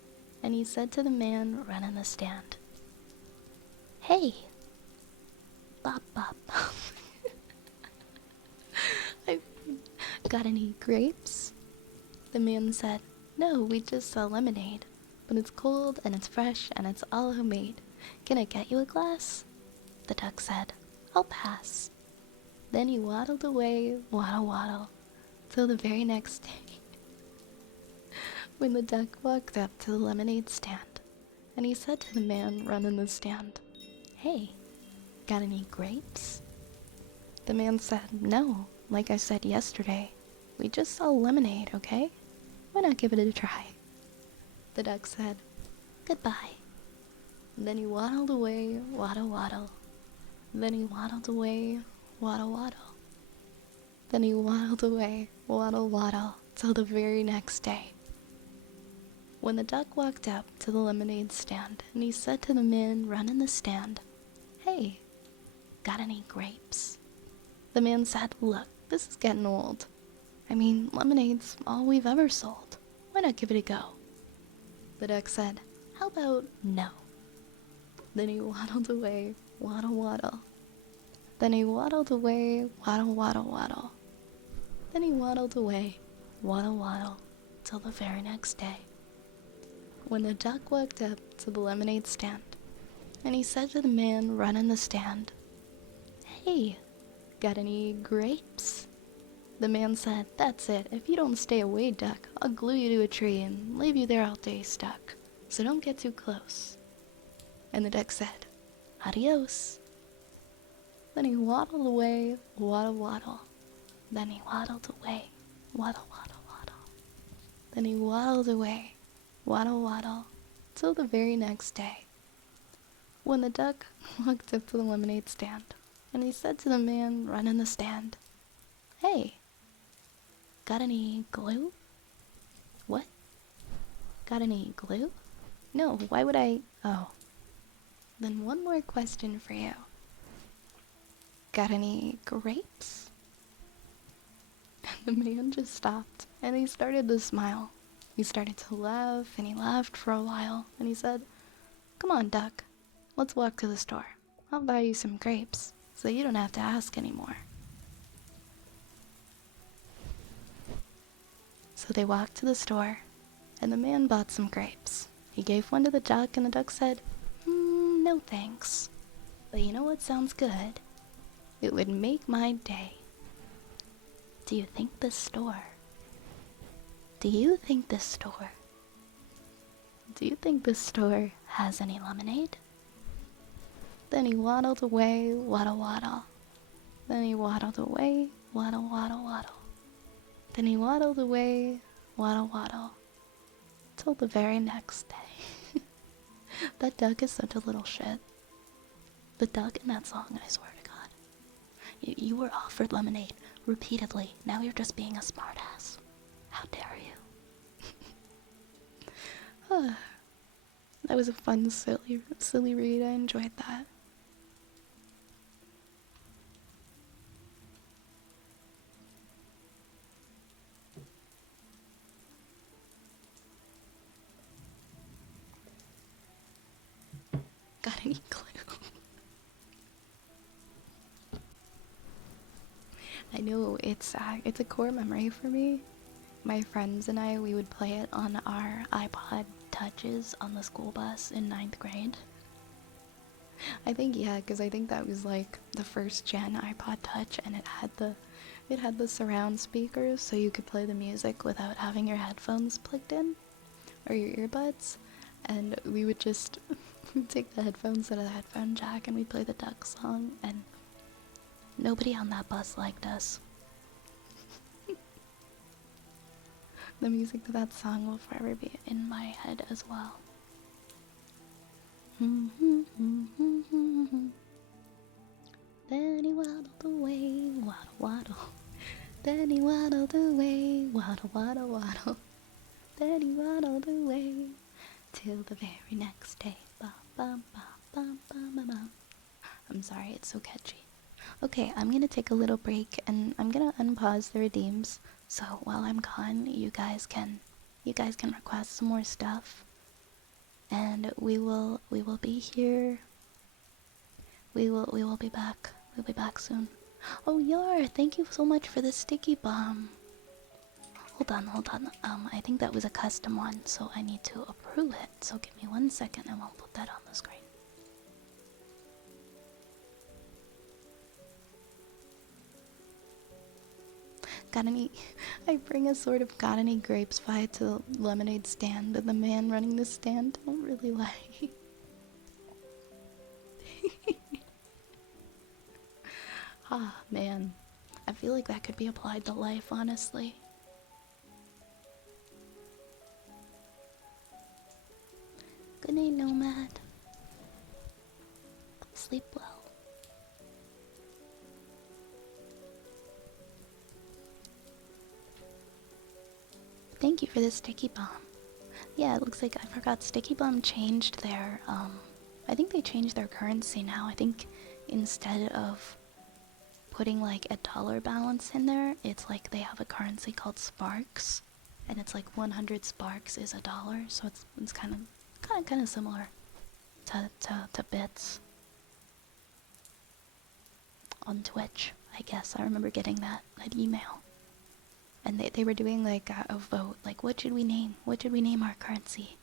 and he said to the man running the stand, "Hey! Bop bop. I got any grapes?" The man said, "No, we just sell lemonade, but it's cold and it's fresh and it's all homemade. Can I get you a glass?" The duck said, "I'll pass." Then he waddled away, waddle waddle, till the very next day. When the duck walked up to the lemonade stand, and he said to the man running the stand, "Hey, got any grapes?" The man said, "No, like I said yesterday, we just sell lemonade, okay? Why not give it a try?" The duck said, "Goodbye." Then he waddled away, waddle waddle. Then he waddled away, waddle waddle. Then he waddled away, waddle waddle, till the very next day. When the duck walked up to the lemonade stand, and he said to the man running the stand, "Hey, got any grapes?" The man said, "Look, this is getting old. I mean, lemonade's all we've ever sold. Why not give it a go?" The duck said, "How about no?" Then he waddled away, waddle waddle. Then he waddled away, waddle waddle waddle. Then he waddled away, waddle waddle, till the very next day. When the duck walked up to the lemonade stand, and he said to the man running the stand, "Hey, got any grapes?" The man said, "That's it. If you don't stay away, duck, I'll glue you to a tree and leave you there all day stuck. So don't get too close." And the duck said, "Adios." Then he waddled away, waddle waddle. Then he waddled away, waddle waddle waddle. Then he waddled away, waddle waddle, till the very next day. When the duck walked up to the lemonade stand, and he said to the man running the stand, "Hey, got any glue?" "What? Got any glue? No, why would I? Oh. Then one more question for you. Got any grapes?" And the man just stopped, and he started to smile. He started to laugh, and he laughed for a while, and he said, "Come on, duck, let's walk to the store. I'll buy you some grapes, so you don't have to ask anymore." So they walked to the store, and the man bought some grapes. He gave one to the duck, and the duck said, "No thanks. But you know what sounds good? It would make my day. Do you think this store? Do you think this store? Do you think this store has any lemonade?" Then he waddled away, waddle waddle. Then he waddled away, waddle waddle waddle. Then he waddled away, waddle waddle, till the very next day. That duck is such a little shit. the duck in that song, I swear to God. You were offered lemonade repeatedly. Now you're just being a smartass. How dare you? That was a fun, silly read. I enjoyed that. Got any clue? I know it's a core memory for me. My friends and I, we would play it on our iPod Touches on the school bus in 9th grade. I think, yeah, because I think that was like the first gen iPod Touch, and it had the surround speakers, so you could play the music without having your headphones plugged in or your earbuds. And we would just take the headphones out of the headphone jack and we'd play the duck song, and nobody on that bus liked us. The music to that song will forever be in my head as well. Then he waddled away, waddle waddle. Then he waddled away, waddle waddle waddle. Then he waddled away till the very next day. Ba, ba, ba, ba, ba, ba, ba. I'm sorry, it's so catchy. Okay, I'm gonna take a little break and I'm gonna unpause the redeems. So while I'm gone, you guys can request some more stuff, and we will be here. We will be back. We'll be back soon. Oh, Yar, thank you so much for the sticky bomb. Hold on. I think that was a custom one, so I need to approve it. So give me 1 second and we'll put that on the screen. Got any? I bring a sort of got any grapes vibe to the lemonade stand that the man running the stand don't really like. Ah, man. I feel like that could be applied to life, honestly. Good night, Nomad. Sleep well. Thank you for the sticky bomb. Yeah, it looks like I forgot Sticky Bomb changed their, I think they changed their currency now. I think instead of putting like a dollar balance in there, it's like they have a currency called Sparks, and it's like 100 Sparks is $1, so it's kind of similar to bits on Twitch, I guess. I remember getting that email. And they were doing like a vote, like what should we name? What should we name our currency?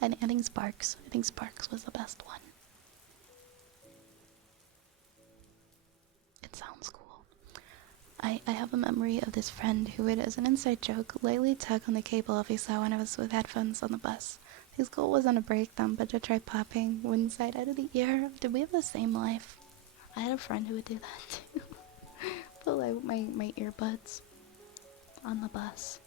And I think Sparks was the best one. It sounds cool. I have a memory of this friend who would, as an inside joke, lightly tug on the cable if he saw when I was with headphones on the bus. His goal wasn't to break them, but to try popping one side out of the ear. Did we have the same life? I had a friend who would do that too. Pull out my earbuds on the bus.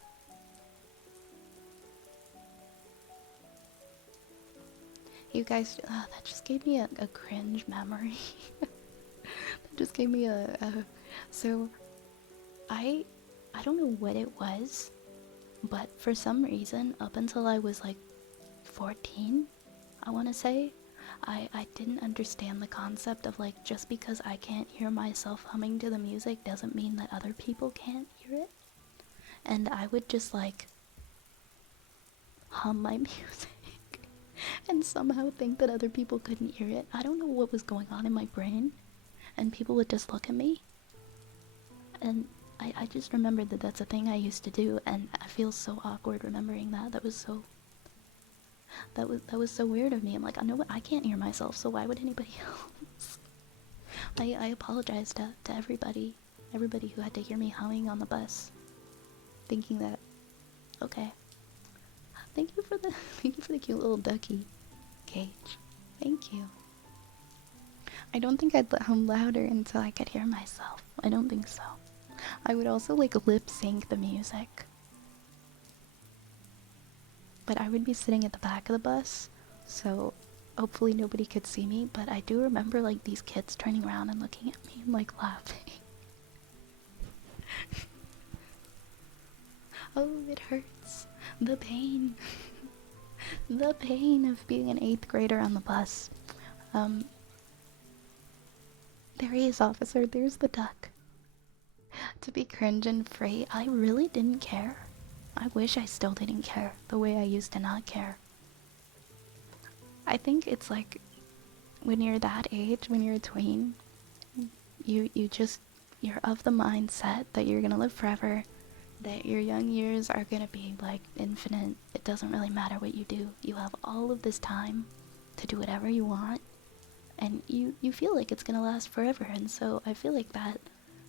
You guys, that just gave me a cringe memory. That just gave me so I don't know what it was, but for some reason, up until I was like 14, I want to say, I didn't understand the concept of like, just because I can't hear myself humming to the music doesn't mean that other people can't hear it. And I would just like hum my music and somehow think that other people couldn't hear it. I don't know what was going on in my brain, and people would just look at me. And I just remembered that that's a thing I used to do, and I feel so awkward remembering that. That was so weird of me. I'm like, I know what, I can't hear myself, so why would anybody else? I apologize to everybody who had to hear me humming on the bus, thinking that, okay. Thank you for the cute little ducky cage. Thank you. I don't think I'd hum louder until I could hear myself. I don't think so. I would also like lip sync the music. But I would be sitting at the back of the bus, so hopefully nobody could see me, but I do remember like these kids turning around and looking at me and like laughing. Oh, it hurts. The pain. The pain of being an 8th grader on the bus. There he is, officer. There's the duck. To be cringe and free, I really didn't care. I wish I still didn't care the way I used to not care. I think it's like when you're that age, when you're a tween, you're of the mindset that you're gonna live forever, that your young years are gonna be like infinite. It doesn't really matter what you do. You have all of this time to do whatever you want, and you feel like it's gonna last forever. And so I feel like that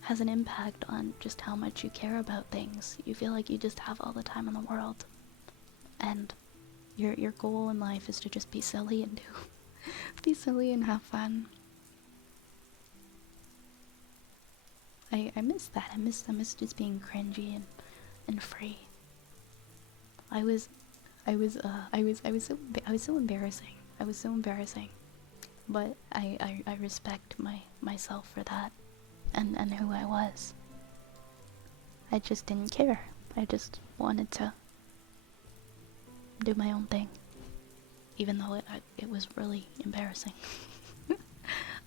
has an impact on just how much you care about things. You feel like you just have all the time in the world, and your goal in life is to just be silly and be silly and have fun. I miss that. I miss just being cringy and free. I was so embarrassing. I was so embarrassing. But I respect myself for that and who I was. I just didn't care. I just wanted to do my own thing, even though it was really embarrassing.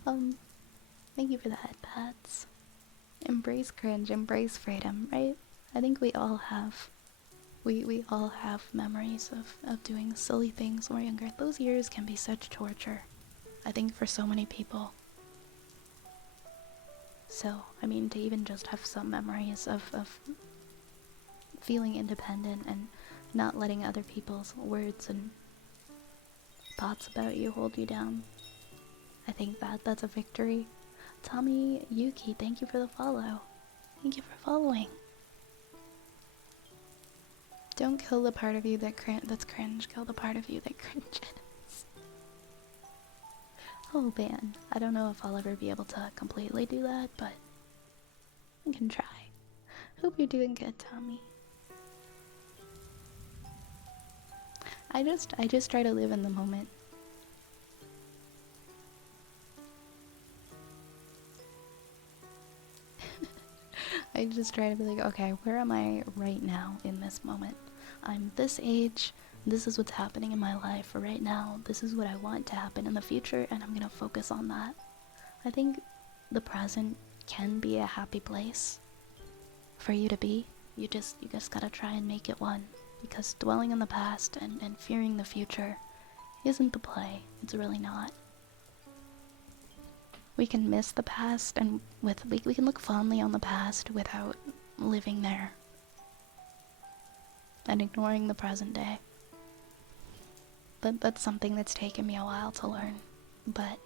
Thank you for the head pats. Embrace cringe, embrace freedom, right? I think we all have memories of doing silly things when we're younger. Those years can be such torture, I think, for so many people. So, I mean, to even just have some memories of feeling independent and not letting other people's words and thoughts about you hold you down, I think that's a victory. Tommy Yuki, thank you for the follow. Thank you for following. Don't kill the part of you that's cringe. Kill the part of you that cringes. Oh man, I don't know if I'll ever be able to completely do that, but I can try. Hope you're doing good, Tommy. I just try to live in the moment. I just try to be like, okay, where am I right now in this moment? I'm this age, this is what's happening in my life right now, this is what I want to happen in the future, and I'm gonna focus on that. I think the present can be a happy place for you to be. You just gotta try and make it one, because dwelling in the past and fearing the future isn't the play. It's really not. We can miss the past, and we can look fondly on the past without living there and ignoring the present day. That's something that's taken me a while to learn, but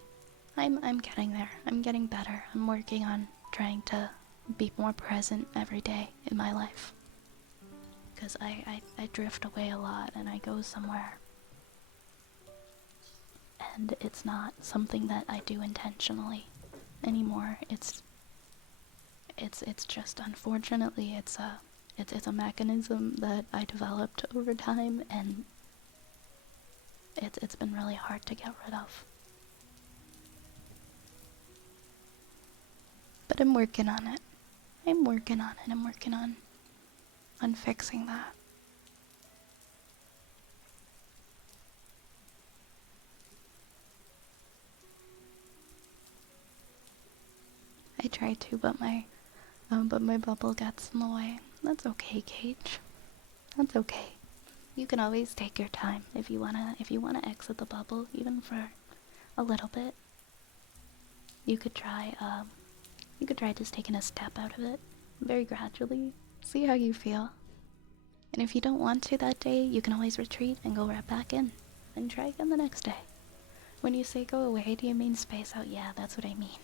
I'm getting there. I'm getting better. I'm working on trying to be more present every day in my life, because I drift away a lot and I go somewhere, and it's not something that I do intentionally anymore. It's just, unfortunately, it's a mechanism that I developed over time, and it's been really hard to get rid of. But I'm working on it. I'm working on fixing that. I try to, but my bubble gets in the way. That's okay, Cage. That's okay. You can always take your time if you wanna exit the bubble, even for a little bit. You could try just taking a step out of it, very gradually. See how you feel. And if you don't want to that day, you can always retreat and go right back in, and try again the next day. When you say go away, do you mean space out? Yeah, that's what I mean.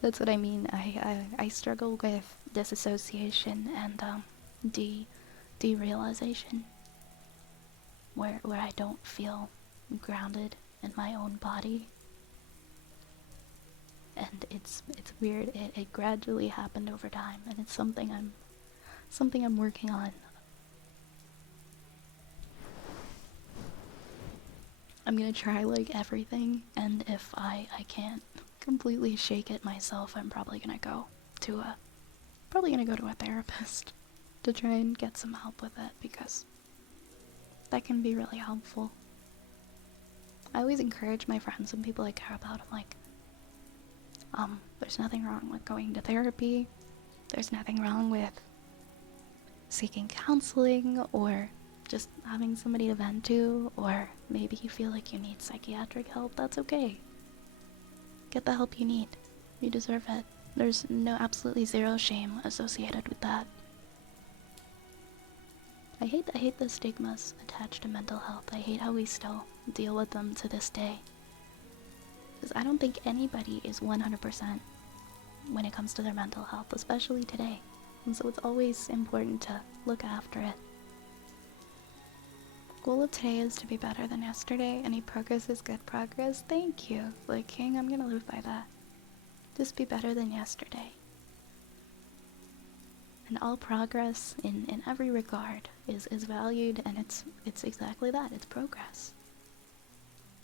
That's what I mean. I struggle with disassociation and derealization, where I don't feel grounded in my own body. And it's weird. It gradually happened over time, and it's something I'm working on. I'm gonna try like everything, and if I can't completely shake it myself, I'm probably gonna go to a therapist to try and get some help with it, because that can be really helpful. I always encourage my friends and people I care about, I'm like, there's nothing wrong with going to therapy. There's nothing wrong with seeking counseling or just having somebody to vent to, or maybe you feel like you need psychiatric help. That's okay. Get the help you need. You deserve it. There's absolutely zero shame associated with that. I hate the stigmas attached to mental health. I hate how we still deal with them to this day. Because I don't think anybody is 100% when it comes to their mental health, especially today. And so it's always important to look after it. Goal of today is to be better than yesterday. Any progress is good progress. Thank you. Like King, I'm gonna live by that. Just be better than yesterday. And all progress in every regard is valued, and it's exactly that. It's progress.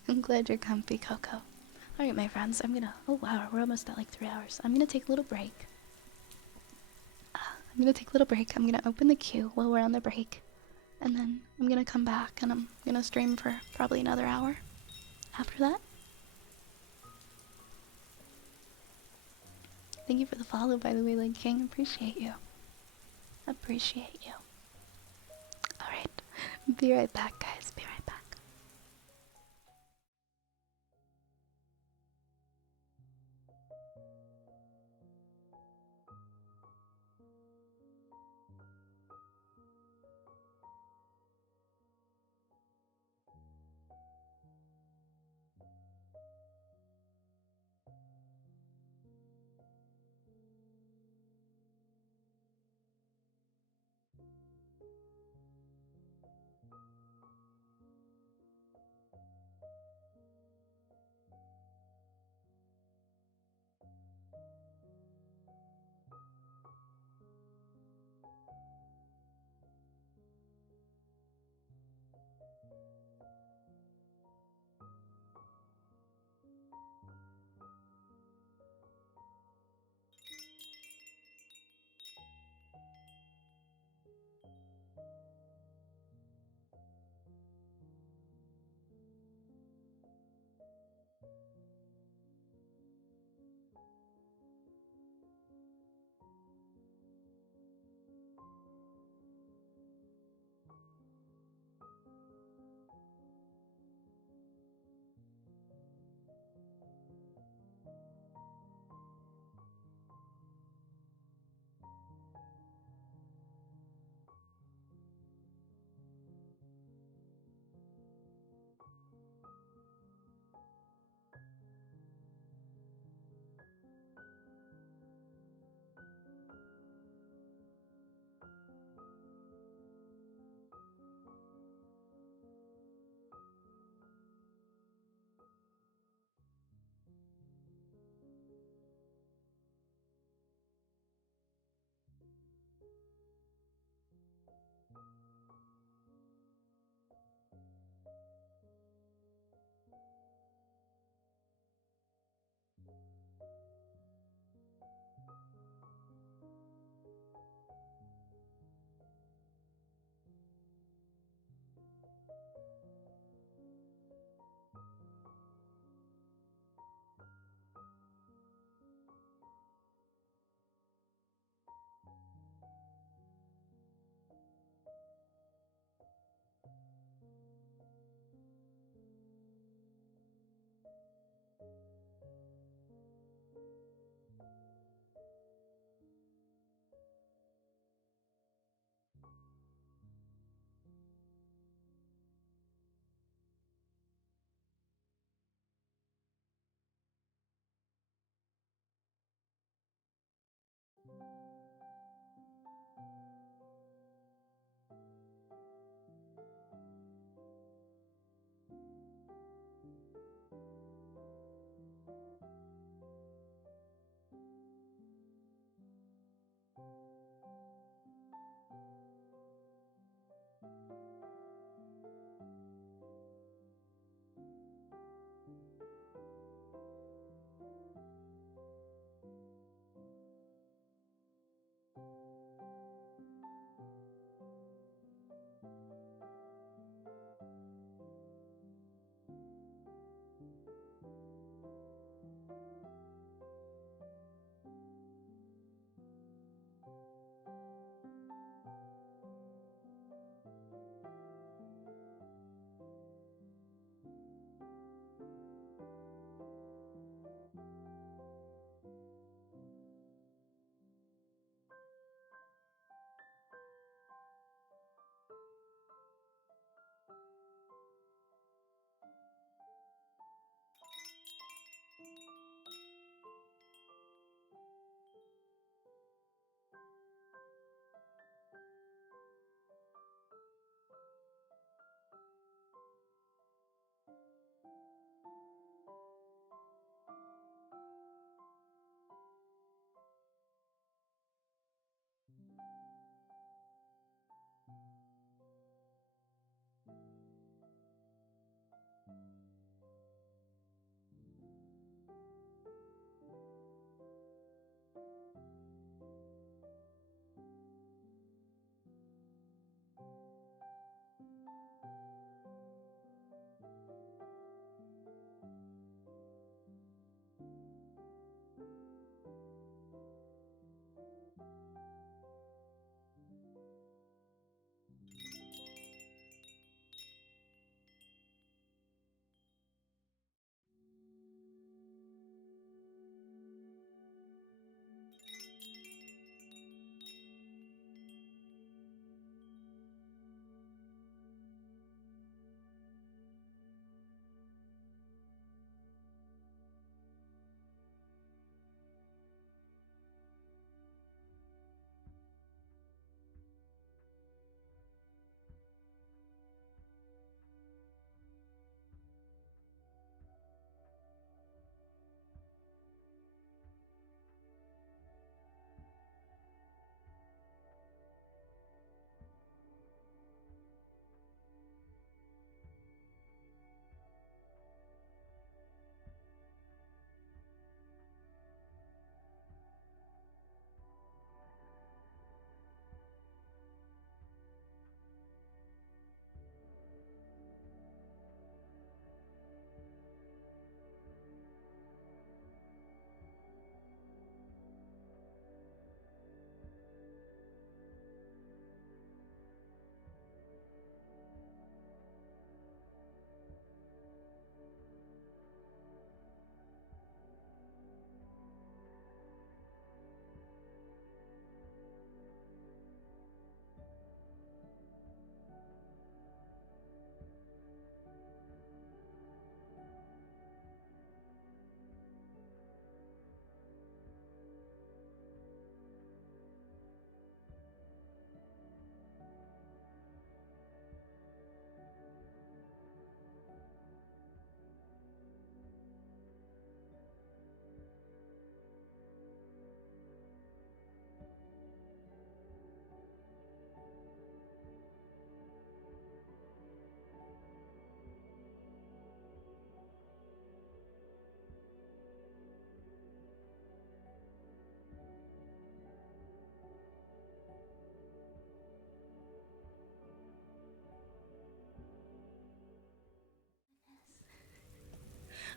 I'm glad you're comfy, Coco. Alright, my friends, I'm gonna... Oh, wow, we're almost at like 3 hours. I'm gonna take a little break. I'm gonna open the queue while we're on the break. And then I'm gonna come back, and I'm gonna stream for probably another hour after that. Thank you for the follow, by the way, like King. Appreciate you. Appreciate you. Alright. Be right back, guys. Be right back.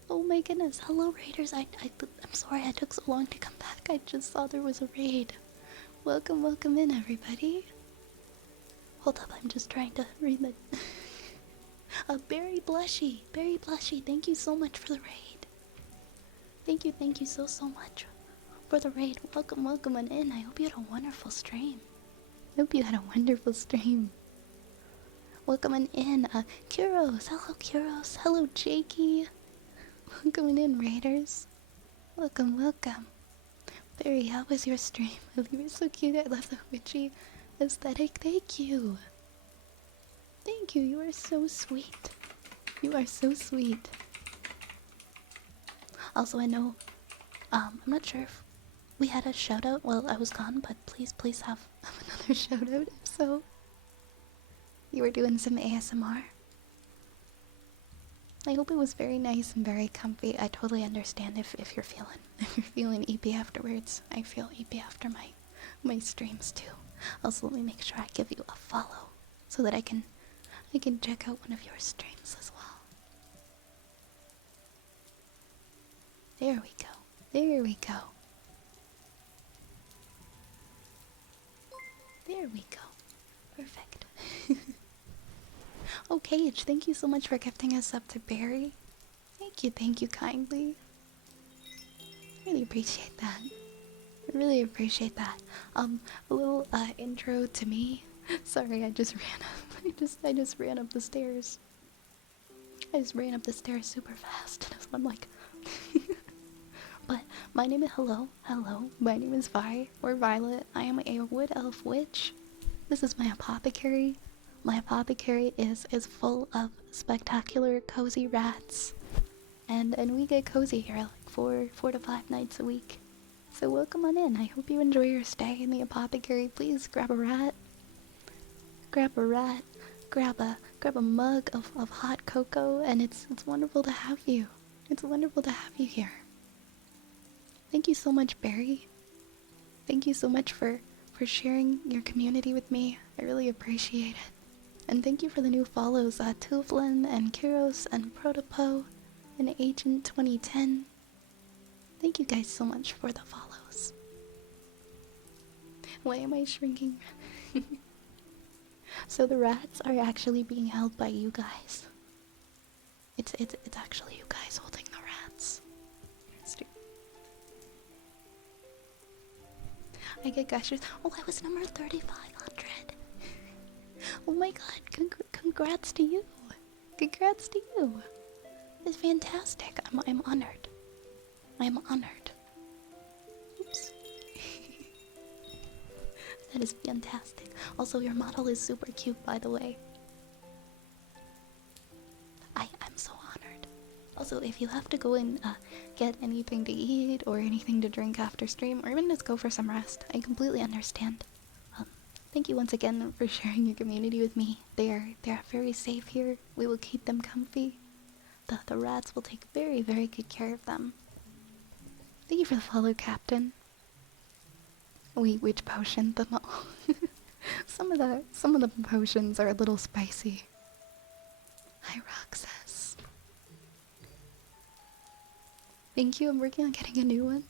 Oh my goodness. Hello, raiders. I'm sorry I took so long to come back. I just saw there was a raid. Welcome, welcome in, everybody. Hold up, I'm just trying to read the... Berry Blushy. Berry Blushy, thank you so much for the raid. Thank you so much for the raid. Welcome, welcome on in. I hope you had a wonderful stream. I hope you had a wonderful stream. Welcome on in, Kuros. Hello, Kuros. Hello, Jakey. Welcome in, raiders. Welcome, welcome. Barry, how was your stream? You were so cute. I love the witchy aesthetic. Thank you. Thank you. You are so sweet. You are so sweet. Also, I know, I'm not sure if we had a shout out while I was gone, but please have another shout out if so. You were doing some ASMR. I hope it was very nice and very comfy. I totally understand if you're feeling EP afterwards. I feel EP after my streams too. Also, let me make sure I give you a follow so that I can check out one of your streams as well. There we go. There we go. There we go. Perfect. Oh, Cage, thank you so much for gifting us up to Barry. Thank you kindly. Really appreciate that. I really appreciate that. A little intro to me. Sorry, I just ran up. I just ran up the stairs. I just ran up the stairs super fast. And I'm like, but my name is hello. My name is Vi or Violet. I am a wood elf witch. This is my apothecary. My apothecary is full of spectacular cozy rats. And we get cozy here like 4 to 5 nights a week. So welcome on in. I hope you enjoy your stay in the apothecary. Please grab a rat. Grab a mug of hot cocoa, and it's wonderful to have you. It's wonderful to have you here. Thank you so much, Barry. Thank you so much for sharing your community with me. I really appreciate it. And thank you for the new follows, Tuvlin and Kuros and Protopo and Agent 2010. Thank you guys so much for the follows. Why am I shrinking? So the rats are actually being held by you guys. It's actually you guys holding the rats. I get gushers. Oh, I was number 3500. Oh my god, congrats to you. Congrats to you. It's fantastic. I'm honored. I'm honored. Oops. That is fantastic. Also, your model is super cute, by the way. I'm so honored. Also, if you have to go and get anything to eat or anything to drink after stream, or even just go for some rest, I completely understand. Thank you once again for sharing your community with me. They are very safe here. We will keep them comfy. The rats will take very, very good care of them. Thank you for the follow, Captain. Wait, which potion? Some of the potions are a little spicy. Hi, Roxas. Thank you. I'm working on getting a new one.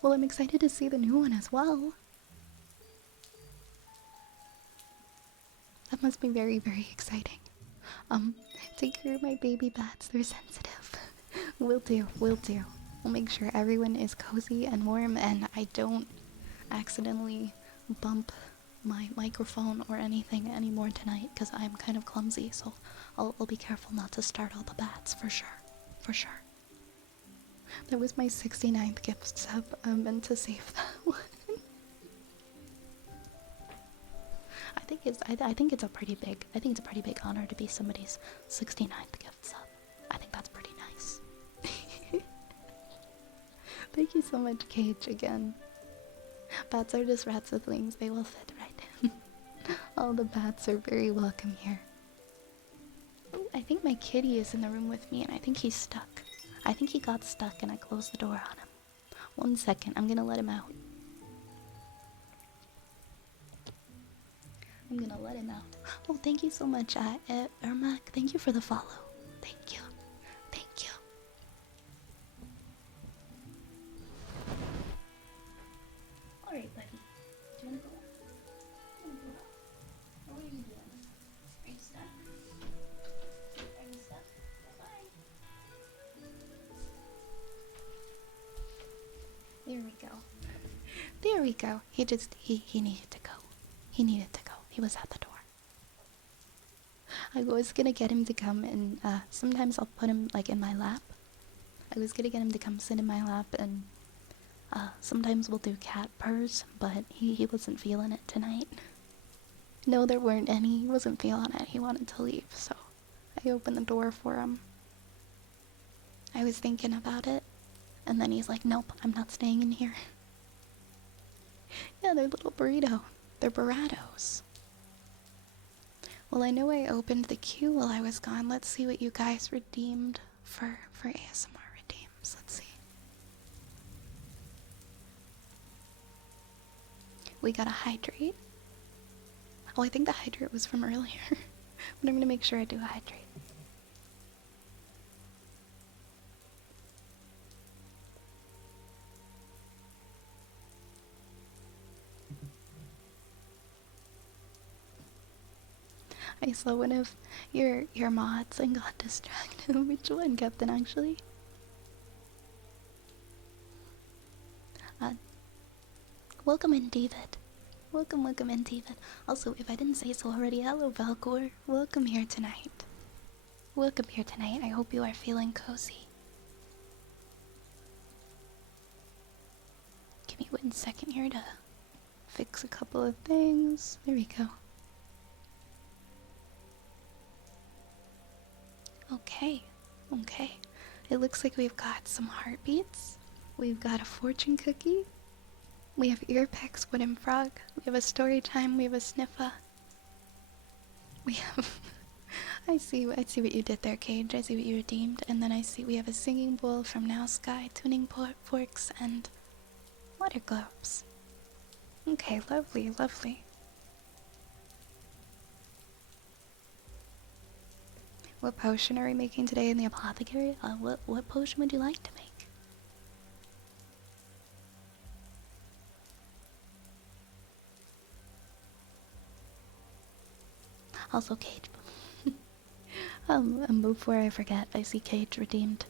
Well, I'm excited to see the new one as well. That must be very, very exciting. Take care of my baby bats. They're sensitive. Will do. We'll make sure everyone is cozy and warm and I don't accidentally bump my microphone or anything anymore tonight because I'm kind of clumsy, so I'll be careful not to startle the bats for sure. For sure. That was my 69th gift sub. I meant to save that one. I think it's a pretty big honor to be somebody's 69th gift sub. I think that's pretty nice. Thank you so much, Cage, again. Bats are just rats with wings. They will fit right in. All the bats are very welcome here. Ooh, I think my kitty is in the room with me, and I think he's stuck. I think he got stuck, and I closed the door on him. 1 second. I'm gonna let him out. Oh, thank you so much, Ermac. Thank you for the follow. Thank you. Thank you. go. There we go. He needed to go. He needed to go. He was at the door. I was gonna get him to come and sometimes I'll put him like in my lap. I was gonna get him to come sit in my lap and sometimes we'll do cat purrs, but he wasn't feeling it tonight. No, there weren't any. He wasn't feeling it. He wanted to leave, so I opened the door for him. I was thinking about it, and then he's like, nope, I'm not staying in here. Yeah, they're little burrito. They're burratos. Well, I know I opened the queue while I was gone. Let's see what you guys redeemed for ASMR redeems. Let's see. We got a hydrate. Oh, I think the hydrate was from earlier. But I'm gonna make sure I do a hydrate. I saw one of your mods and got distracted. Which one, Captain, actually? Welcome in, David. Welcome in, David. Also, if I didn't say so already, hello, Valcor. Welcome here tonight. Welcome here tonight. I hope you are feeling cozy. Give me 1 second here to fix a couple of things. There we go. Okay. It looks like we've got some heartbeats. We've got a fortune cookie. We have Earpex Wooden Frog. We have a story time. We have a sniffa. We have... I see what you did there, Cage. I see what you redeemed. And then I see we have a singing bowl from Now Sky, tuning forks, and water globes. Okay, lovely. What potion are we making today in the apothecary? What potion would you like to make? Also, Cage. Before I forget, I see Cage redeemed.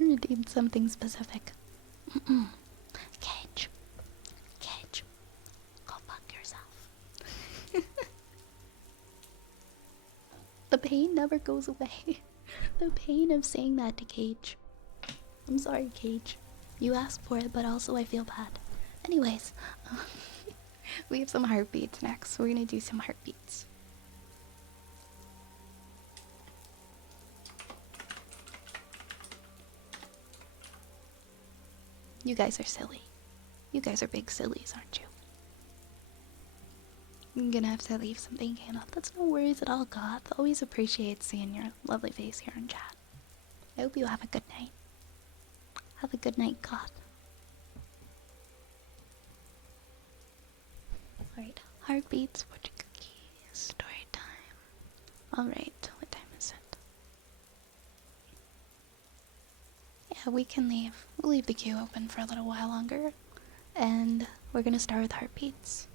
Redeemed something specific. Cage. Go fuck yourself. The pain never goes away. The pain of saying that to Cage. I'm sorry, Cage. You asked for it, but also I feel bad. Anyways, we have some heartbeats next. We're gonna do some heartbeats. You guys are silly. You guys are big sillies, aren't you? I'm gonna have to leave something came up. That's no worries at all, Goth. Always appreciate seeing your lovely face here in chat. I hope you have a good night. Have a good night, Goth. Alright, heartbeats, fortune cookie, story time. Alright, what time is it? Yeah, we can leave. We'll leave the queue open for a little while longer. And we're gonna start with heartbeats.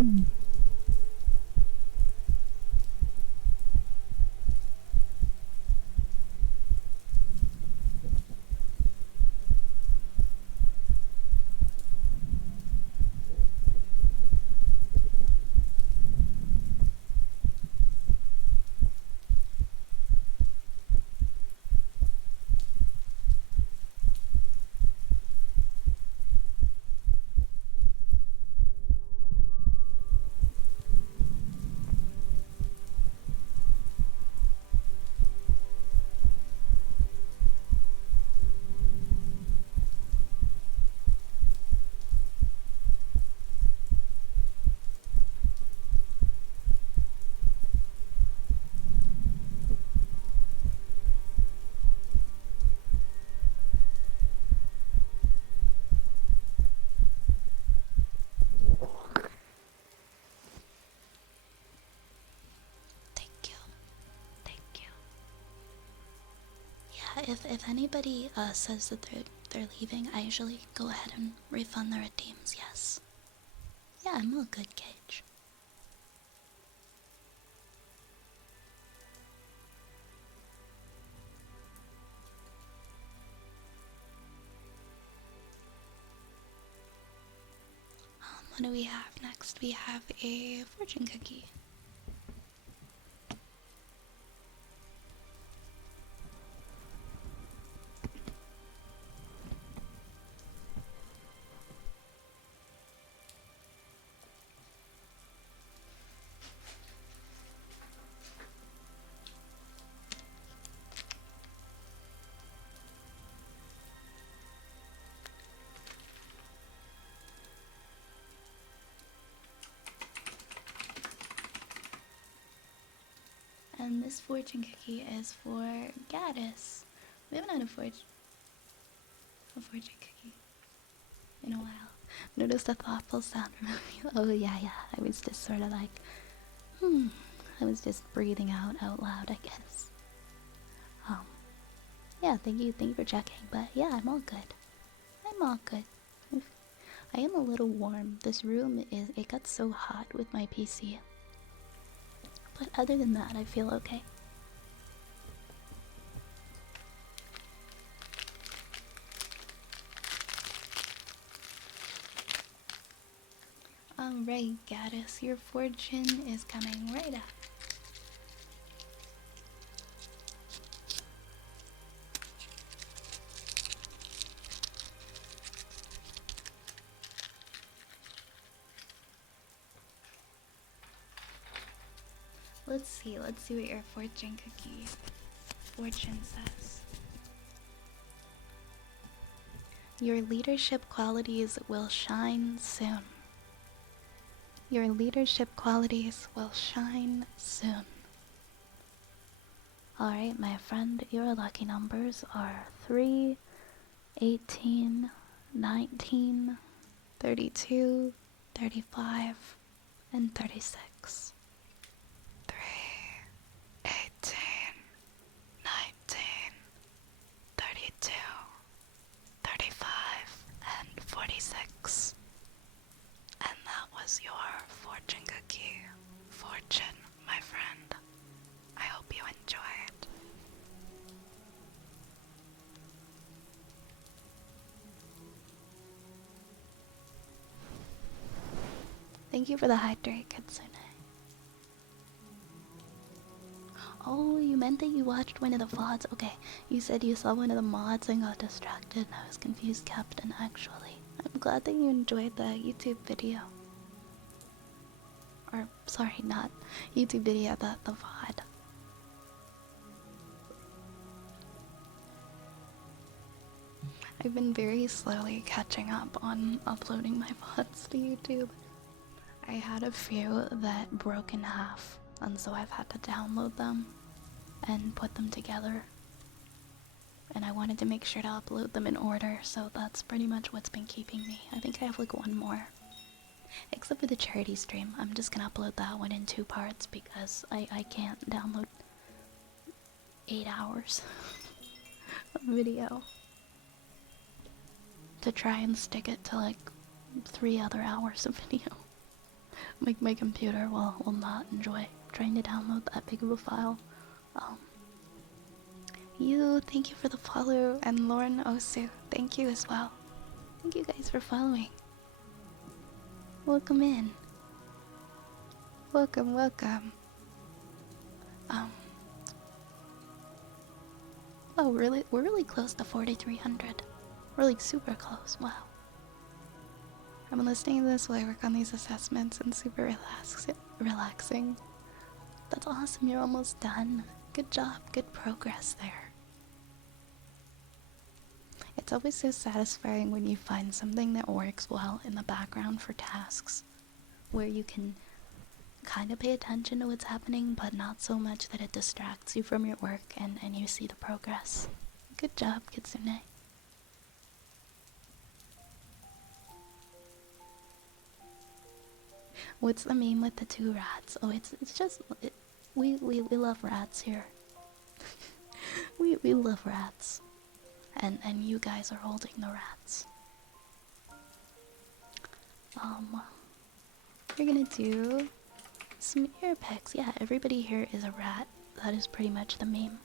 Thank you. Thank you. Yeah, if anybody says that they're leaving, I usually go ahead and refund their redeems, yes. Yeah, I'm all good, Cage. What do we have next? We have a fortune cookie. And this fortune cookie is for Gaddis. We haven't had a fortune cookie in a while. Noticed a thoughtful sound from me. Oh yeah. I was just sort of like, I was just breathing out loud, I guess. Yeah, thank you for checking. But yeah, I'm all good. I am a little warm. This room it got so hot with my PC. But other than that, I feel okay. Alright, Gaddis, your fortune is coming right up. Let's see what your fortune says. Your leadership qualities will shine soon. Your leadership qualities will shine soon. Alright, my friend, your lucky numbers are 3, 18, 19, 32, 35, and 36. 3, 18, 19, 32, 35, and 46. And that was your fortune cookie. Fortune, my friend. I hope you enjoy it. Thank you for the hydrate, Kitsune. Oh, you meant that you watched one of the VODs. Okay, you said you saw one of the mods and got distracted. I was confused, Captain, actually. I'm glad that you enjoyed the YouTube video. Or, sorry, not YouTube video, the VOD. I've been very slowly catching up on uploading my VODs to YouTube. I had a few that broke in half, and so I've had to download them and put them together. And I wanted to make sure to upload them in order, so that's pretty much what's been keeping me. I think I have like one more. Except for the charity stream. I'm just gonna upload that one in 2 parts because I can't download 8 hours of video to try and stick it to like 3 other hours of video. my computer will not enjoy trying to download that big of a file. Thank you for the follow, and Lauren Osu, thank you as well. Thank you guys for following. Welcome in. Welcome, welcome. Oh, really? We're really close to 4,300. We're like super close. Wow. I'm listening to this while I work on these assessments and super relaxing. That's awesome. You're almost done. Good job. Good progress there. It's always so satisfying when you find something that works well in the background for tasks, where you can kind of pay attention to what's happening, but not so much that it distracts you from your work and you see the progress. Good job, Kitsune. What's the meme with the 2 rats? Oh, it's just we love rats here. we love rats, and you guys are holding the rats. We're gonna do some ear picks. Yeah, everybody here is a rat. That is pretty much the meme.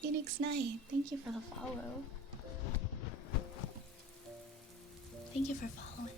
Phoenix Knight, thank you for the follow. Thank you for following.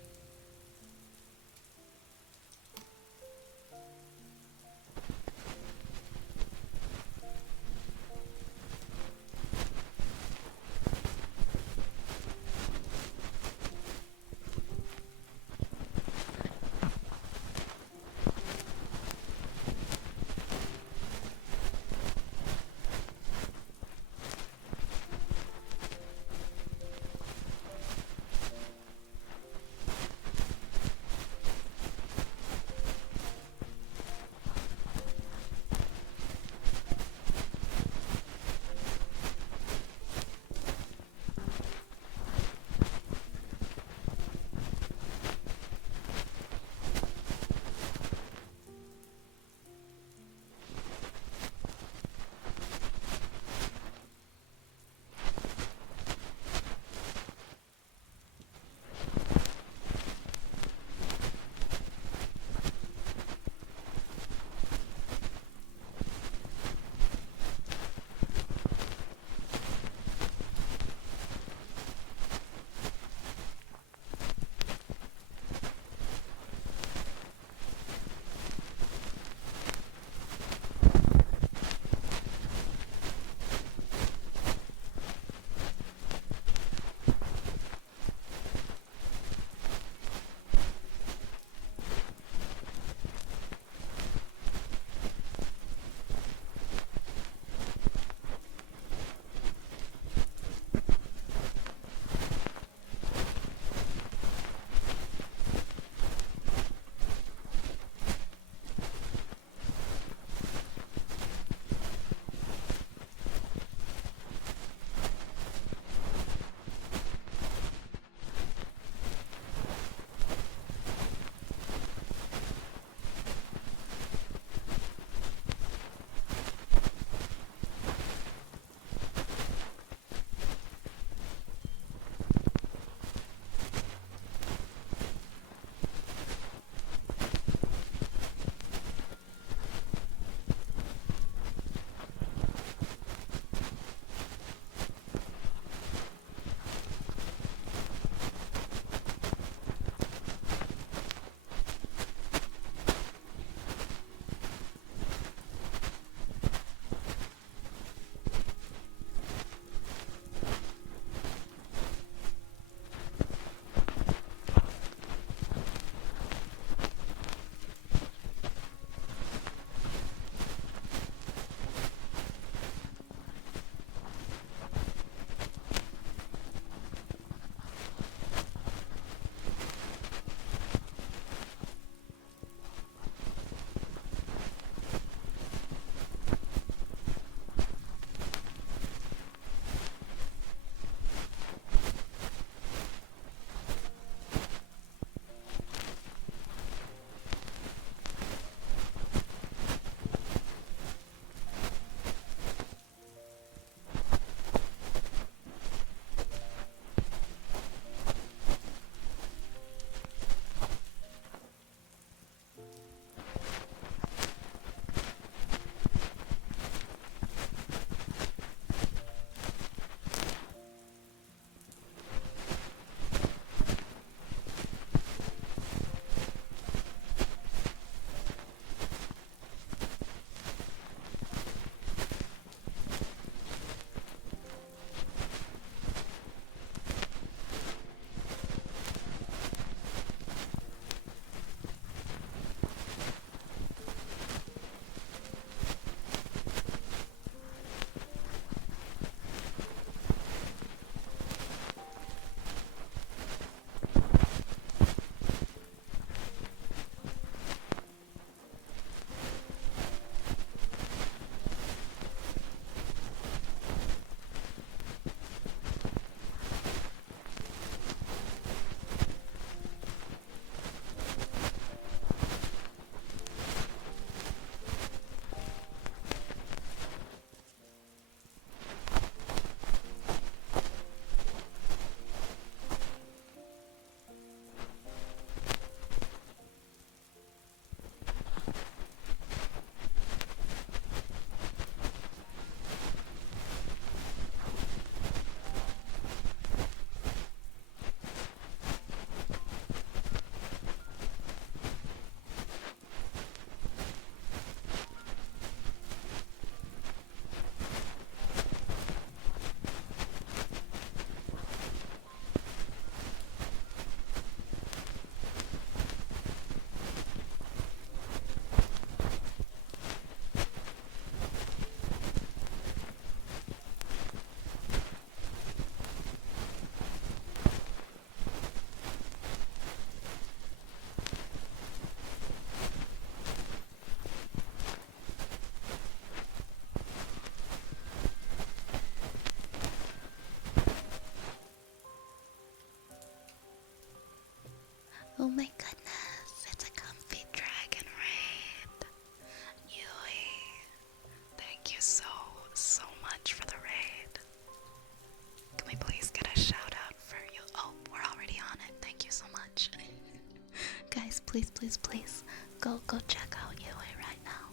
please. Go check out Yui right now.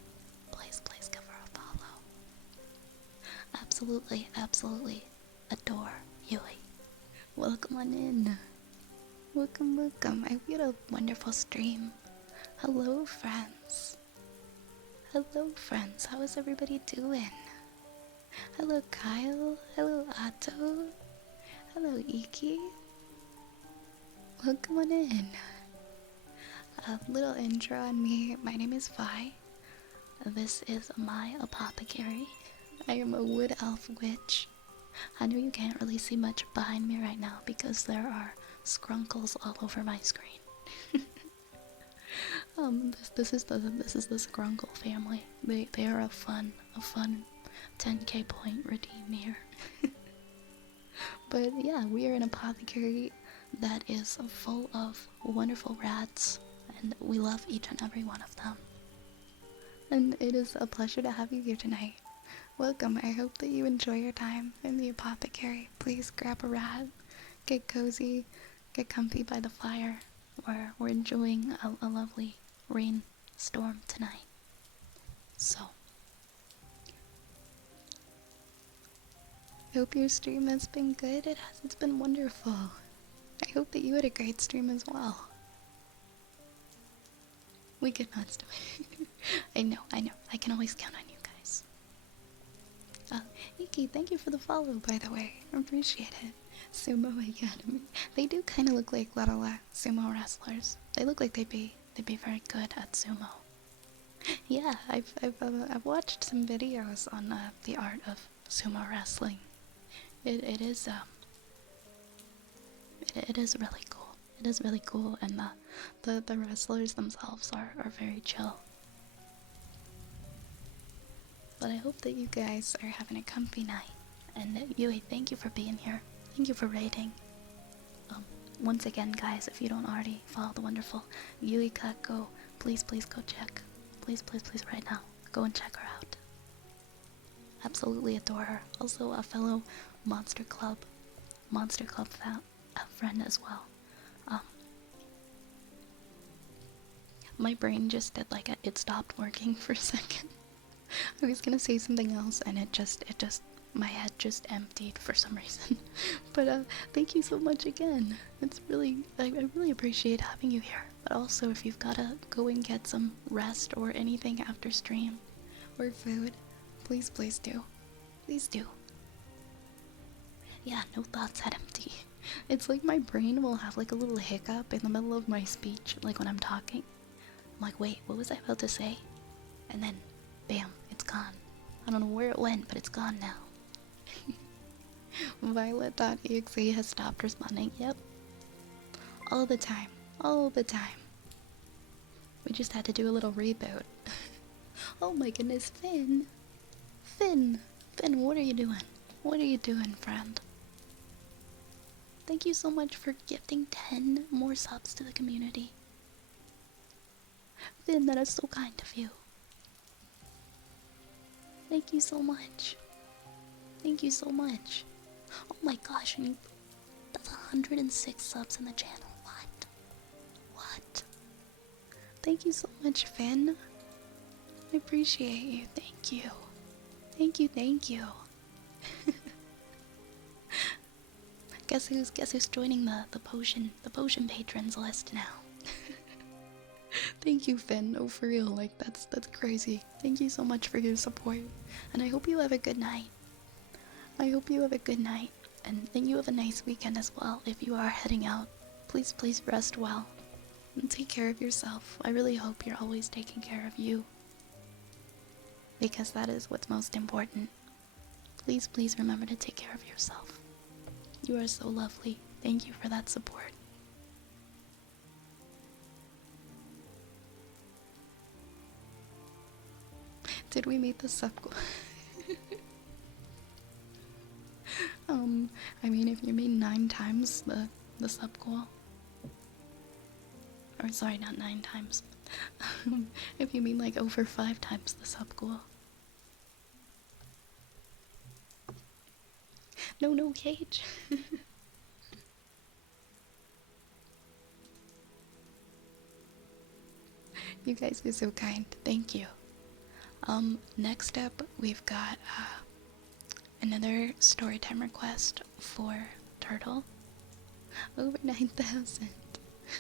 Please give her a follow. Absolutely adore Yui. Welcome on in. Welcome. I hope you had a wonderful stream. Hello, friends. How is everybody doing? Hello, Kyle. Hello, Atto. Hello, Iki. Welcome on in. A little intro on me. My name is Vi. This is my apothecary. I am a wood elf witch. I know you can't really see much behind me right now because there are scrunkles all over my screen. This is the Scrunkle family. They are a fun 10k point redeem here. But yeah, we are an apothecary that is full of wonderful rats, and we love each and every one of them. And it is a pleasure to have you here tonight. Welcome. I hope that you enjoy your time in the apothecary. Please grab a rat, get cozy, get comfy by the fire. We're enjoying a lovely rainstorm tonight. So, I hope your stream has been good. It's been wonderful. I hope that you had a great stream as well. We could not stop. I know. I can always count on you guys. Iki, thank you for the follow, by the way. I appreciate it. Sumo Academy. They do kind of look like little sumo wrestlers. They look like they'd be very good at sumo. Yeah, I've watched some videos on the art of sumo wrestling. It is really cool. It is really cool, and the wrestlers themselves are very chill. But I hope that you guys are having a comfy night. And Yui, thank you for being here. Thank you for raiding. Once again, guys, if you don't already follow the wonderful Yui Kako, please go check. Please right now. Go and check her out. Absolutely adore her. Also a fellow Monster Club friend as well. My brain just did it stopped working for a second. I was gonna say something else and my head just emptied for some reason. But thank you so much again. It's I really appreciate having you here. But also, if you've gotta go and get some rest or anything after stream or food, please do. Please do. Yeah, no thoughts head empty. It's like my brain will have a little hiccup in the middle of my speech, like when I'm talking. I'm like, wait, what was I about to say? And then, bam, it's gone. I don't know where it went, but it's gone now. Violet.exe has stopped responding. Yep. All the time. We just had to do a little reboot. Oh my goodness, Finn, what are you doing? What are you doing, friend? Thank you so much for gifting 10 more subs to the community. Finn, that is so kind of you. Thank you so much. Oh my gosh, and that's 106 subs in the channel. What? Thank you so much, Finn. I appreciate you. Thank you. Guess who's joining the potion patrons list now? Thank you, Finn. Oh, for real, that's crazy. Thank you so much for your support, and I hope you have a good night. And you have a nice weekend as well. If you are heading out, please rest well and take care of yourself. I really hope you're always taking care of you, because that is what's most important. Please remember to take care of yourself. You are so lovely. Thank you for that support. Did we meet the sub? I mean, if you mean 9 times the sub goal, or sorry, not 9 times. If you mean over 5 times the sub goal. No, Cage. You guys are so kind. Thank you. Next up, we've got another storytime request for Turtle. Over 9,000.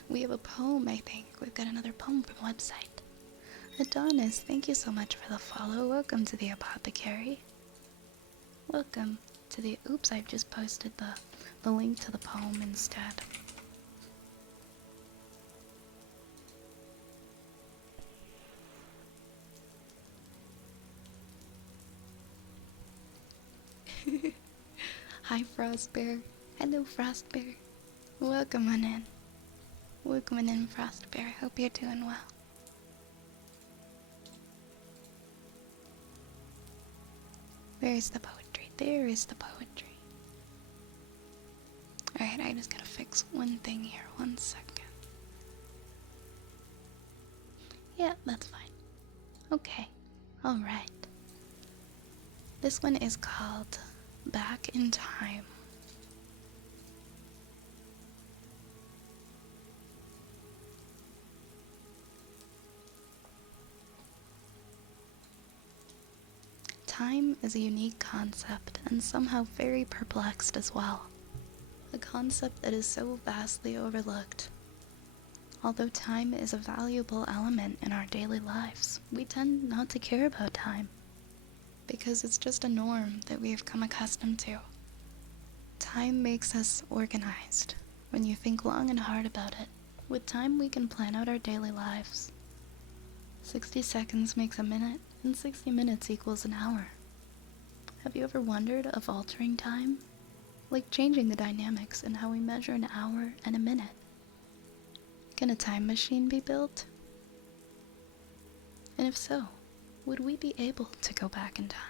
We have a poem, I think. We've got another poem from the website. Adonis, thank you so much for the follow. Welcome to the Apothecary. Welcome to the... Oops, I've just posted the link to the poem instead. Hi, Frostbear. Hello, Frostbear. Welcome on in. Welcome on in, Frostbear. Hope you're doing well. Where is the poetry? There is the poetry. Alright, I just gotta fix one thing here. 1 second. Yeah, that's fine. Okay. Alright. This one is called Back in Time. Time is a unique concept and somehow very perplexed as well. A concept that is so vastly overlooked. Although time is a valuable element in our daily lives, we tend not to care about time because it's just a norm that we have come accustomed to. Time makes us organized. When you think long and hard about it, with time we can plan out our daily lives. 60 seconds makes a minute, and 60 minutes equals an hour. Have you ever wondered of altering time? Like changing the dynamics in how we measure an hour and a minute. Can a time machine be built? And if so, would we be able to go back in time?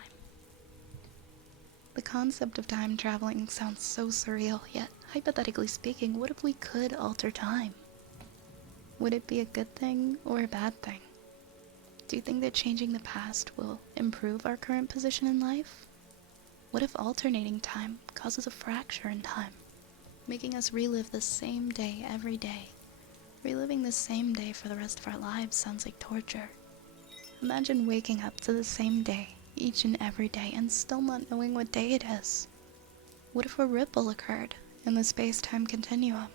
The concept of time traveling sounds so surreal, yet hypothetically speaking, what if we could alter time? Would it be a good thing or a bad thing? Do you think that changing the past will improve our current position in life? What if alternating time causes a fracture in time, making us relive the same day every day? Reliving the same day for the rest of our lives sounds like torture. Imagine waking up to the same day each and every day and still not knowing what day it is. What if a ripple occurred in the space-time continuum?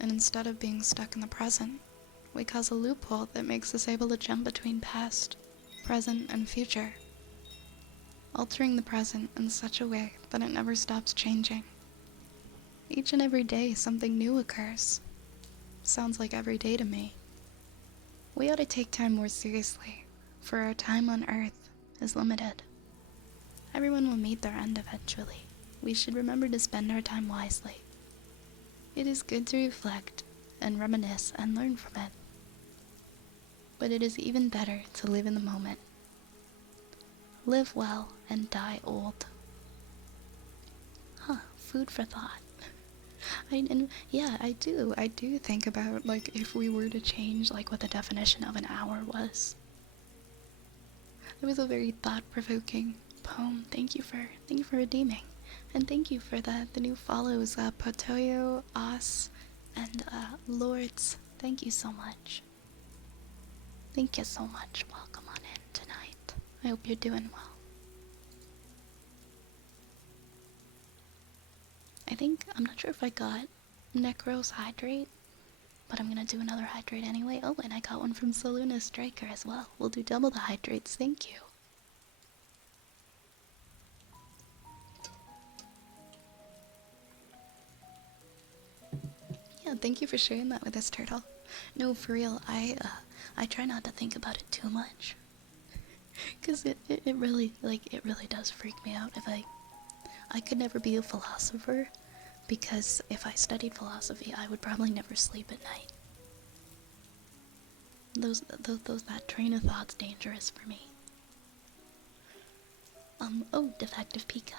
And instead of being stuck in the present, we cause a loophole that makes us able to jump between past, present, and future, altering the present in such a way that it never stops changing. Each and every day something new occurs. Sounds like every day to me. We ought to take time more seriously, for our time on Earth is limited. Everyone will meet their end eventually. We should remember to spend our time wisely. It is good to reflect and reminisce and learn from it. But it is even better to live in the moment. Live well and die old. Huh, food for thought. I do think about, like, if we were to change, like, what the definition of an hour was. It was a very thought-provoking poem. Thank you for redeeming. And thank you for the new follows, Potoyo, Os, and Lords. Thank you so much. Thank you so much. Welcome on in tonight. I hope you're doing well. I'm not sure if I got Necros Hydrate, but I'm gonna do another hydrate anyway. Oh, and I got one from Saluna Striker as well. We'll do double the hydrates. Thank you. Yeah, thank you for sharing that with us, Turtle. No, for real, I try not to think about it too much. Cause it really, it really does freak me out. If I could never be a philosopher, because if I studied philosophy, I would probably never sleep at night. That train of thought's dangerous for me. Oh, Defective Pika.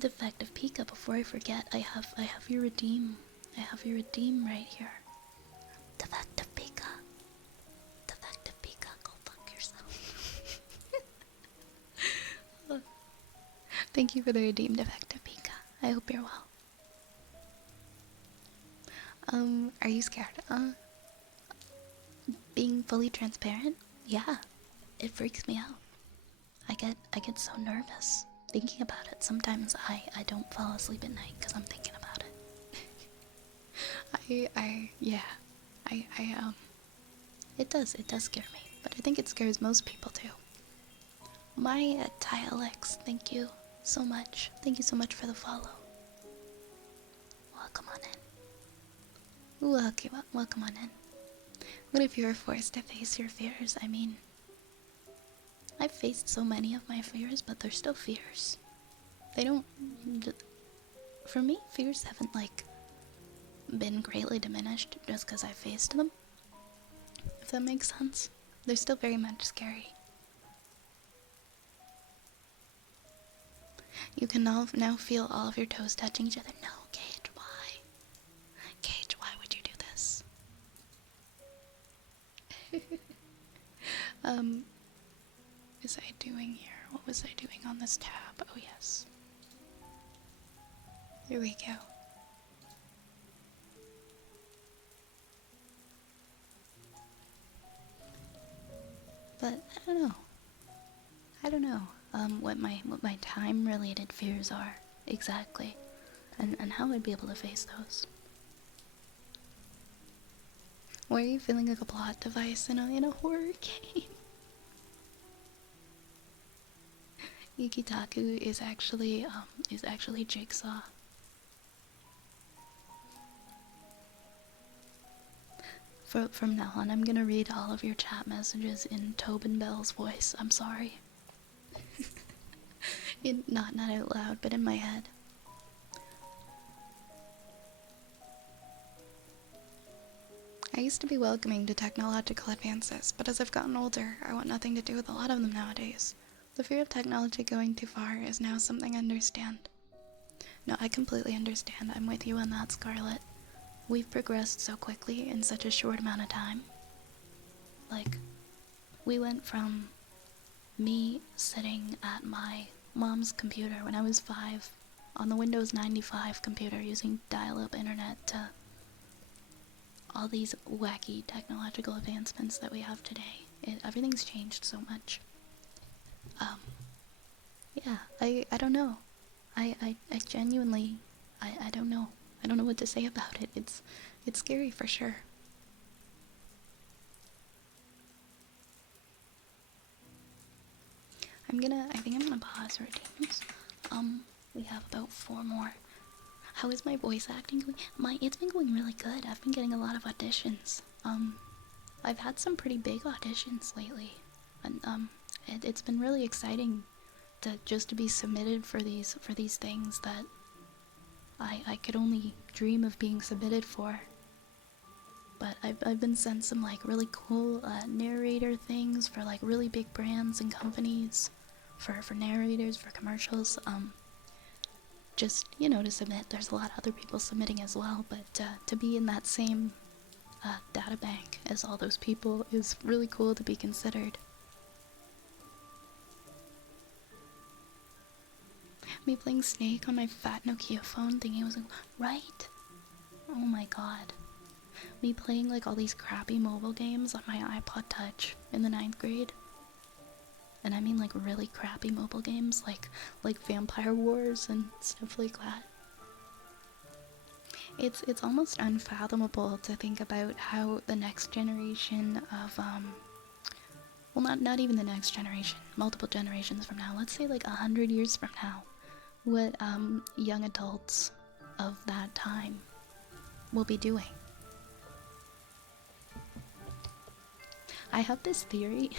Defective Pika, before I forget, I have your redeem. I have your redeem right here. Defective Pika. Defective Pika, go fuck yourself. Thank you for the redeem, Defective Pika. I hope you're well. Are you scared? Being fully transparent, yeah, it freaks me out. I get so nervous thinking about it. Sometimes I don't fall asleep at night because I'm thinking about it. Yeah, it does scare me, but I think it scares most people too. My Alex, thank you so much. Thank you so much for the follow. Welcome on in. Welcome on in. What if you were forced to face your fears? I mean, I've faced so many of my fears, but they're still fears. They don't... For me, fears haven't, like, been greatly diminished just because I faced them. If that makes sense. They're still very much scary. You can now feel all of your toes touching each other. No, Cage, why? Cage, why would you do this? Is I doing here? What was I doing on this tab? Oh, yes. Here we go. But I don't know. What my time related fears are exactly, and how I'd be able to face those. Why are you feeling like a plot device in a horror game? Yukitaku is actually Jigsaw. From now on, I'm gonna read all of your chat messages in Tobin Bell's voice. I'm sorry. Not out loud, but in my head. I used to be welcoming to technological advances, but as I've gotten older, I want nothing to do with a lot of them nowadays. The fear of technology going too far is now something I understand. No, I completely understand. I'm with you on that, Scarlet. We've progressed so quickly in such a short amount of time. Like, we went from me sitting at my mom's computer when I was 5 on the Windows 95 computer using dial-up internet to all these wacky technological advancements that we have today. Everything's changed so much. Yeah, I don't know. I genuinely, I don't know. I don't know what to say about it. It's scary for sure. I think I'm gonna pause routines. We have about 4 more. How is my voice acting going? It's been going really good. I've been getting a lot of auditions. I've had some pretty big auditions lately. And, it's been really exciting to be submitted for these things that I could only dream of being submitted for. But I've been sent some like really cool narrator things for like really big brands and companies for narrators, for commercials. Just, to submit. There's a lot of other people submitting as well, but to be in that same data bank as all those people is really cool to be considered. Me playing Snake on my fat Nokia phone thinking it was right? Oh my god. Me playing like all these crappy mobile games on my iPod Touch in the 9th grade. And I mean like really crappy mobile games like Vampire Wars and stuff like that. It's almost unfathomable to think about how the next generation of well, not even the next generation, multiple generations from now, let's say like 100 years from now, what young adults of that time will be doing. I have this theory.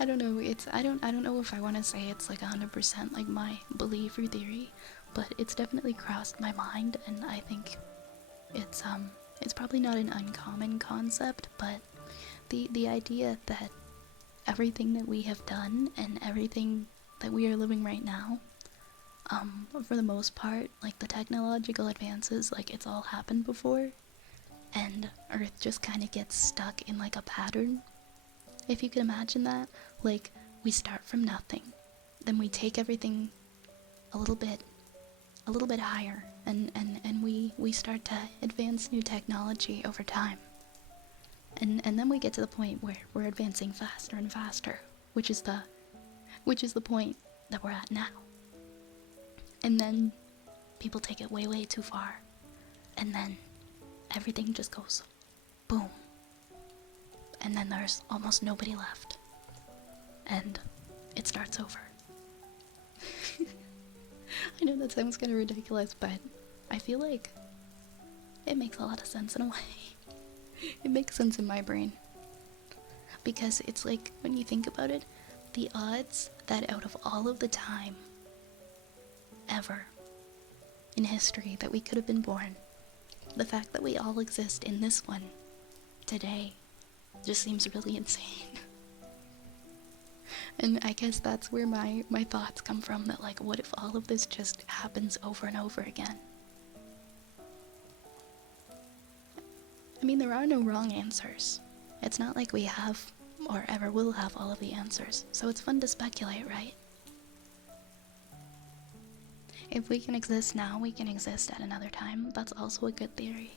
I don't know. I don't know if I want to say it's like 100% like my belief or theory, but it's definitely crossed my mind, and I think it's probably not an uncommon concept, but the idea that everything that we have done and everything that we are living right now, for the most part, like the technological advances, like it's all happened before, and Earth just kind of gets stuck in like a pattern. If you can imagine that, like we start from nothing, then we take everything a little bit higher, and we start to advance new technology over time. And then we get to the point where we're advancing faster and faster, which is the point that we're at now. And then people take it way, way too far. And then everything just goes boom. And then there's almost nobody left. And it starts over. I know that sounds kind of ridiculous, but I feel like it makes a lot of sense in a way. It makes sense in my brain. Because it's like, when you think about it, the odds that out of all of the time ever in history that we could have been born, the fact that we all exist in this one today just seems really insane. And I guess that's where my thoughts come from, that like, what if all of this just happens over and over again? I mean, there are no wrong answers. It's not like we have or ever will have all of the answers, so it's fun to speculate, right? If we can exist now, we can exist at another time. That's also a good theory.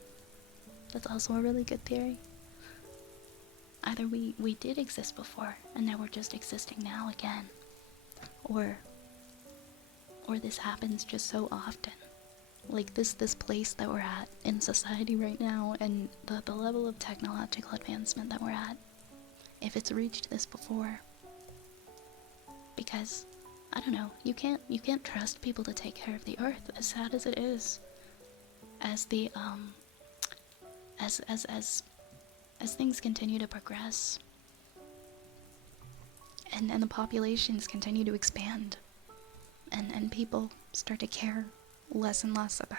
That's also a really good theory. Either we did exist before, and now we're just existing now again. Or this happens just so often. Like this place that we're at in society right now, and the level of technological advancement that we're at, if it's reached this before. Because, I don't know, you can't trust people to take care of the earth, as sad as it is. As the, as things continue to progress, and the populations continue to expand, and people start to care less and less about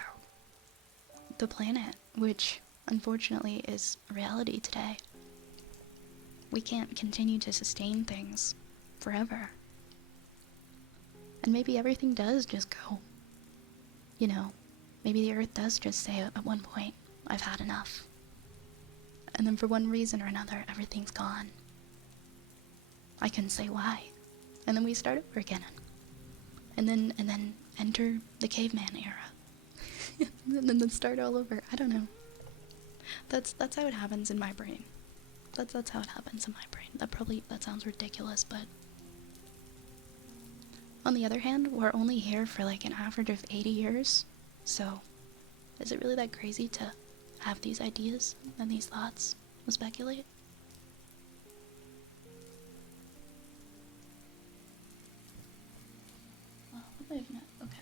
the planet, which unfortunately is reality today. We can't continue to sustain things forever. And maybe everything does just go. You know, maybe the earth does just say at one point, I've had enough. And then for one reason or another, everything's gone. I couldn't say why. And then we start over again. And then enter the caveman era. And then start all over. I don't know. That's how it happens in my brain. That's how it happens in my brain. That sounds ridiculous, but on the other hand, we're only here for like an average of 80 years. So, is it really that crazy to have these ideas and these thoughts and speculate? Well, what if not? Okay.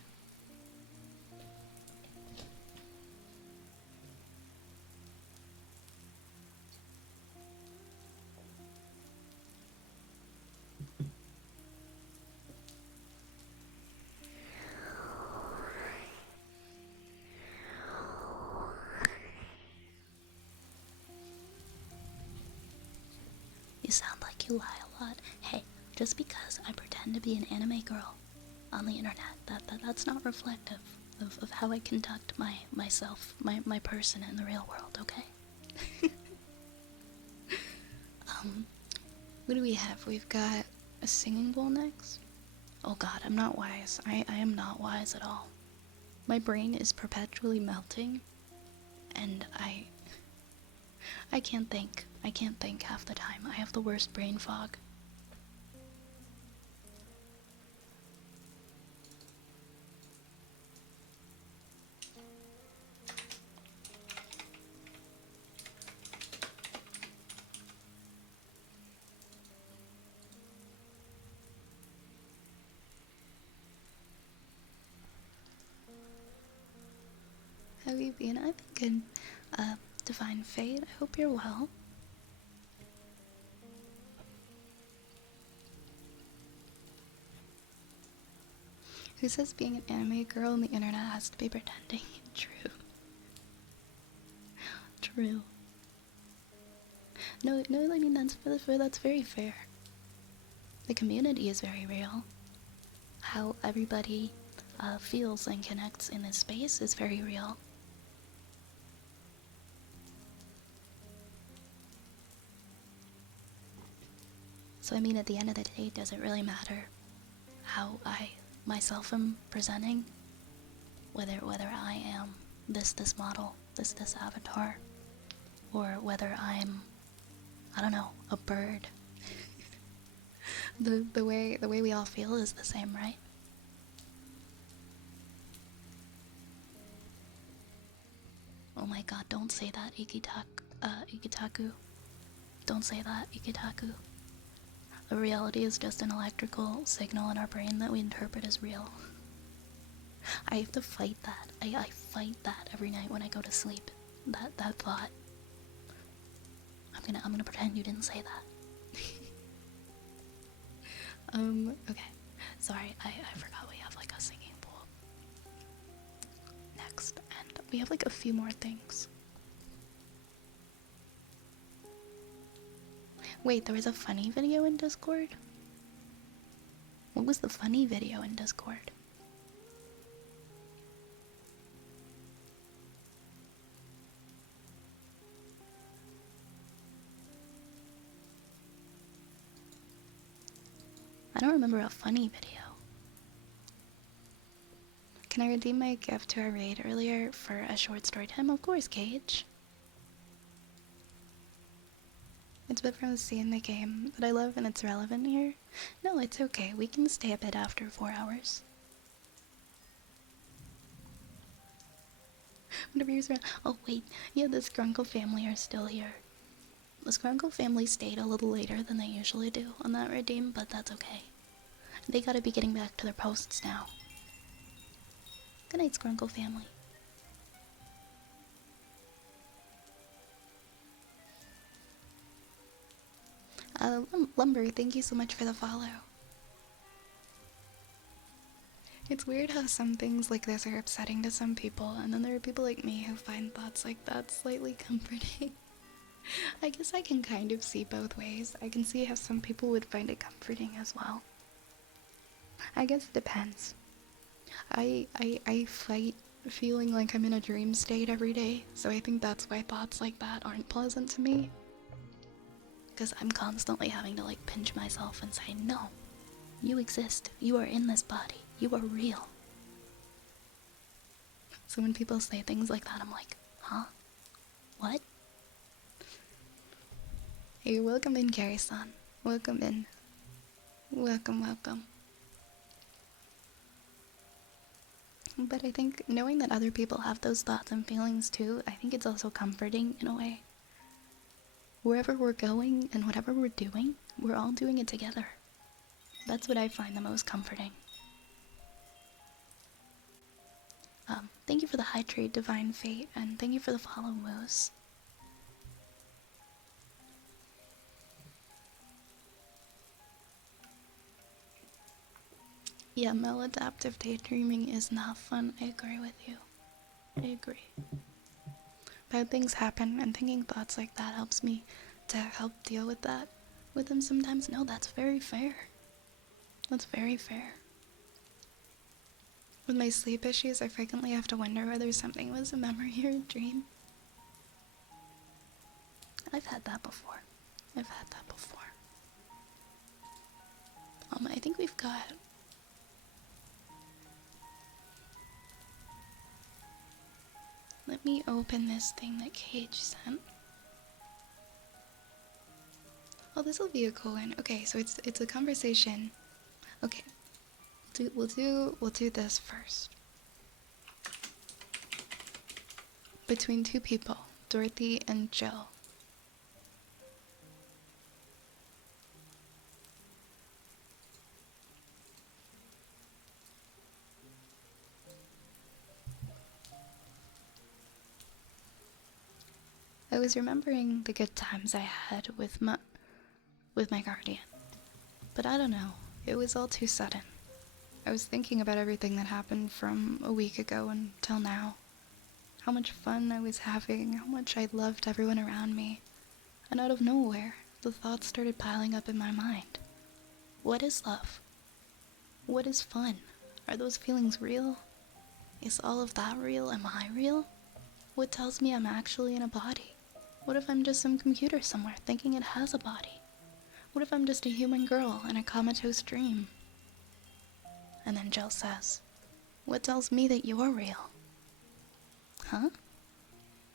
You sound like you lie a lot. Hey, just because I pretend to be an anime girl on the internet, that's not reflective of how I conduct myself, my person in the real world, okay? What do we have? We've got a singing bowl next. Oh god, I'm not wise. I am not wise at all. My brain is perpetually melting, and I can't think. I can't think half the time. I have the worst brain fog. How have you been? I've been good. Divine Fate, I hope you're well. Who says being an anime girl on the internet has to be pretending? True. True. No, I mean, that's very fair. The community is very real. How everybody feels and connects in this space is very real. So I mean, at the end of the day, does it really matter how I myself am presenting? Whether I am this model, this avatar, or whether I'm I don't know, a bird. The way we all feel is the same, right? Oh my god, don't say that, Ikitaku. Don't say that, Ikitaku. The reality is just an electrical signal in our brain that we interpret as real. I have to fight that. I fight that every night when I go to sleep. That thought. I'm gonna pretend you didn't say that. Okay. Sorry, I forgot we have like a singing pool. Next, and we have like a few more things. Wait, there was a funny video in Discord? What was the funny video in Discord? I don't remember a funny video. Can I redeem my gift to our raid earlier for a short story time? Of course, Cage. It's a bit from the scene in the game that I love and it's relevant here. No, it's okay. We can stay a bit after 4 hours. Whatever you're around. Oh, wait. Yeah, the Scrunkle family are still here. The Scrunkle family stayed a little later than they usually do on that redeem, but that's okay. They gotta be getting back to their posts now. Good night, Scrunkle family. Lumber, thank you so much for the follow. It's weird how some things like this are upsetting to some people, and then there are people like me who find thoughts like that slightly comforting. I guess I can kind of see both ways. I can see how some people would find it comforting as well. I guess it depends. I fight feeling like I'm in a dream state every day, so I think that's why thoughts like that aren't pleasant to me. Because I'm constantly having to like pinch myself and say, no, you exist, you are in this body, you are real. So when people say things like that, I'm like, huh? What? Hey, welcome in, Carrie-san. Welcome in. Welcome, welcome. But I think knowing that other people have those thoughts and feelings too, I think it's also comforting in a way. Wherever we're going and whatever we're doing, we're all doing it together. That's what I find the most comforting. Thank you for the hydrate, Divine Fate, and thank you for the follow, Moose. Yeah, maladaptive daydreaming is not fun. I agree with you. I agree. Bad things happen, and thinking thoughts like that helps me to help deal with that with them sometimes. No, that's very fair. That's very fair. With my sleep issues, I frequently have to wonder whether something was a memory or a dream. I've had that before. I think we've got... Let me open this thing that Cage sent. Oh, this will be a cool one. Okay, so it's a conversation. Okay, we'll do this first. Between two people, Dorothy and Jill. I was remembering the good times I had with my guardian. But I don't know, it was all too sudden. I was thinking about everything that happened from a week ago until now. How much fun I was having, how much I loved everyone around me. And out of nowhere, the thoughts started piling up in my mind. What is love? What is fun? Are those feelings real? Is all of that real? Am I real? What tells me I'm actually in a body? What if I'm just some computer somewhere thinking it has a body? What if I'm just a human girl in a comatose dream? And then Jill says, what tells me that you're real? Huh?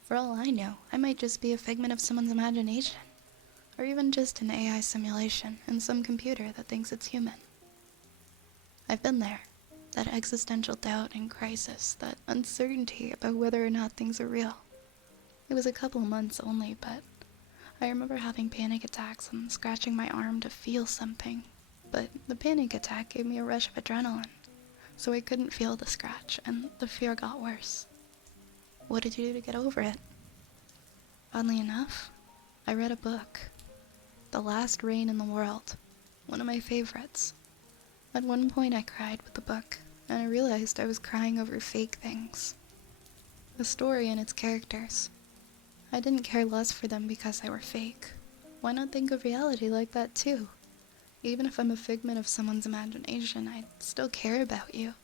For all I know, I might just be a figment of someone's imagination. or even just an AI simulation in some computer that thinks it's human. I've been there. That existential doubt and crisis, that uncertainty about whether or not things are real. It was a couple months only, but I remember having panic attacks and scratching my arm to feel something. But the panic attack gave me a rush of adrenaline, so I couldn't feel the scratch, and the fear got worse. What did you do to get over it? Oddly enough, I read a book. The Last Rain in the World. One of my favorites. At one point I cried with the book, and I realized I was crying over fake things. The story and its characters. I didn't care less for them because they were fake. Why not think of reality like that too? Even if I'm a figment of someone's imagination, I still care about you.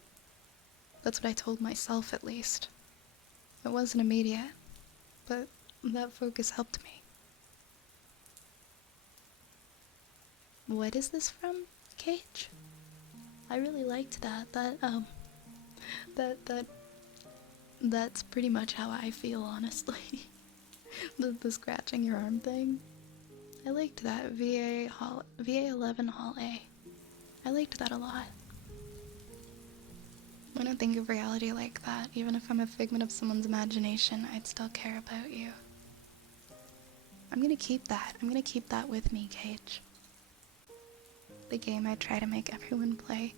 That's what I told myself, at least. It wasn't immediate, but that focus helped me. What is this from, Cage? I really liked that. That's pretty much how I feel, honestly. the scratching your arm thing. I liked that. VA11 Hall A. I liked that a lot. When I think of reality like that, even if I'm a figment of someone's imagination, I'd still care about you. I'm gonna keep that. I'm gonna keep that with me, Cage. The game I try to make everyone play.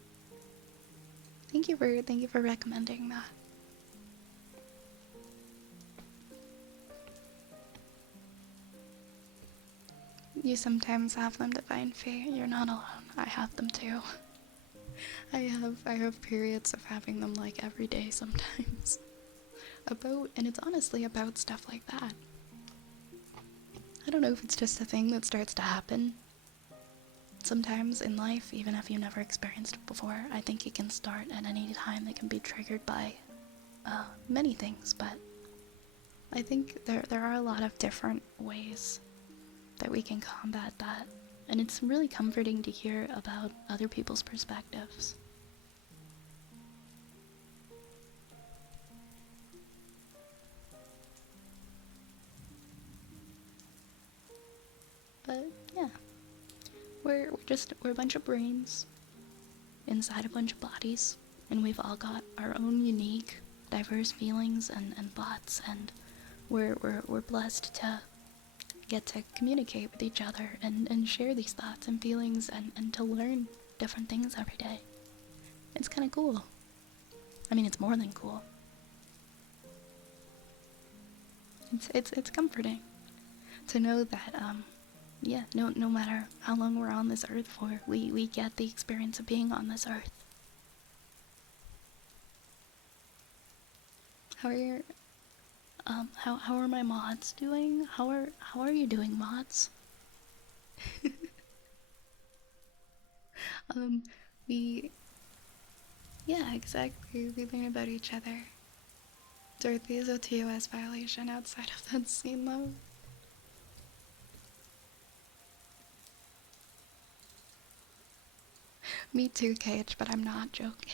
Thank you for recommending that. You sometimes have them, Divine Fate. You're not alone. I have them too. I have periods of having them like every day sometimes. And it's honestly about stuff like that. I don't know if it's just a thing that starts to happen. Sometimes in life, even if you never experienced it before, I think it can start at any time. It can be triggered by many things, but I think there are a lot of different ways that we can combat that, and it's really comforting to hear about other people's perspectives. But yeah, we're a bunch of brains inside a bunch of bodies, and we've all got our own unique, diverse feelings and thoughts, and we're blessed to get to communicate with each other and share these thoughts and feelings and to learn different things every day. It's kind of cool. I mean, it's more than cool. It's comforting to know that yeah, no matter how long we're on this earth for, we get the experience of being on this earth. How are your how are my mods doing? How are you doing, mods? Yeah, exactly. We learn about each other. Dorothy is a TOS violation outside of that scene, though. Me too, Cage, but I'm not joking.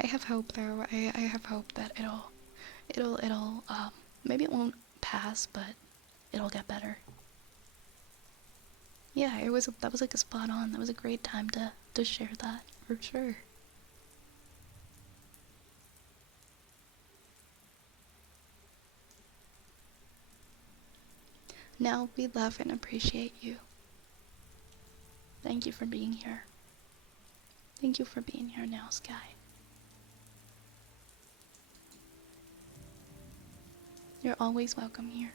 I have hope, though. I have hope that it'll maybe it won't pass, but it'll get better. Yeah, that was like a spot on. That was a great time to share that, for sure. Now we love and appreciate you. Thank you for being here. Thank you for being here now, Sky. You're always welcome here.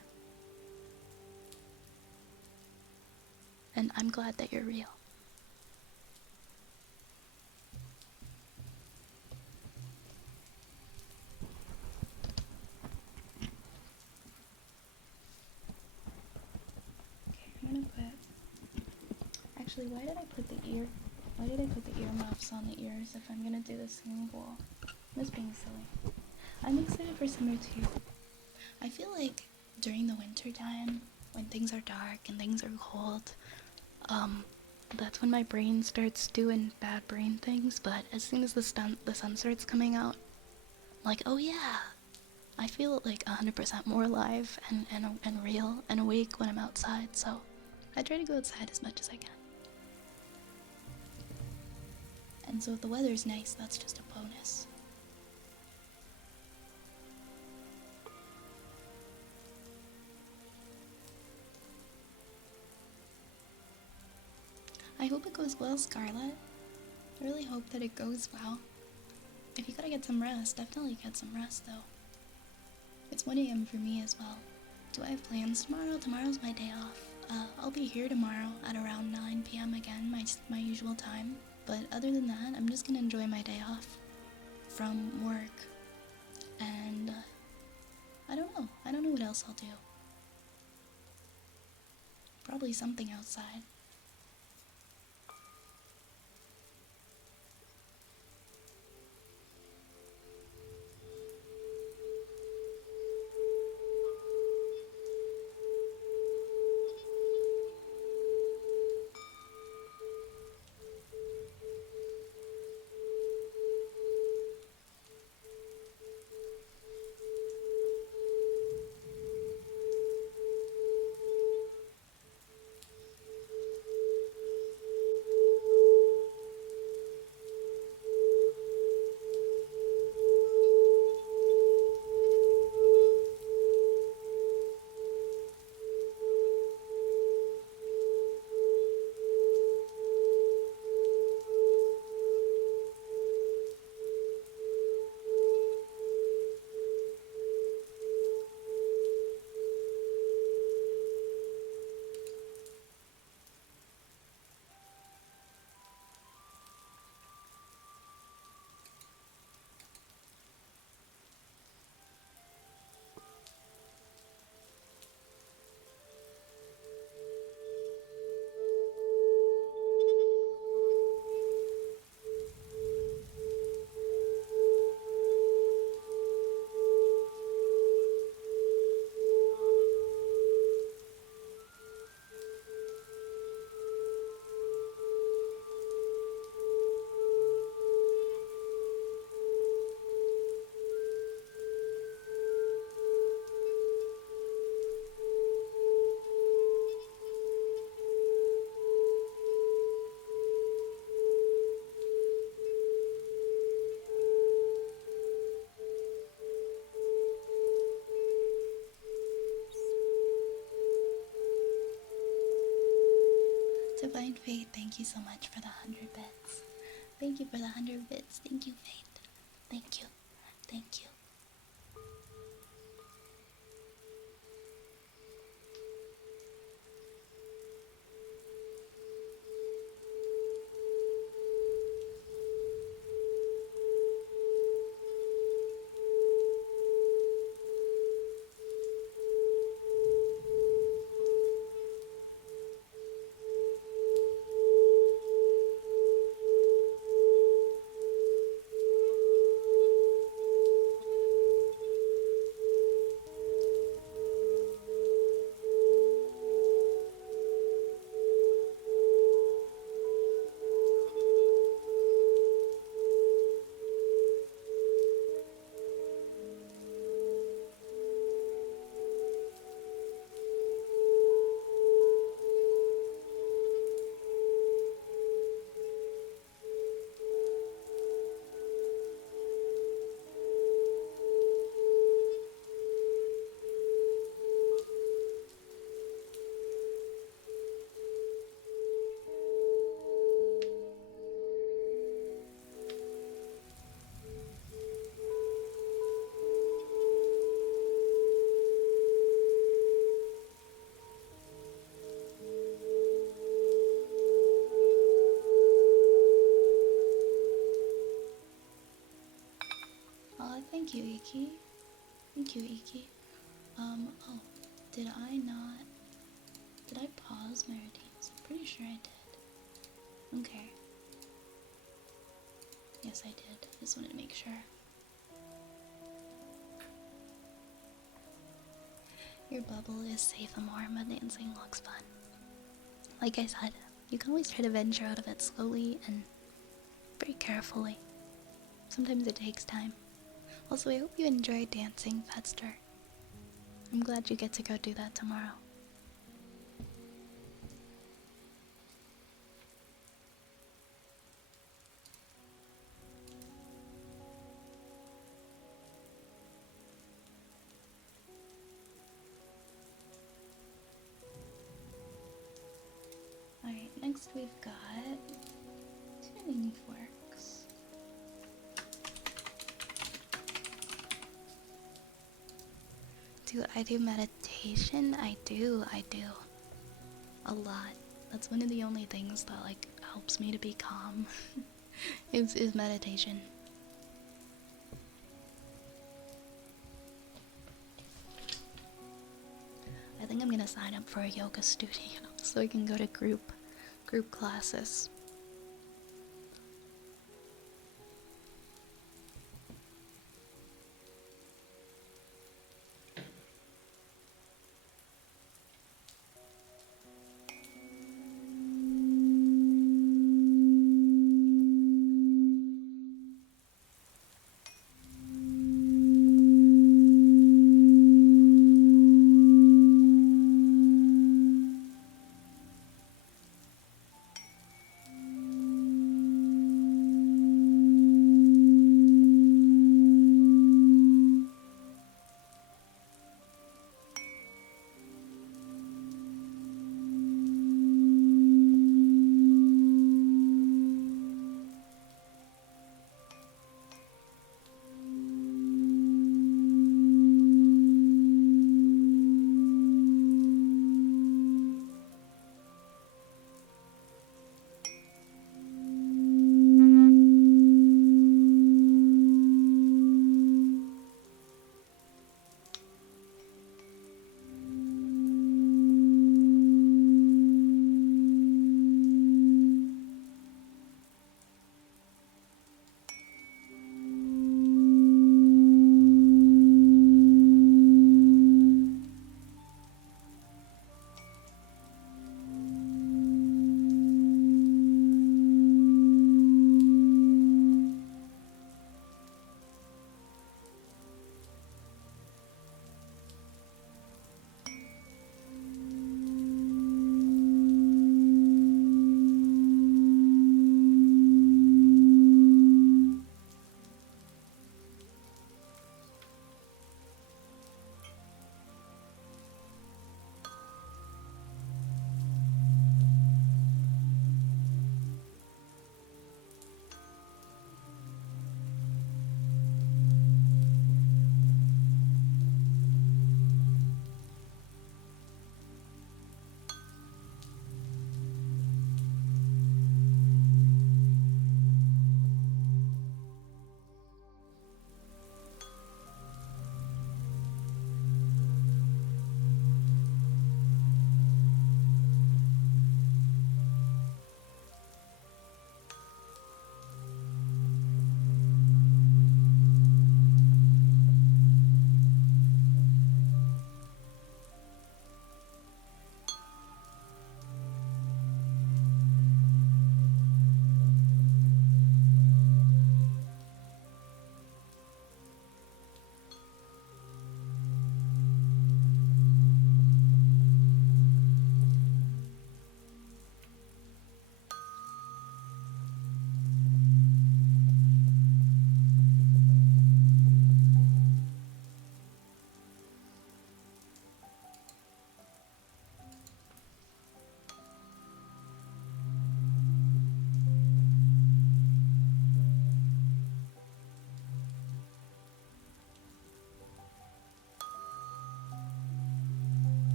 And I'm glad that you're real. Okay, I'm gonna put... Actually, why did I put the earmuffs on the ears if I'm gonna do the single? I'm just being silly. I'm excited for summer too. I feel like during the winter time, when things are dark and things are cold, that's when my brain starts doing bad brain things, but as soon as the sun starts coming out, I'm like, oh yeah, I feel like 100% more alive and real and awake when I'm outside, so I try to go outside as much as I can. And so if the weather's nice, that's just a bonus. I hope it goes well, Scarlett. I really hope that it goes well. If you gotta get some rest, definitely get some rest though. It's 1 a.m. for me as well. Do I have plans tomorrow? Tomorrow's my day off. I'll be here tomorrow at around 9 p.m. again, my usual time. But other than that, I'm just gonna enjoy my day off from work. And I don't know. I don't know what else I'll do. Probably something outside. Divine Fate, thank you so much for the 100 bits. Thank you for the 100 bits. Thank you, Fate. Thank you. Thank you. Thank you, Iki. Thank you, Iki. Oh, did I not... Did I pause my routines? I'm pretty sure I did. Okay. Yes, I did. Just wanted to make sure. Your bubble is safe and warm, but dancing looks fun. Like I said, you can always try to venture out of it slowly and very carefully. Sometimes it takes time. Also, I hope you enjoyed dancing, Fetster. I'm glad you get to go do that tomorrow. Alright, next we've got tuning forks. Do I do meditation? I do. A lot. That's one of the only things that like helps me to be calm. is meditation. I think I'm gonna sign up for a yoga studio so I can go to group classes.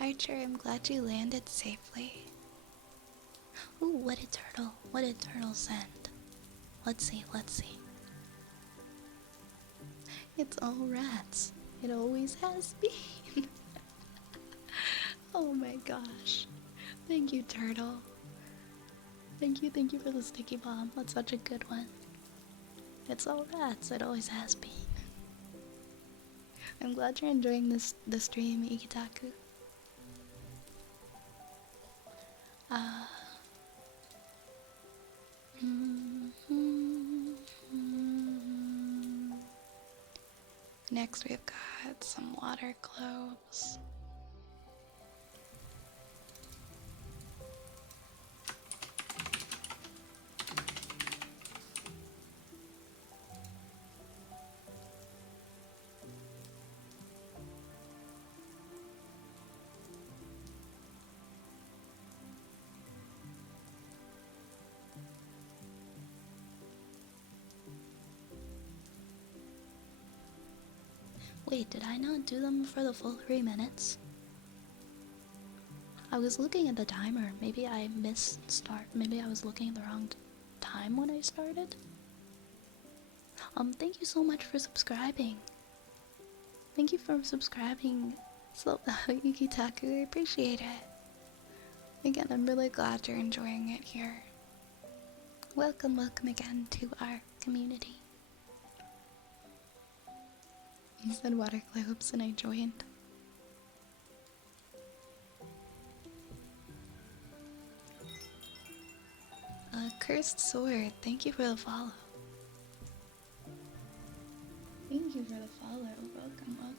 Archer, I'm glad you landed safely. Ooh, what a turtle. What a turtle send. Let's see. It's all rats. It always has been. Oh my gosh. Thank you, turtle. thank you for the sticky bomb. That's such a good one. It's all rats, it always has been. I'm glad you're enjoying the stream, Ikitaku. Next, we've got some water globes. Wait, did I not do them for the full 3 minutes? I was looking at the timer. Maybe I missed start. Maybe I was looking at the wrong time when I started. Thank you so much for subscribing. Thank you for subscribing, Yukitaku. I appreciate it. Again, I'm really glad you're enjoying it here. Welcome, welcome again to our community. You said water globes and I joined. Cursed Sword, thank you for the follow. Thank you for the follow. Welcome, welcome.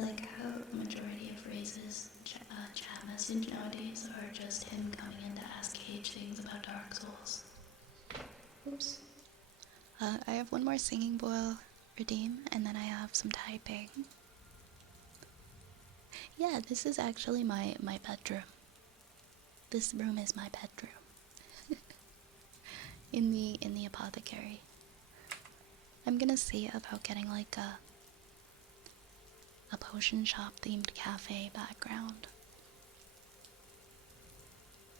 I like how the majority of phrases chat message nowadays are just him coming in to ask Cage things about Dark Souls. Oops. I have one more singing boil redeem, and then I have some typing. Yeah, this is actually my bedroom. This room is my bedroom. in the apothecary. I'm gonna see about getting like a potion shop themed cafe background.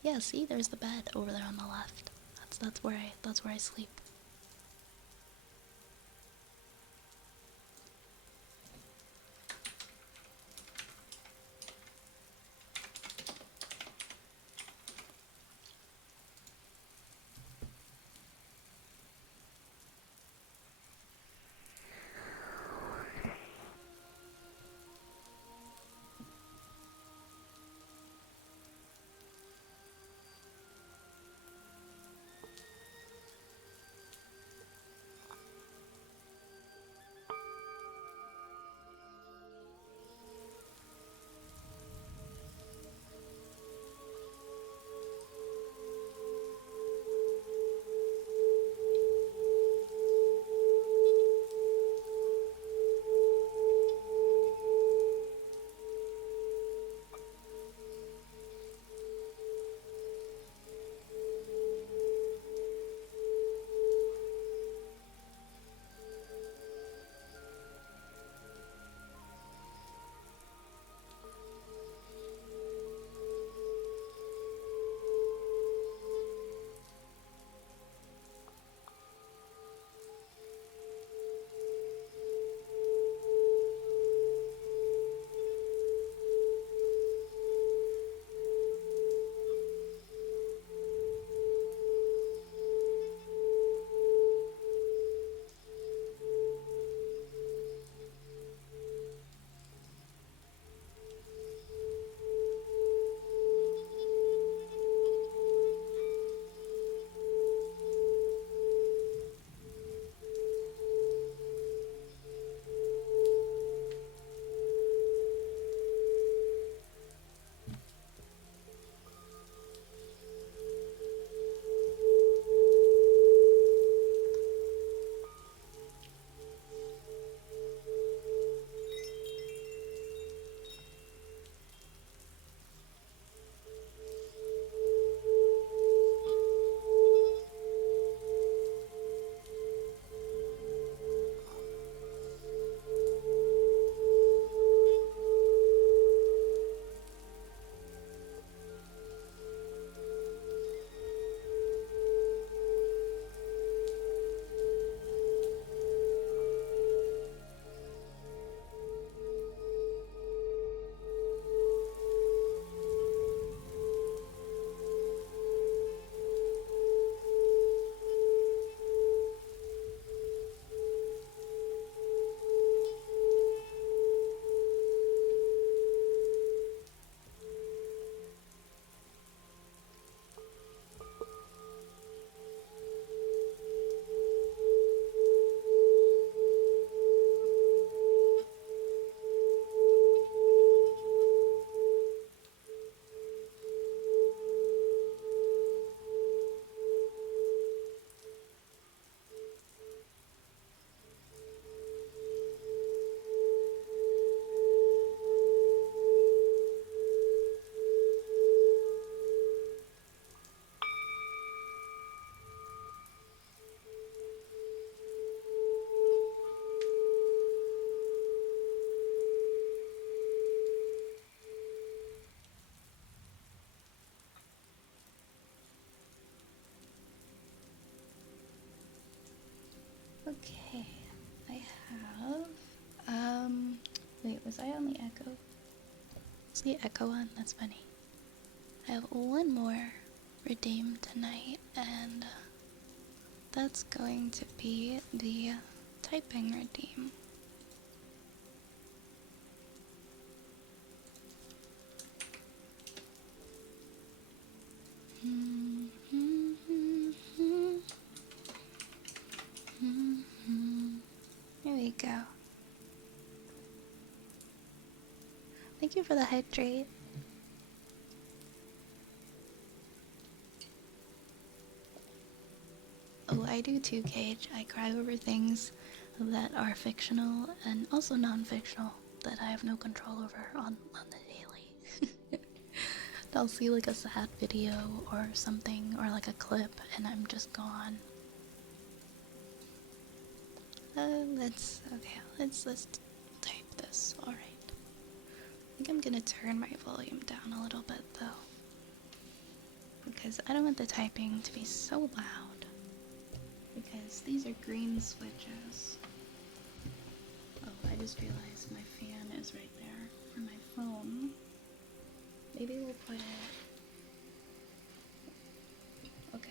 Yeah, see, there's the bed over there on the left. That's where I sleep. Okay, I have, wait, was I on the echo? Was the echo on? That's funny. I have one more redeem tonight, and that's going to be the typing redeem. There we go. Thank you for the hydrate. Oh, I do too, Cage. I cry over things that are fictional and also non-fictional that I have no control over on the daily. I'll see like a sad video or something or like a clip and I'm just gone. Let's type this. All right. I think I'm gonna turn my volume down a little bit though, because I don't want the typing to be so loud. Because these are green switches. Oh, I just realized my fan is right there for my phone. Maybe we'll put it. Okay.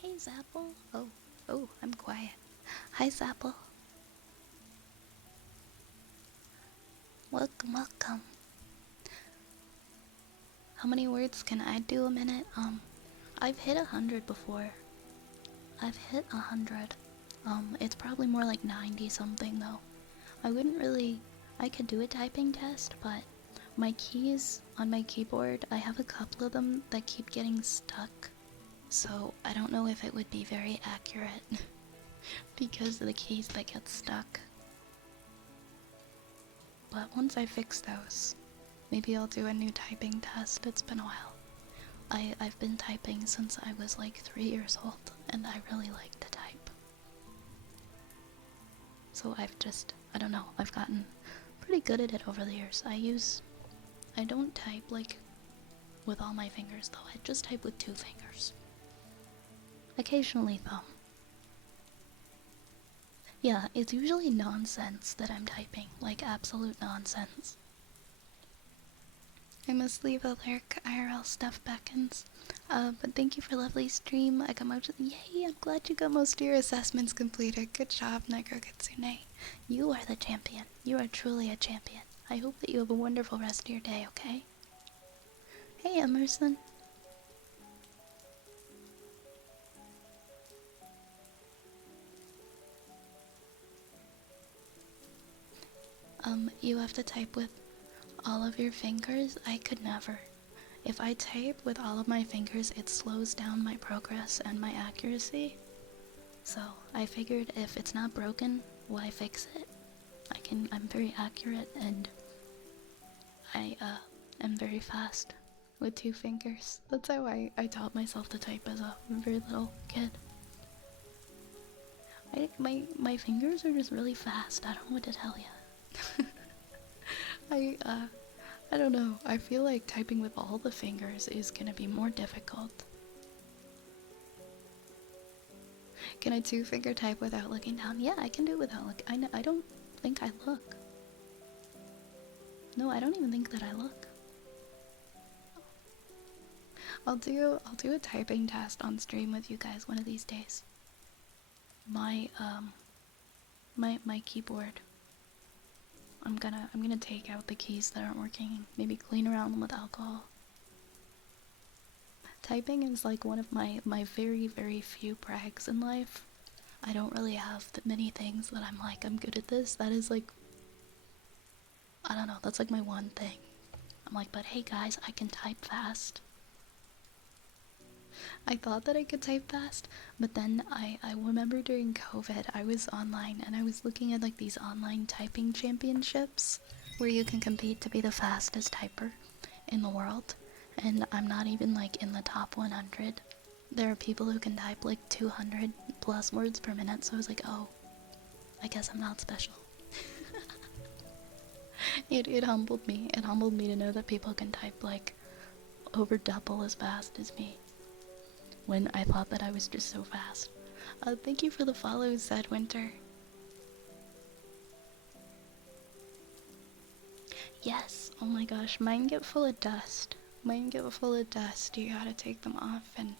Hey, Zapple. Oh, I'm quiet. Hi, Zapple. Welcome, welcome. How many words can I do a minute? I've hit 100 before. I've hit 100. It's probably more like 90 something though. I could do a typing test, but my keys on my keyboard, I have a couple of them that keep getting stuck. So I don't know if it would be very accurate because of the keys that get stuck. But once I fix those, maybe I'll do a new typing test. It's been a while. I've been typing since I was like 3 years old, and I really like to type. So I don't know, I've gotten pretty good at it over the years. I don't type like with all my fingers though, I just type with 2 fingers. Occasionally thumb. Yeah, it's usually nonsense that I'm typing, like absolute nonsense. I must leave a lyric. IRL stuff beckons. But thank you for lovely stream. I got most. Yay! I'm glad you got most of your assessments completed. Good job, Negro Kitsune. You are the champion. You are truly a champion. I hope that you have a wonderful rest of your day. Okay. Hey, Emerson. You have to type with all of your fingers. I could never. If I type with all of my fingers, it slows down my progress and my accuracy. So I figured if it's not broken, why fix it? I'm very accurate, and I am very fast with 2 fingers. That's how I taught myself to type as a very little kid. My fingers are just really fast. I don't know what to tell you. I don't know. I feel like typing with all the fingers is gonna be more difficult. Can I 2-finger type without looking down? Yeah, I can do it without looking. I don't think I look. No, I don't even think that I look. I'll do a typing test on stream with you guys one of these days. My keyboard. I'm gonna take out the keys that aren't working and maybe clean around them with alcohol. Typing is like one of my very, very few brags in life. I don't really have that many things that I'm like, I'm good at this. That is like, I don't know, that's like my one thing. I'm like, but hey guys, I can type fast. I thought that I could type fast, but then I remember during COVID, I was online and I was looking at like these online typing championships where you can compete to be the fastest typer in the world. And I'm not even like in the top 100. There are people who can type like 200 plus words per minute, so I was like, oh, I guess I'm not special. It humbled me. It humbled me to know that people can type like over double as fast as me, when I thought that I was just so fast. Thank you for the follows, said Winter. Yes, oh my gosh, mine get full of dust. Mine get full of dust. You gotta take them off and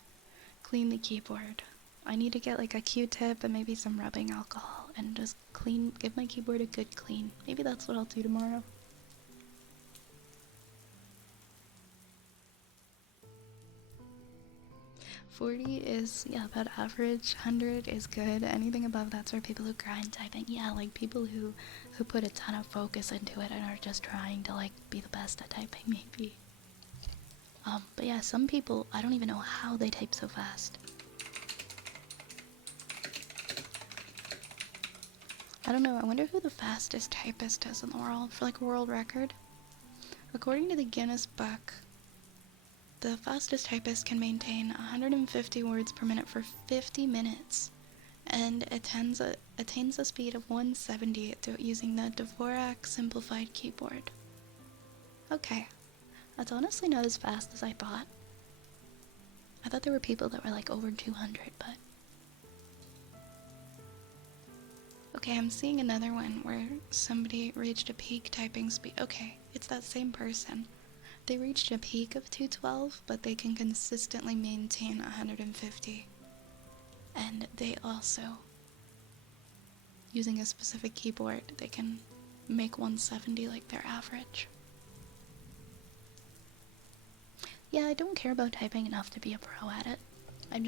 clean the keyboard. I need to get like a Q-tip and maybe some rubbing alcohol and just give my keyboard a good clean. Maybe that's what I'll do tomorrow. $40 is, yeah, about average. $100 is good. Anything above that's for people who grind typing. Yeah, like people who put a ton of focus into it and are just trying to like be the best at typing, maybe. But yeah, some people, I don't even know how they type so fast. I don't know, I wonder who the fastest typist is in the world for like a world record. According to the Guinness Book, the fastest typist can maintain 150 words per minute for 50 minutes and attains a speed of 170 using the Dvorak simplified keyboard. Okay, that's honestly not as fast as I thought. I thought there were people that were like over 200, but... Okay, I'm seeing another one where somebody reached a peak typing speed. Okay, it's that same person. They reached a peak of 212, but they can consistently maintain 150. And they also, using a specific keyboard, they can make 170 like their average. Yeah, I don't care about typing enough to be a pro at it. I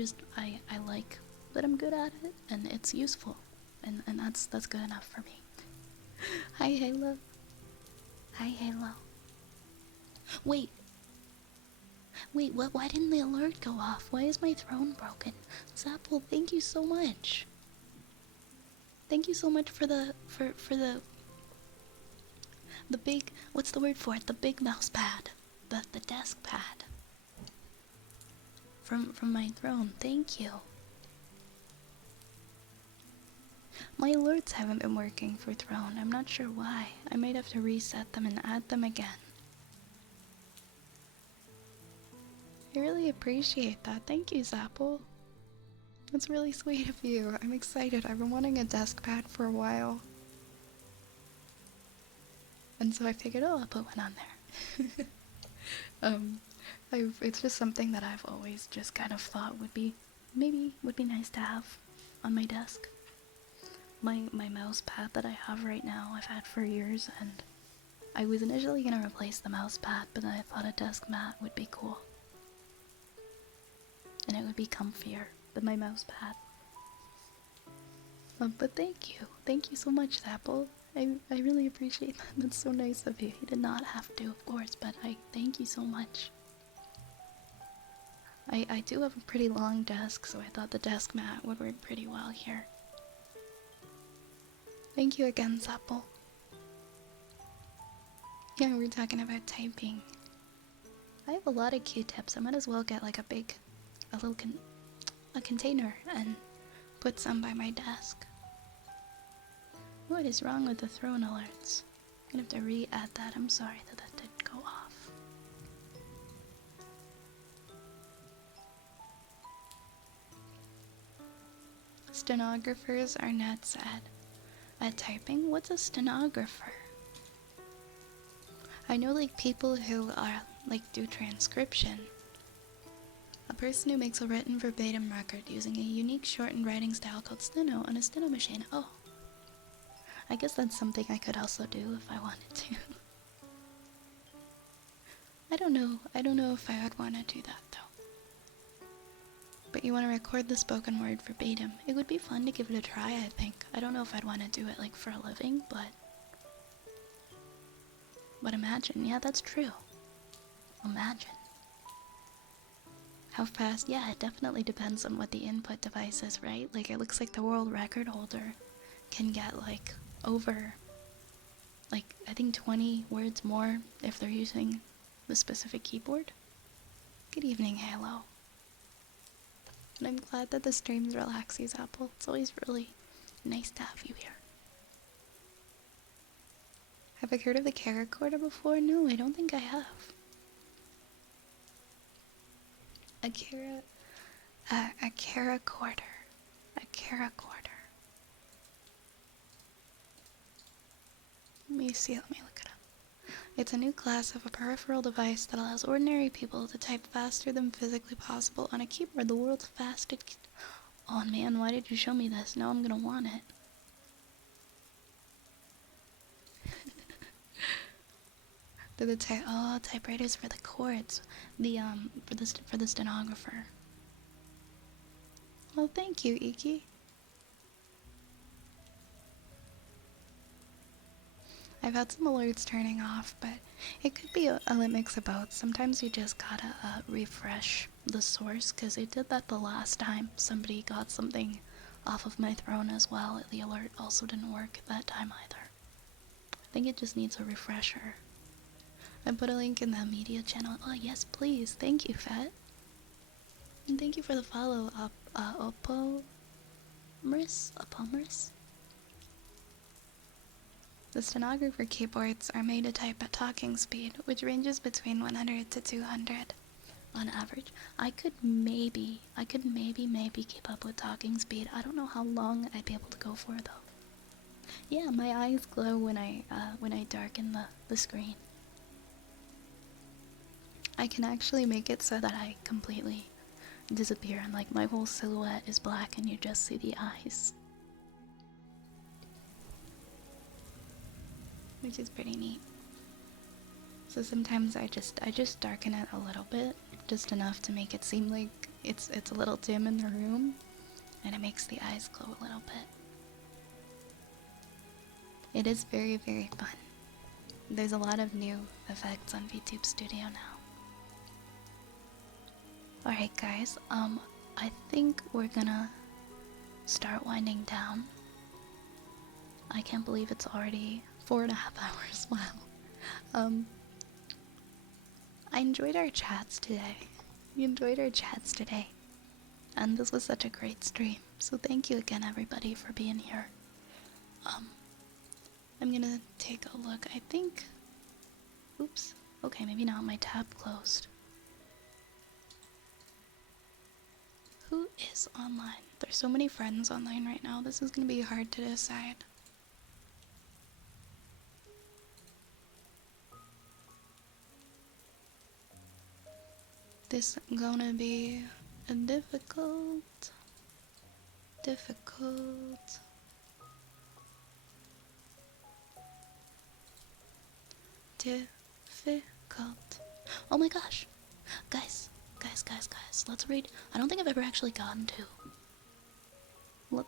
like that I'm good at it, and it's useful. And that's good enough for me. Hi, Halo. Hi, Halo. Wait, what? Why didn't the alert go off? Why is my throne broken? Zapple, thank you so much. Thank you so much for the The big, what's the word for it? The big mouse pad. The desk pad. From my throne, thank you. My alerts haven't been working for Throne. I'm not sure why. I might have to reset them and add them again. I really appreciate that. Thank you, Zapple. That's really sweet of you. I'm excited. I've been wanting a desk pad for a while. And so I figured, oh, I'll put one on there. It's just something that I've always just kind of thought would be nice to have on my desk. My mouse pad that I have right now, I've had for years, and I was initially gonna replace the mouse pad, but then I thought a desk mat would be cool. And it would be comfier than my mouse pad. But thank you so much, Apple. I really appreciate that. That's so nice of you. You did not have to, of course, but I thank you so much. I do have a pretty long desk, so I thought the desk mat would work pretty well here. Thank you again, Zapple. Yeah, we're talking about typing. I have a lot of Q-tips. I might as well get like a container and put some by my desk. What is wrong with the throne alerts? I'm gonna have to re-add that. I'm sorry that didn't go off. Stenographers are nuts at typing. What's a stenographer? I know like people who are like do transcription. A person who makes a written verbatim record using a unique shortened writing style called steno on a steno machine. Oh. I guess that's something I could also do if I wanted to. I don't know if I would want to do that though. But you want to record the spoken word verbatim. It would be fun to give it a try, I think. I don't know if I'd want to do it like for a living, but imagine, yeah, that's true. Imagine. How fast? Yeah, it definitely depends on what the input device is, right? Like, it looks like the world record holder can get, like, over, like, I think 20 words more if they're using the specific keyboard. Good evening, Halo. And I'm glad that the streams relax you, Apple. It's always really nice to have you here. Have I heard of the caracorder before? No, I don't think I have. A caracorder. A caracorder. Let me see, let me look it up. It's a new class of a peripheral device that allows ordinary people to type faster than physically possible on a keyboard. The world's fastest. Oh man, why did you show me this? Now I'm gonna want it. Typewriters for the chords. For the stenographer. Oh, thank you, Iki. I've had some alerts turning off, but it could be a mix of both. Sometimes you just gotta refresh the source, because it did that the last time. Somebody got something off of my throne as well. The alert also didn't work that time either. I think it just needs a refresher. I put a link in the media channel. Oh, yes, please. Thank you, Fat. And thank you for the follow up, Opomris? The stenographer keyboards are made to type at talking speed, which ranges between 100 to 200 on average. I could maybe keep up with talking speed. I don't know how long I'd be able to go for though. Yeah, my eyes glow when I darken the screen. I can actually make it so that I completely disappear and like my whole silhouette is black and you just see the eyes. Which is pretty neat. So sometimes I just darken it a little bit, just enough to make it seem like it's a little dim in the room, and it makes the eyes glow a little bit. It is very, very fun. There's a lot of new effects on VTube Studio now. Alright guys, I think we're gonna start winding down. I can't believe it's already 4.5 hours. Wow. Um, I enjoyed our chats today. We enjoyed our chats today. And this was such a great stream. So thank you again, everybody, for being here. I'm gonna take a look. I think... Oops. Okay, maybe not. My tab closed. Who is online? There's so many friends online right now. This is gonna be hard to decide. This gonna be a difficult. Oh my gosh. Guys. Let's read. I don't think I've ever actually gotten to.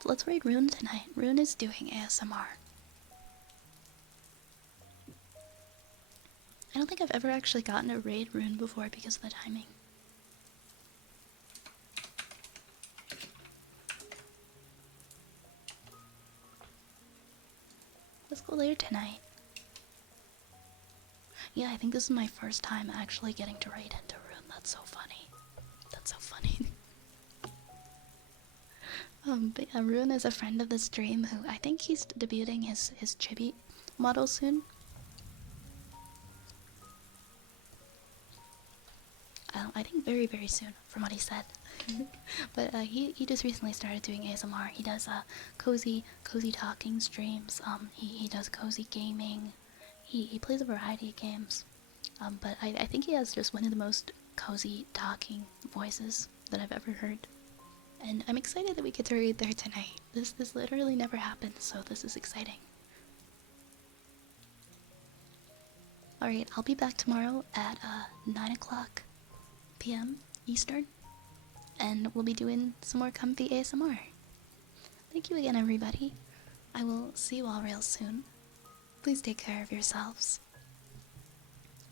Let's read Rune tonight. Rune is doing ASMR. I don't think I've ever actually gotten to raid Rune before because of the timing. Let's go later tonight. Yeah, I think this is my first time actually getting to raid into Rune. That's so funny. That's so funny. But yeah, Rune is a friend of the stream who I think he's debuting his chibi model soon. I think very, very soon, from what he said. But he just recently started doing ASMR. He does cozy talking streams. He does cozy gaming. He plays a variety of games. But I think he has just one of the most cozy talking voices that I've ever heard. And I'm excited that we get to read there tonight. This literally never happened, so this is exciting. Alright, I'll be back tomorrow at 9 o'clock p.m. Eastern. And we'll be doing some more comfy ASMR. Thank you again, everybody. I will see you all real soon. Please take care of yourselves.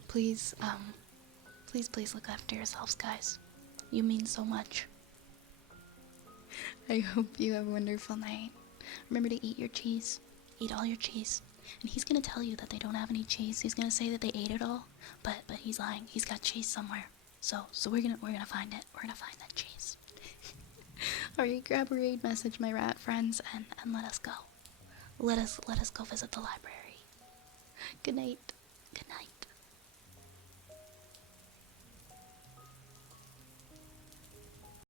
Please look after yourselves, guys. You mean so much. I hope you have a wonderful night. Remember to eat your cheese. Eat all your cheese. And he's gonna tell you that they don't have any cheese. He's gonna say that they ate it all, but he's lying. He's got cheese somewhere. So we're gonna find it. We're gonna find that cheese. Alright, grab a raid, message my rat friends, and let us go. Let us go visit the library. Good night. Good night.